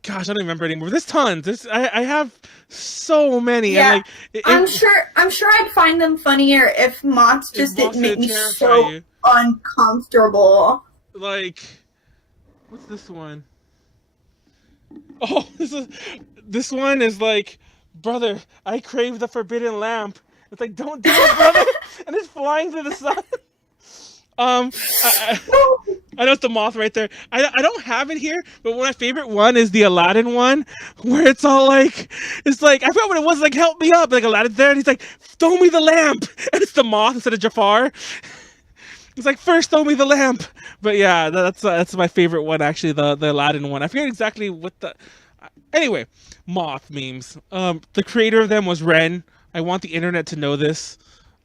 I don't remember anymore. There's tons. I have so many. Yeah, and I'm sure I'd find them funnier if moths just didn't make me so uncomfortable. Like, what's this one? Oh, this one is like, brother, I crave the forbidden lamp. It's like, don't do it, brother. And it's flying to the sun. I know it's the moth right there. I don't have it here, but my favorite one is the Aladdin one, where it's all like, it's like, I forgot what it was, like, help me up, like Aladdin's there, and he's like, throw me the lamp, and it's the moth instead of Jafar. It's like, first throw me the lamp. But yeah, that's my favorite one, actually, the Aladdin one. I forget exactly what anyway, moth memes. The creator of them was Ren. I want the internet to know this.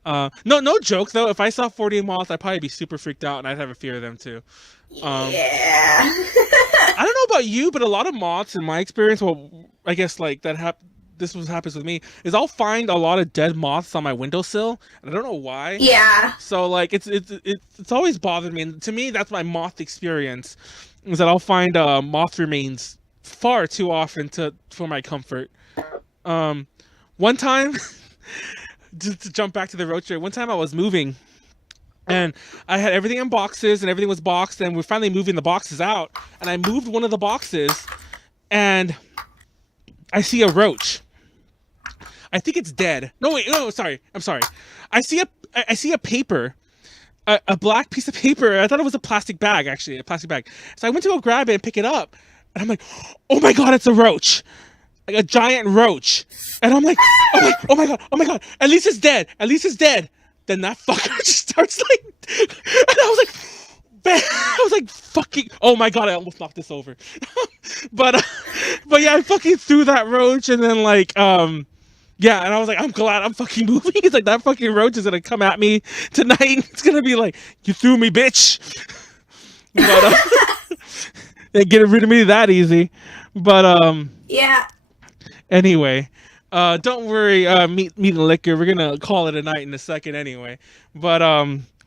No joke though. If I saw 40 moths, I'd probably be super freaked out, and I'd have a fear of them too. Yeah. I don't know about you, but a lot of moths, in my experience, well, I guess like this happens with me, is I'll find a lot of dead moths on my windowsill, and I don't know why. Yeah. So like it's always bothered me, and to me that's my moth experience, is that I'll find moth remains far too often for my comfort. One time. To jump back to the road trip, one time I was moving and I had everything in boxes and everything was boxed, and we're finally moving the boxes out, and I moved one of the boxes and I see a roach. I think it's dead. I'm sorry. I see a paper, a black piece of paper. I thought it was a plastic bag, actually, a plastic bag. So I went to go grab it and pick it up, and I'm like, oh my god, it's a roach. Like a giant roach. And I'm like, oh my god, at least it's dead. Then that fucker just starts like, and I was like, fucking, oh my god, I almost knocked this over. but yeah, I fucking threw that roach, and then like, yeah, and I was like, I'm glad I'm fucking moving. It's like, that fucking roach is gonna come at me tonight. It's gonna be like, you threw me, bitch. But they get rid of me that easy. But yeah. Anyway, don't worry, meat and liquor. We're gonna call it a night in a second anyway. But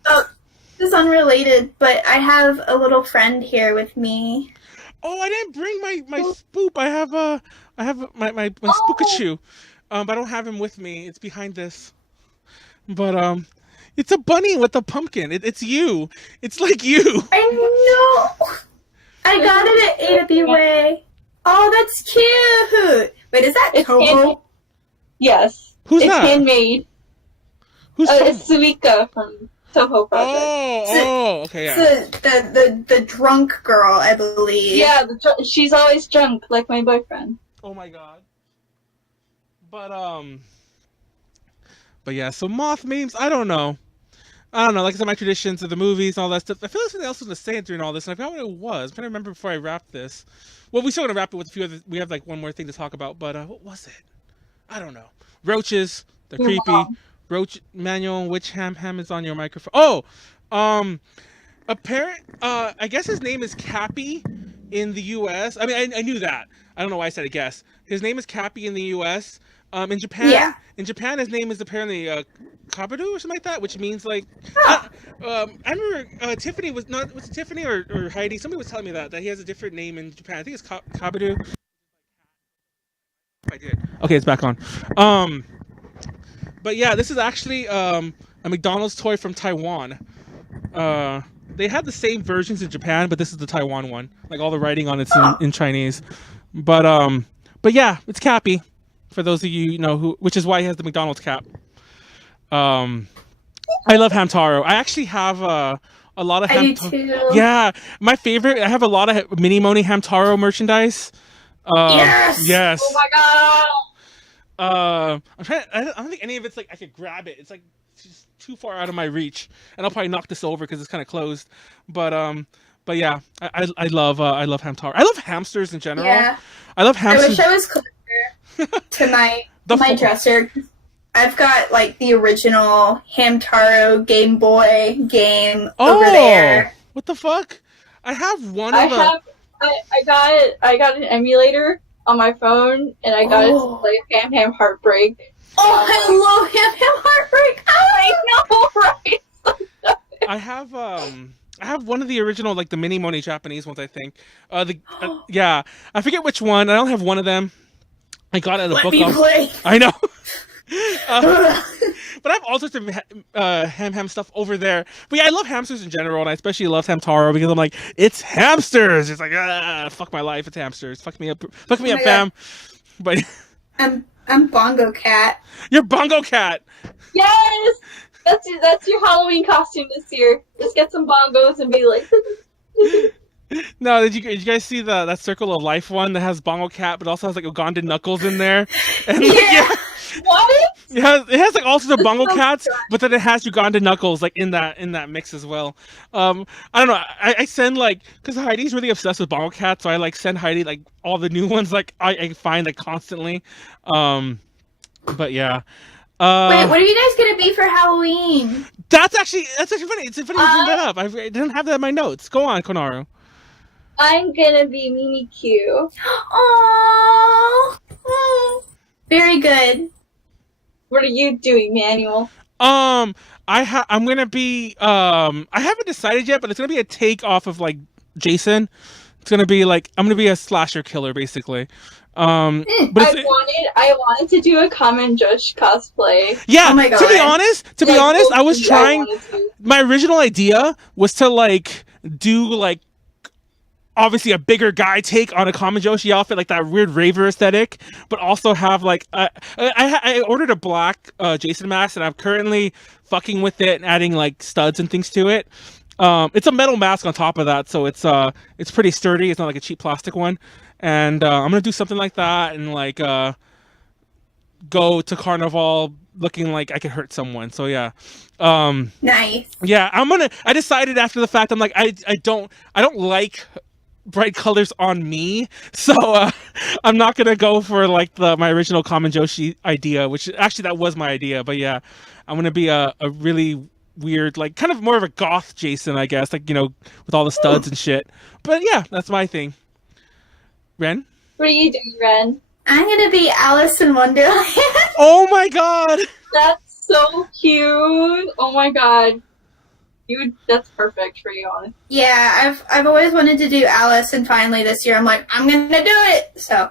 Oh, this is unrelated, but I have a little friend here with me. Oh, I didn't bring my Spoop. I have my Spookachu. But I don't have him with me. It's behind this. But it's a bunny with a pumpkin. It's you. It's like you. I know. I got it at A.W. Way. Oh, that's cute. Wait, is that Toho? Yes. Who's it's that? Handmade. Who's It's Suika from Toho Project. Oh, okay, yeah. The drunk girl, I believe. Yeah, she's always drunk, like my boyfriend. Oh my god. But yeah, so moth memes, I don't know. Like I said, my traditions of the movies and all that stuff. I feel like something else was going to say during all this, and I forgot what it was. I'm trying to remember before I wrap this. Well, we still going to wrap it with a few other. We have like one more thing to talk about, but what was it? I don't know. Roaches. They're Your creepy. mom. Roach Manuel. Which ham is on your microphone? Oh, I guess his name is Cappy in the U.S. I mean, I knew that. I don't know why I said I guess. His name is Cappy in the U.S. In Japan. Yeah. In Japan, his name is apparently Kabadu or something like that, which means like. I remember Tiffany was it Tiffany or Heidi? Somebody was telling me that he has a different name in Japan. I think it's Kabadu. I did. Okay, it's back on. But yeah, this is actually a McDonald's toy from Taiwan. They had the same versions in Japan, but this is the Taiwan one. Like all the writing on it's in Chinese. But yeah, it's Cappy. For those of you know which is why he has the McDonald's cap. I love Hamtaro. I actually have a lot of I do too. Yeah, my favorite. I have a lot of Mini Moni Hamtaro merchandise. Yes. Yes. Oh my god! I'm trying. I don't think any of it's like I could grab it. It's like just too far out of my reach, and I'll probably knock this over because it's kind of closed. But yeah, I love Hamtaro. I love hamsters in general. Yeah. I love I hamsters. wish I was closer to my dresser. I've got like the original Hamtaro Game Boy game over there. What the fuck? I have one I of the. I got an emulator on my phone, and I got it to play Ham Ham Heartbreak. Oh, I love Ham Ham Heartbreak. I know, right? I have one of the original, like the mini money Japanese ones, I think. Yeah, I forget which one. I don't have one of them. I got it at a book. Play. I know. But I have all sorts of ham stuff over there. But yeah, I love hamsters in general, and I especially love Hamtaro because I'm like, it's hamsters. It's like, fuck my life. It's hamsters. Fuck me up, fam. But I'm Bongo Cat. You're Bongo Cat. Yes, that's your Halloween costume this year. Just get some bongos and be like. No, did you guys see that Circle of Life one that has Bongo Cat, but also has like Ugandan Knuckles in there? And, Yeah. What? It has like all sorts of Bongo Cats, but then it has Ugandan Knuckles like in that mix as well. I don't know. I send like because Heidi's really obsessed with Bongo Cats, so I like send Heidi like all the new ones like I find like constantly. But yeah. Wait, what are you guys gonna be for Halloween? That's actually funny. It's funny you bring that up. I didn't have that in my notes. Go on, Konaru. I'm gonna be Mimikyu. Aww. Very good. What are you doing, Manuel? I'm gonna be I haven't decided yet, but it's gonna be a take off of like Jason. It's gonna be like I'm gonna be a slasher killer basically. But I wanted to do a Common Josh cosplay. Yeah, oh my God. to be honest, I was trying. My original idea was to like do like obviously a bigger guy take on a common Joshi outfit, like that weird raver aesthetic, but also have like I ordered a black Jason mask, and I'm currently fucking with it and adding like studs and things to it. It's a metal mask on top of that, so it's pretty sturdy. It's not like a cheap plastic one, and I'm gonna do something like that and like go to Carnival looking like I could hurt someone. So yeah. Nice. Yeah, I decided after the fact, I'm like I don't like bright colors on me, so I'm not gonna go for like my original Common Joshi idea, which actually that was my idea. But yeah, I'm gonna be a really weird, like kind of more of a goth Jason, I guess, like with all the studs and shit. But yeah, that's my thing. Ren? What are you doing, Ren? I'm gonna be Alice in Wonderland. Oh my god! That's so cute. Oh my god. That's perfect for you, honestly. Yeah, I've always wanted to do Alice, and finally this year I'm like, I'm gonna do it. So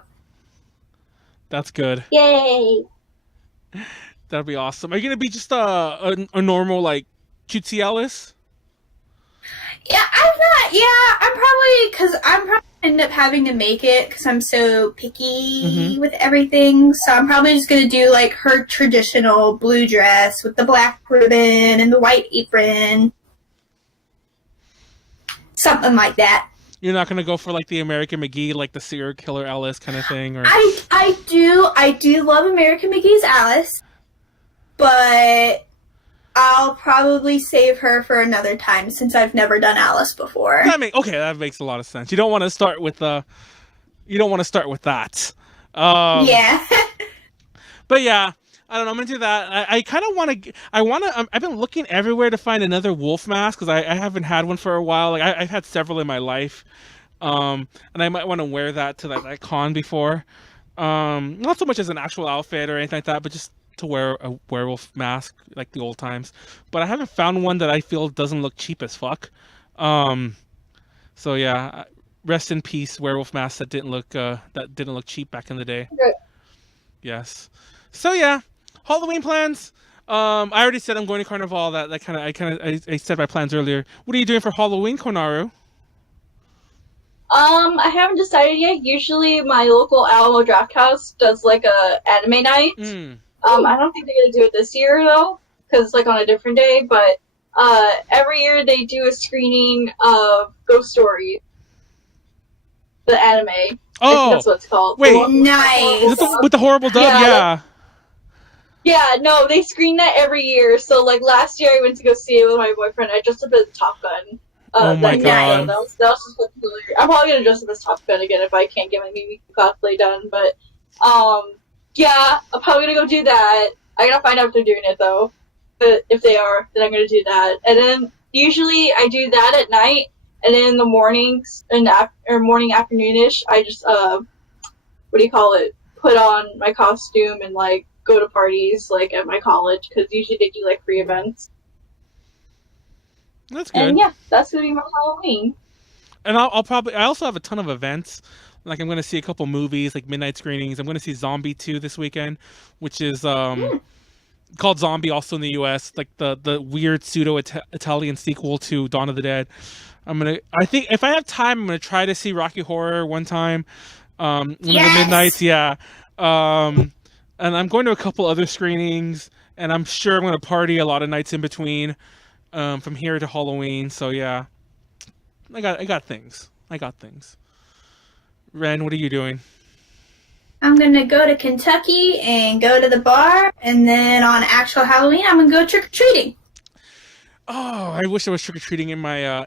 that's good. Yay! That'll be awesome. Are you gonna be just a normal like cutesy Alice? yeah, I'm probably end up having to make it because I'm so picky with everything. So I'm probably just gonna do like her traditional blue dress with the black ribbon and the white apron. Something like that. You're not gonna go for like the American McGee, like the serial killer Alice kind of thing, or I do love American McGee's Alice, but I'll probably save her for another time since I've never done Alice before. that makes a lot of sense. You don't want to start with that. Yeah. But yeah, I don't know. I'm gonna do that. I kind of want to. I've been looking everywhere to find another wolf mask because I haven't had one for a while. Like I've had several in my life, and I might want to wear that to that con before. Not so much as an actual outfit or anything like that, but just to wear a werewolf mask like the old times. But I haven't found one that I feel doesn't look cheap as fuck. So yeah, rest in peace, werewolf masks that didn't look cheap back in the day. Right. Yes. So yeah. Halloween plans. I already said I'm going to Carnival. I said my plans earlier. What are you doing for Halloween, Konaru? I haven't decided yet. Usually my local Alamo Draft House does like a anime night. I don't think they're gonna do it this year though, because it's like on a different day. But every year they do a screening of Ghost Story, the anime. Oh, I think that's what it's called. Wait, Nice. with the horrible dub, yeah. Yeah, no, they screen that every year. So like last year, I went to go see it with my boyfriend. I dressed up as Top Gun. Oh my That god. that was just familiar. I'm probably gonna dress up as Top Gun again if I can't get my Mimi cosplay done. But yeah, I'm probably gonna go do that. I gotta find out if they're doing it though. But if they are, then I'm gonna do that. And then usually I do that at night, and then in the mornings or morning afternoonish, I just what do you call it? Put on my costume and like go to parties like at my college because usually they do like free events. That's good. And yeah, that's gonna be my Halloween. And I also have a ton of events. Like I'm going to see a couple movies, like midnight screenings. I'm going to see Zombie 2 this weekend, which is called Zombie, also in the U.S. Like the weird pseudo Italian sequel to Dawn of the Dead. I think if I have time, I'm gonna try to see Rocky Horror one time. One of the midnights, yeah. And I'm going to a couple other screenings, and I'm sure I'm gonna party a lot of nights in between, from here to Halloween. So yeah, I got things. Ren, what are you doing? I'm gonna go to Kentucky and go to the bar, and then on actual Halloween, I'm gonna go trick or treating. Oh, I wish I was trick or treating in my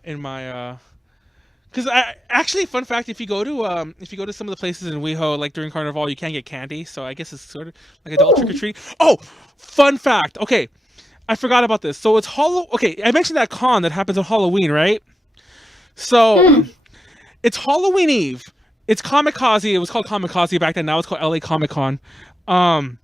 because actually, fun fact, if you go to some of the places in WeHo, like during Carnival, you can't get candy, so I guess it's sort of like adult trick or treat. Oh, fun fact. Okay, I forgot about this. So it's Okay, I mentioned that con that happens on Halloween, right? So it's Halloween Eve. It's Kamikaze. It was called Kamikaze back then. Now it's called LA Comic Con. I'm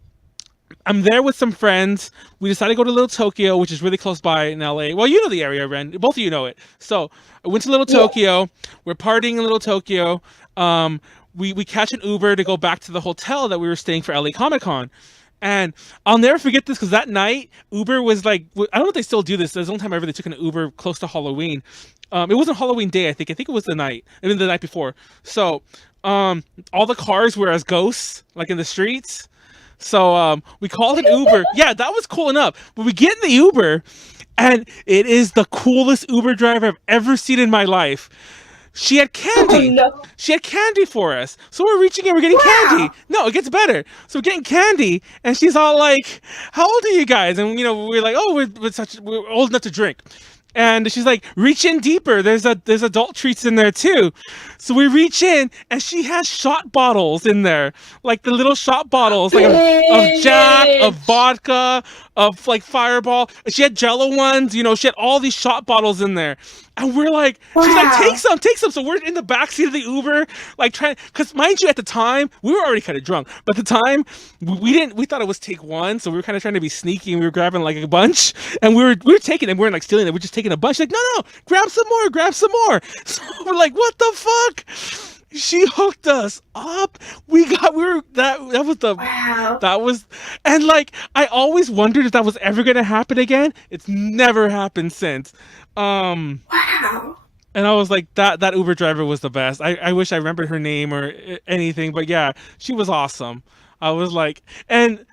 there with some friends. We decided to go to Little Tokyo, which is really close by in LA. Well, you know the area, Ren. Both of you know it. So I went to Little Tokyo. We're partying in Little Tokyo. We catch an Uber to go back to the hotel that we were staying for LA Comic Con. And I'll never forget this because that night, Uber was like, I don't know if they still do this. There's the only time ever they took an Uber close to Halloween. It wasn't Halloween day, I think. I think it was the night. I mean, the night before. So all the cars were as ghosts, like in the streets. So we called an Uber. Yeah, that was cool enough. But we get in the Uber, and it is the coolest Uber driver I've ever seen in my life. She had candy. Oh, no. She had candy for us. So we're reaching in, we're getting candy. No, it gets better. So we're getting candy, and she's all like, "How old are you guys?" And we're like, "Oh, we're old enough to drink." And she's like, "Reach in deeper. There's adult treats in there too." So we reach in, and she has shot bottles in there, like the little shot bottles, like of Jack, of vodka, of like Fireball. She had Jello ones. She had all these shot bottles in there. And we're like, she's like, take some. So we're in the backseat of the Uber, like trying, because mind you, at the time, we were already kind of drunk. But at the time, we thought it was take one. So we were kind of trying to be sneaky, and we were grabbing like a bunch. And we were taking it. We weren't like stealing it. We're just taking a bunch. She's like, no, grab some more. So we're like, what the fuck? She hooked us up. That was, and like, I always wondered if that was ever going to happen again. It's never happened since. Wow. And I was like, that Uber driver was the best. I wish I remembered her name or anything, but yeah, she was awesome. I was like, and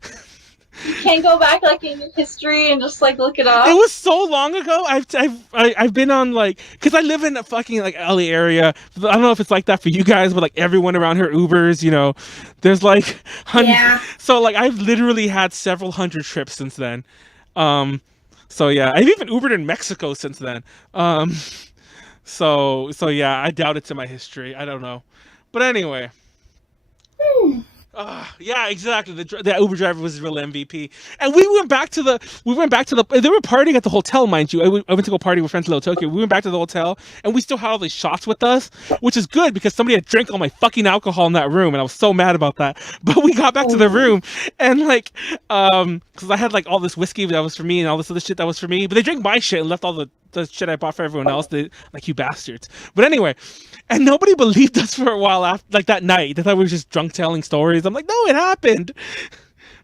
Can't go back like in history and just like look it up. it was so long ago. I've been on like, because I live in a fucking like LA area. I don't know if it's like that for you guys, but like everyone around here Ubers, there's like hundreds. Yeah. So like I've literally had several hundred trips since then. So yeah, I've even Ubered in Mexico since then. So yeah, I doubt it's in my history. I don't know, but anyway. Yeah, exactly. The Uber driver was his real MVP, and we went back to the. They were partying at the hotel, mind you. I went to go party with friends in Little Tokyo. We went back to the hotel, and we still had all these shots with us, which is good because somebody had drank all my fucking alcohol in that room, and I was so mad about that. But we got back to the room, and like, because I had like all this whiskey that was for me and all this other shit that was for me, but they drank my shit and left all the shit I bought for everyone else. They like, you bastards. But anyway, and nobody believed us for a while after, like that night. They thought we were just drunk telling stories. I'm like, no, it happened.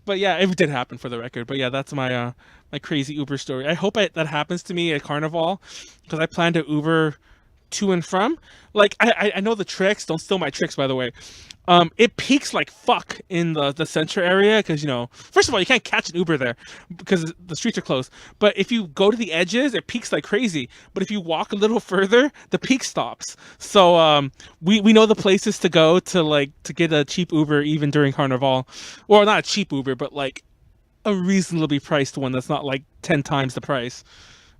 But yeah, it did happen for the record. But yeah, that's my my crazy Uber story. I hope that happens to me at Carnival because I plan to Uber to and from. Like I know the tricks. Don't steal my tricks, by the way. It peaks like fuck in the center area because first of all, you can't catch an Uber there because the streets are closed. But if you go to the edges, it peaks like crazy. But if you walk a little further, the peak stops. So we know the places to go to get a cheap Uber even during Carnival, or not a cheap Uber, but like a reasonably priced one that's not like 10 times the price.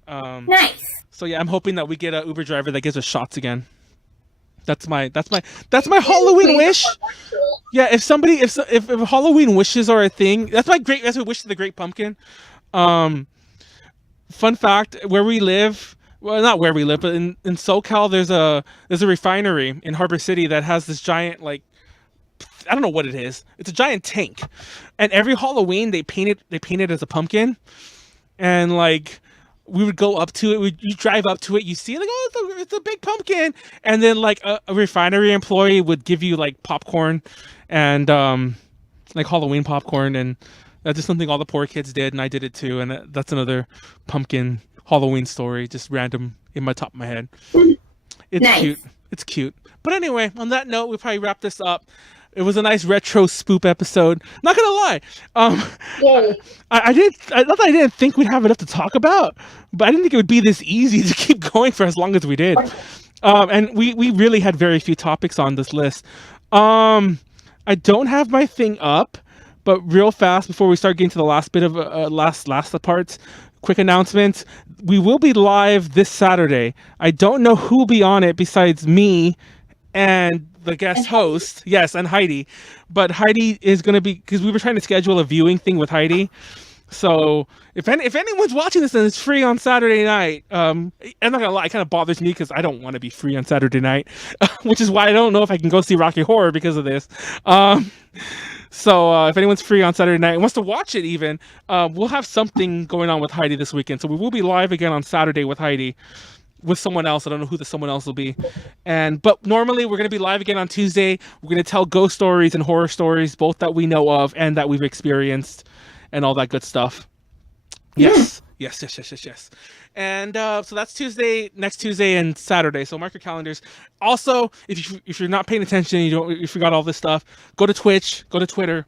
Nice. So yeah, I'm hoping that we get an Uber driver that gives us shots again. That's my Halloween wish. Yeah, if Halloween wishes are a thing, that's my wish to the Great Pumpkin. Fun fact, where we live, well, not where we live, but in SoCal, there's a refinery in Harbor City that has this giant, like, I don't know what it is. It's a giant tank, and every Halloween they paint it as a pumpkin, and like we would go up to it. You drive up to it, you see like, oh, it's a big pumpkin, and then like a refinery employee would give you like popcorn, and like Halloween popcorn, and that's just something all the poor kids did, and I did it too, and that's another pumpkin Halloween story, just random in my top of my head. It's nice. Cute. It's cute. But anyway, on that note, we probably wrap this up. It was a nice retro spoop episode. Not gonna lie, I didn't think we'd have enough to talk about, but I didn't think it would be this easy to keep going for as long as we did. And we really had very few topics on this list. I don't have my thing up, but real fast before we start getting to the last bit of last parts, quick announcement: we will be live this Saturday. I don't know who will be on it besides me and the guest host, yes, and Heidi. But Heidi is going to be, because we were trying to schedule a viewing thing with Heidi. So if anyone's watching this and it's free on Saturday night, I'm not gonna lie, it kind of bothers me because I don't want to be free on Saturday night, which is why I don't know if I can go see Rocky Horror because of this. So if anyone's free on Saturday night and wants to watch it even, we'll have something going on with Heidi this weekend. So we will be live again on Saturday with Heidi. With someone else. I don't know who the someone else will be. But normally we're going to be live again on Tuesday. We're going to tell ghost stories and horror stories, both that we know of and that we've experienced and all that good stuff. Yes. And so that's next Tuesday and Saturday. So mark your calendars. Also, if you're not paying attention, you forgot all this stuff, go to Twitch, go to Twitter,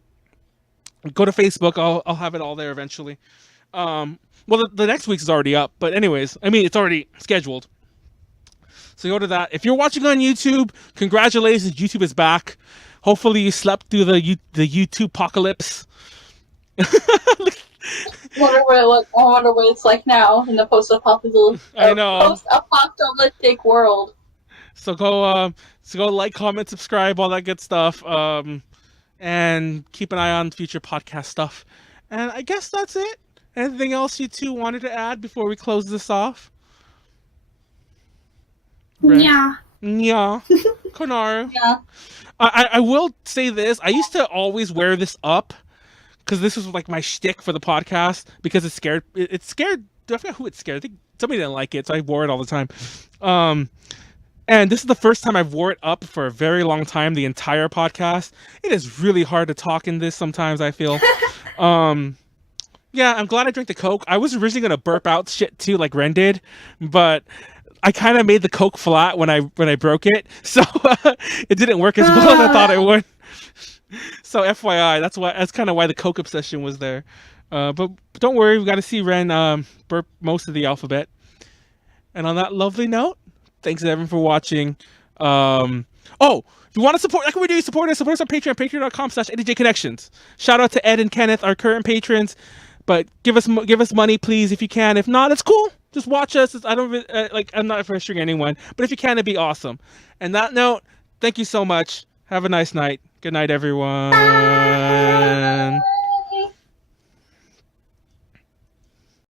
go to Facebook. I'll have it all there eventually. Well, the next week's is already up, but anyways, I mean, it's already scheduled. So go to that. If you're watching on YouTube, congratulations, YouTube is back. Hopefully you slept through the YouTube apocalypse. I wonder what it's like now in the post-apocalyptic world. So go like, comment, subscribe, all that good stuff. And keep an eye on future podcast stuff. And I guess that's it. Anything else you two wanted to add before we close this off? Yeah. Konaru. Yeah. I will say this. I used to always wear this up because this was like my shtick for the podcast because it scared. I forgot who it scared. I think somebody didn't like it, so I wore it all the time. And this is the first time I've wore it up for a very long time, the entire podcast. It is really hard to talk in this sometimes, I feel. Yeah, I'm glad I drank the Coke. I was originally gonna burp out shit too, like Ren did, but I kind of made the Coke flat when I broke it, so it didn't work as well as I thought it would. So FYI, that's kind of why the Coke obsession was there. But don't worry, we got to see Ren burp most of the alphabet. And on that lovely note, thanks everyone for watching. If you want to support, like we do, support us on Patreon, patreon.com/ADJConnections. Shout out to Ed and Kenneth, our current patrons. But give us money, please, if you can. If not, it's cool. Just watch us. I'm not pressuring anyone. But if you can, it'd be awesome. And that note, thank you so much. Have a nice night. Good night, everyone.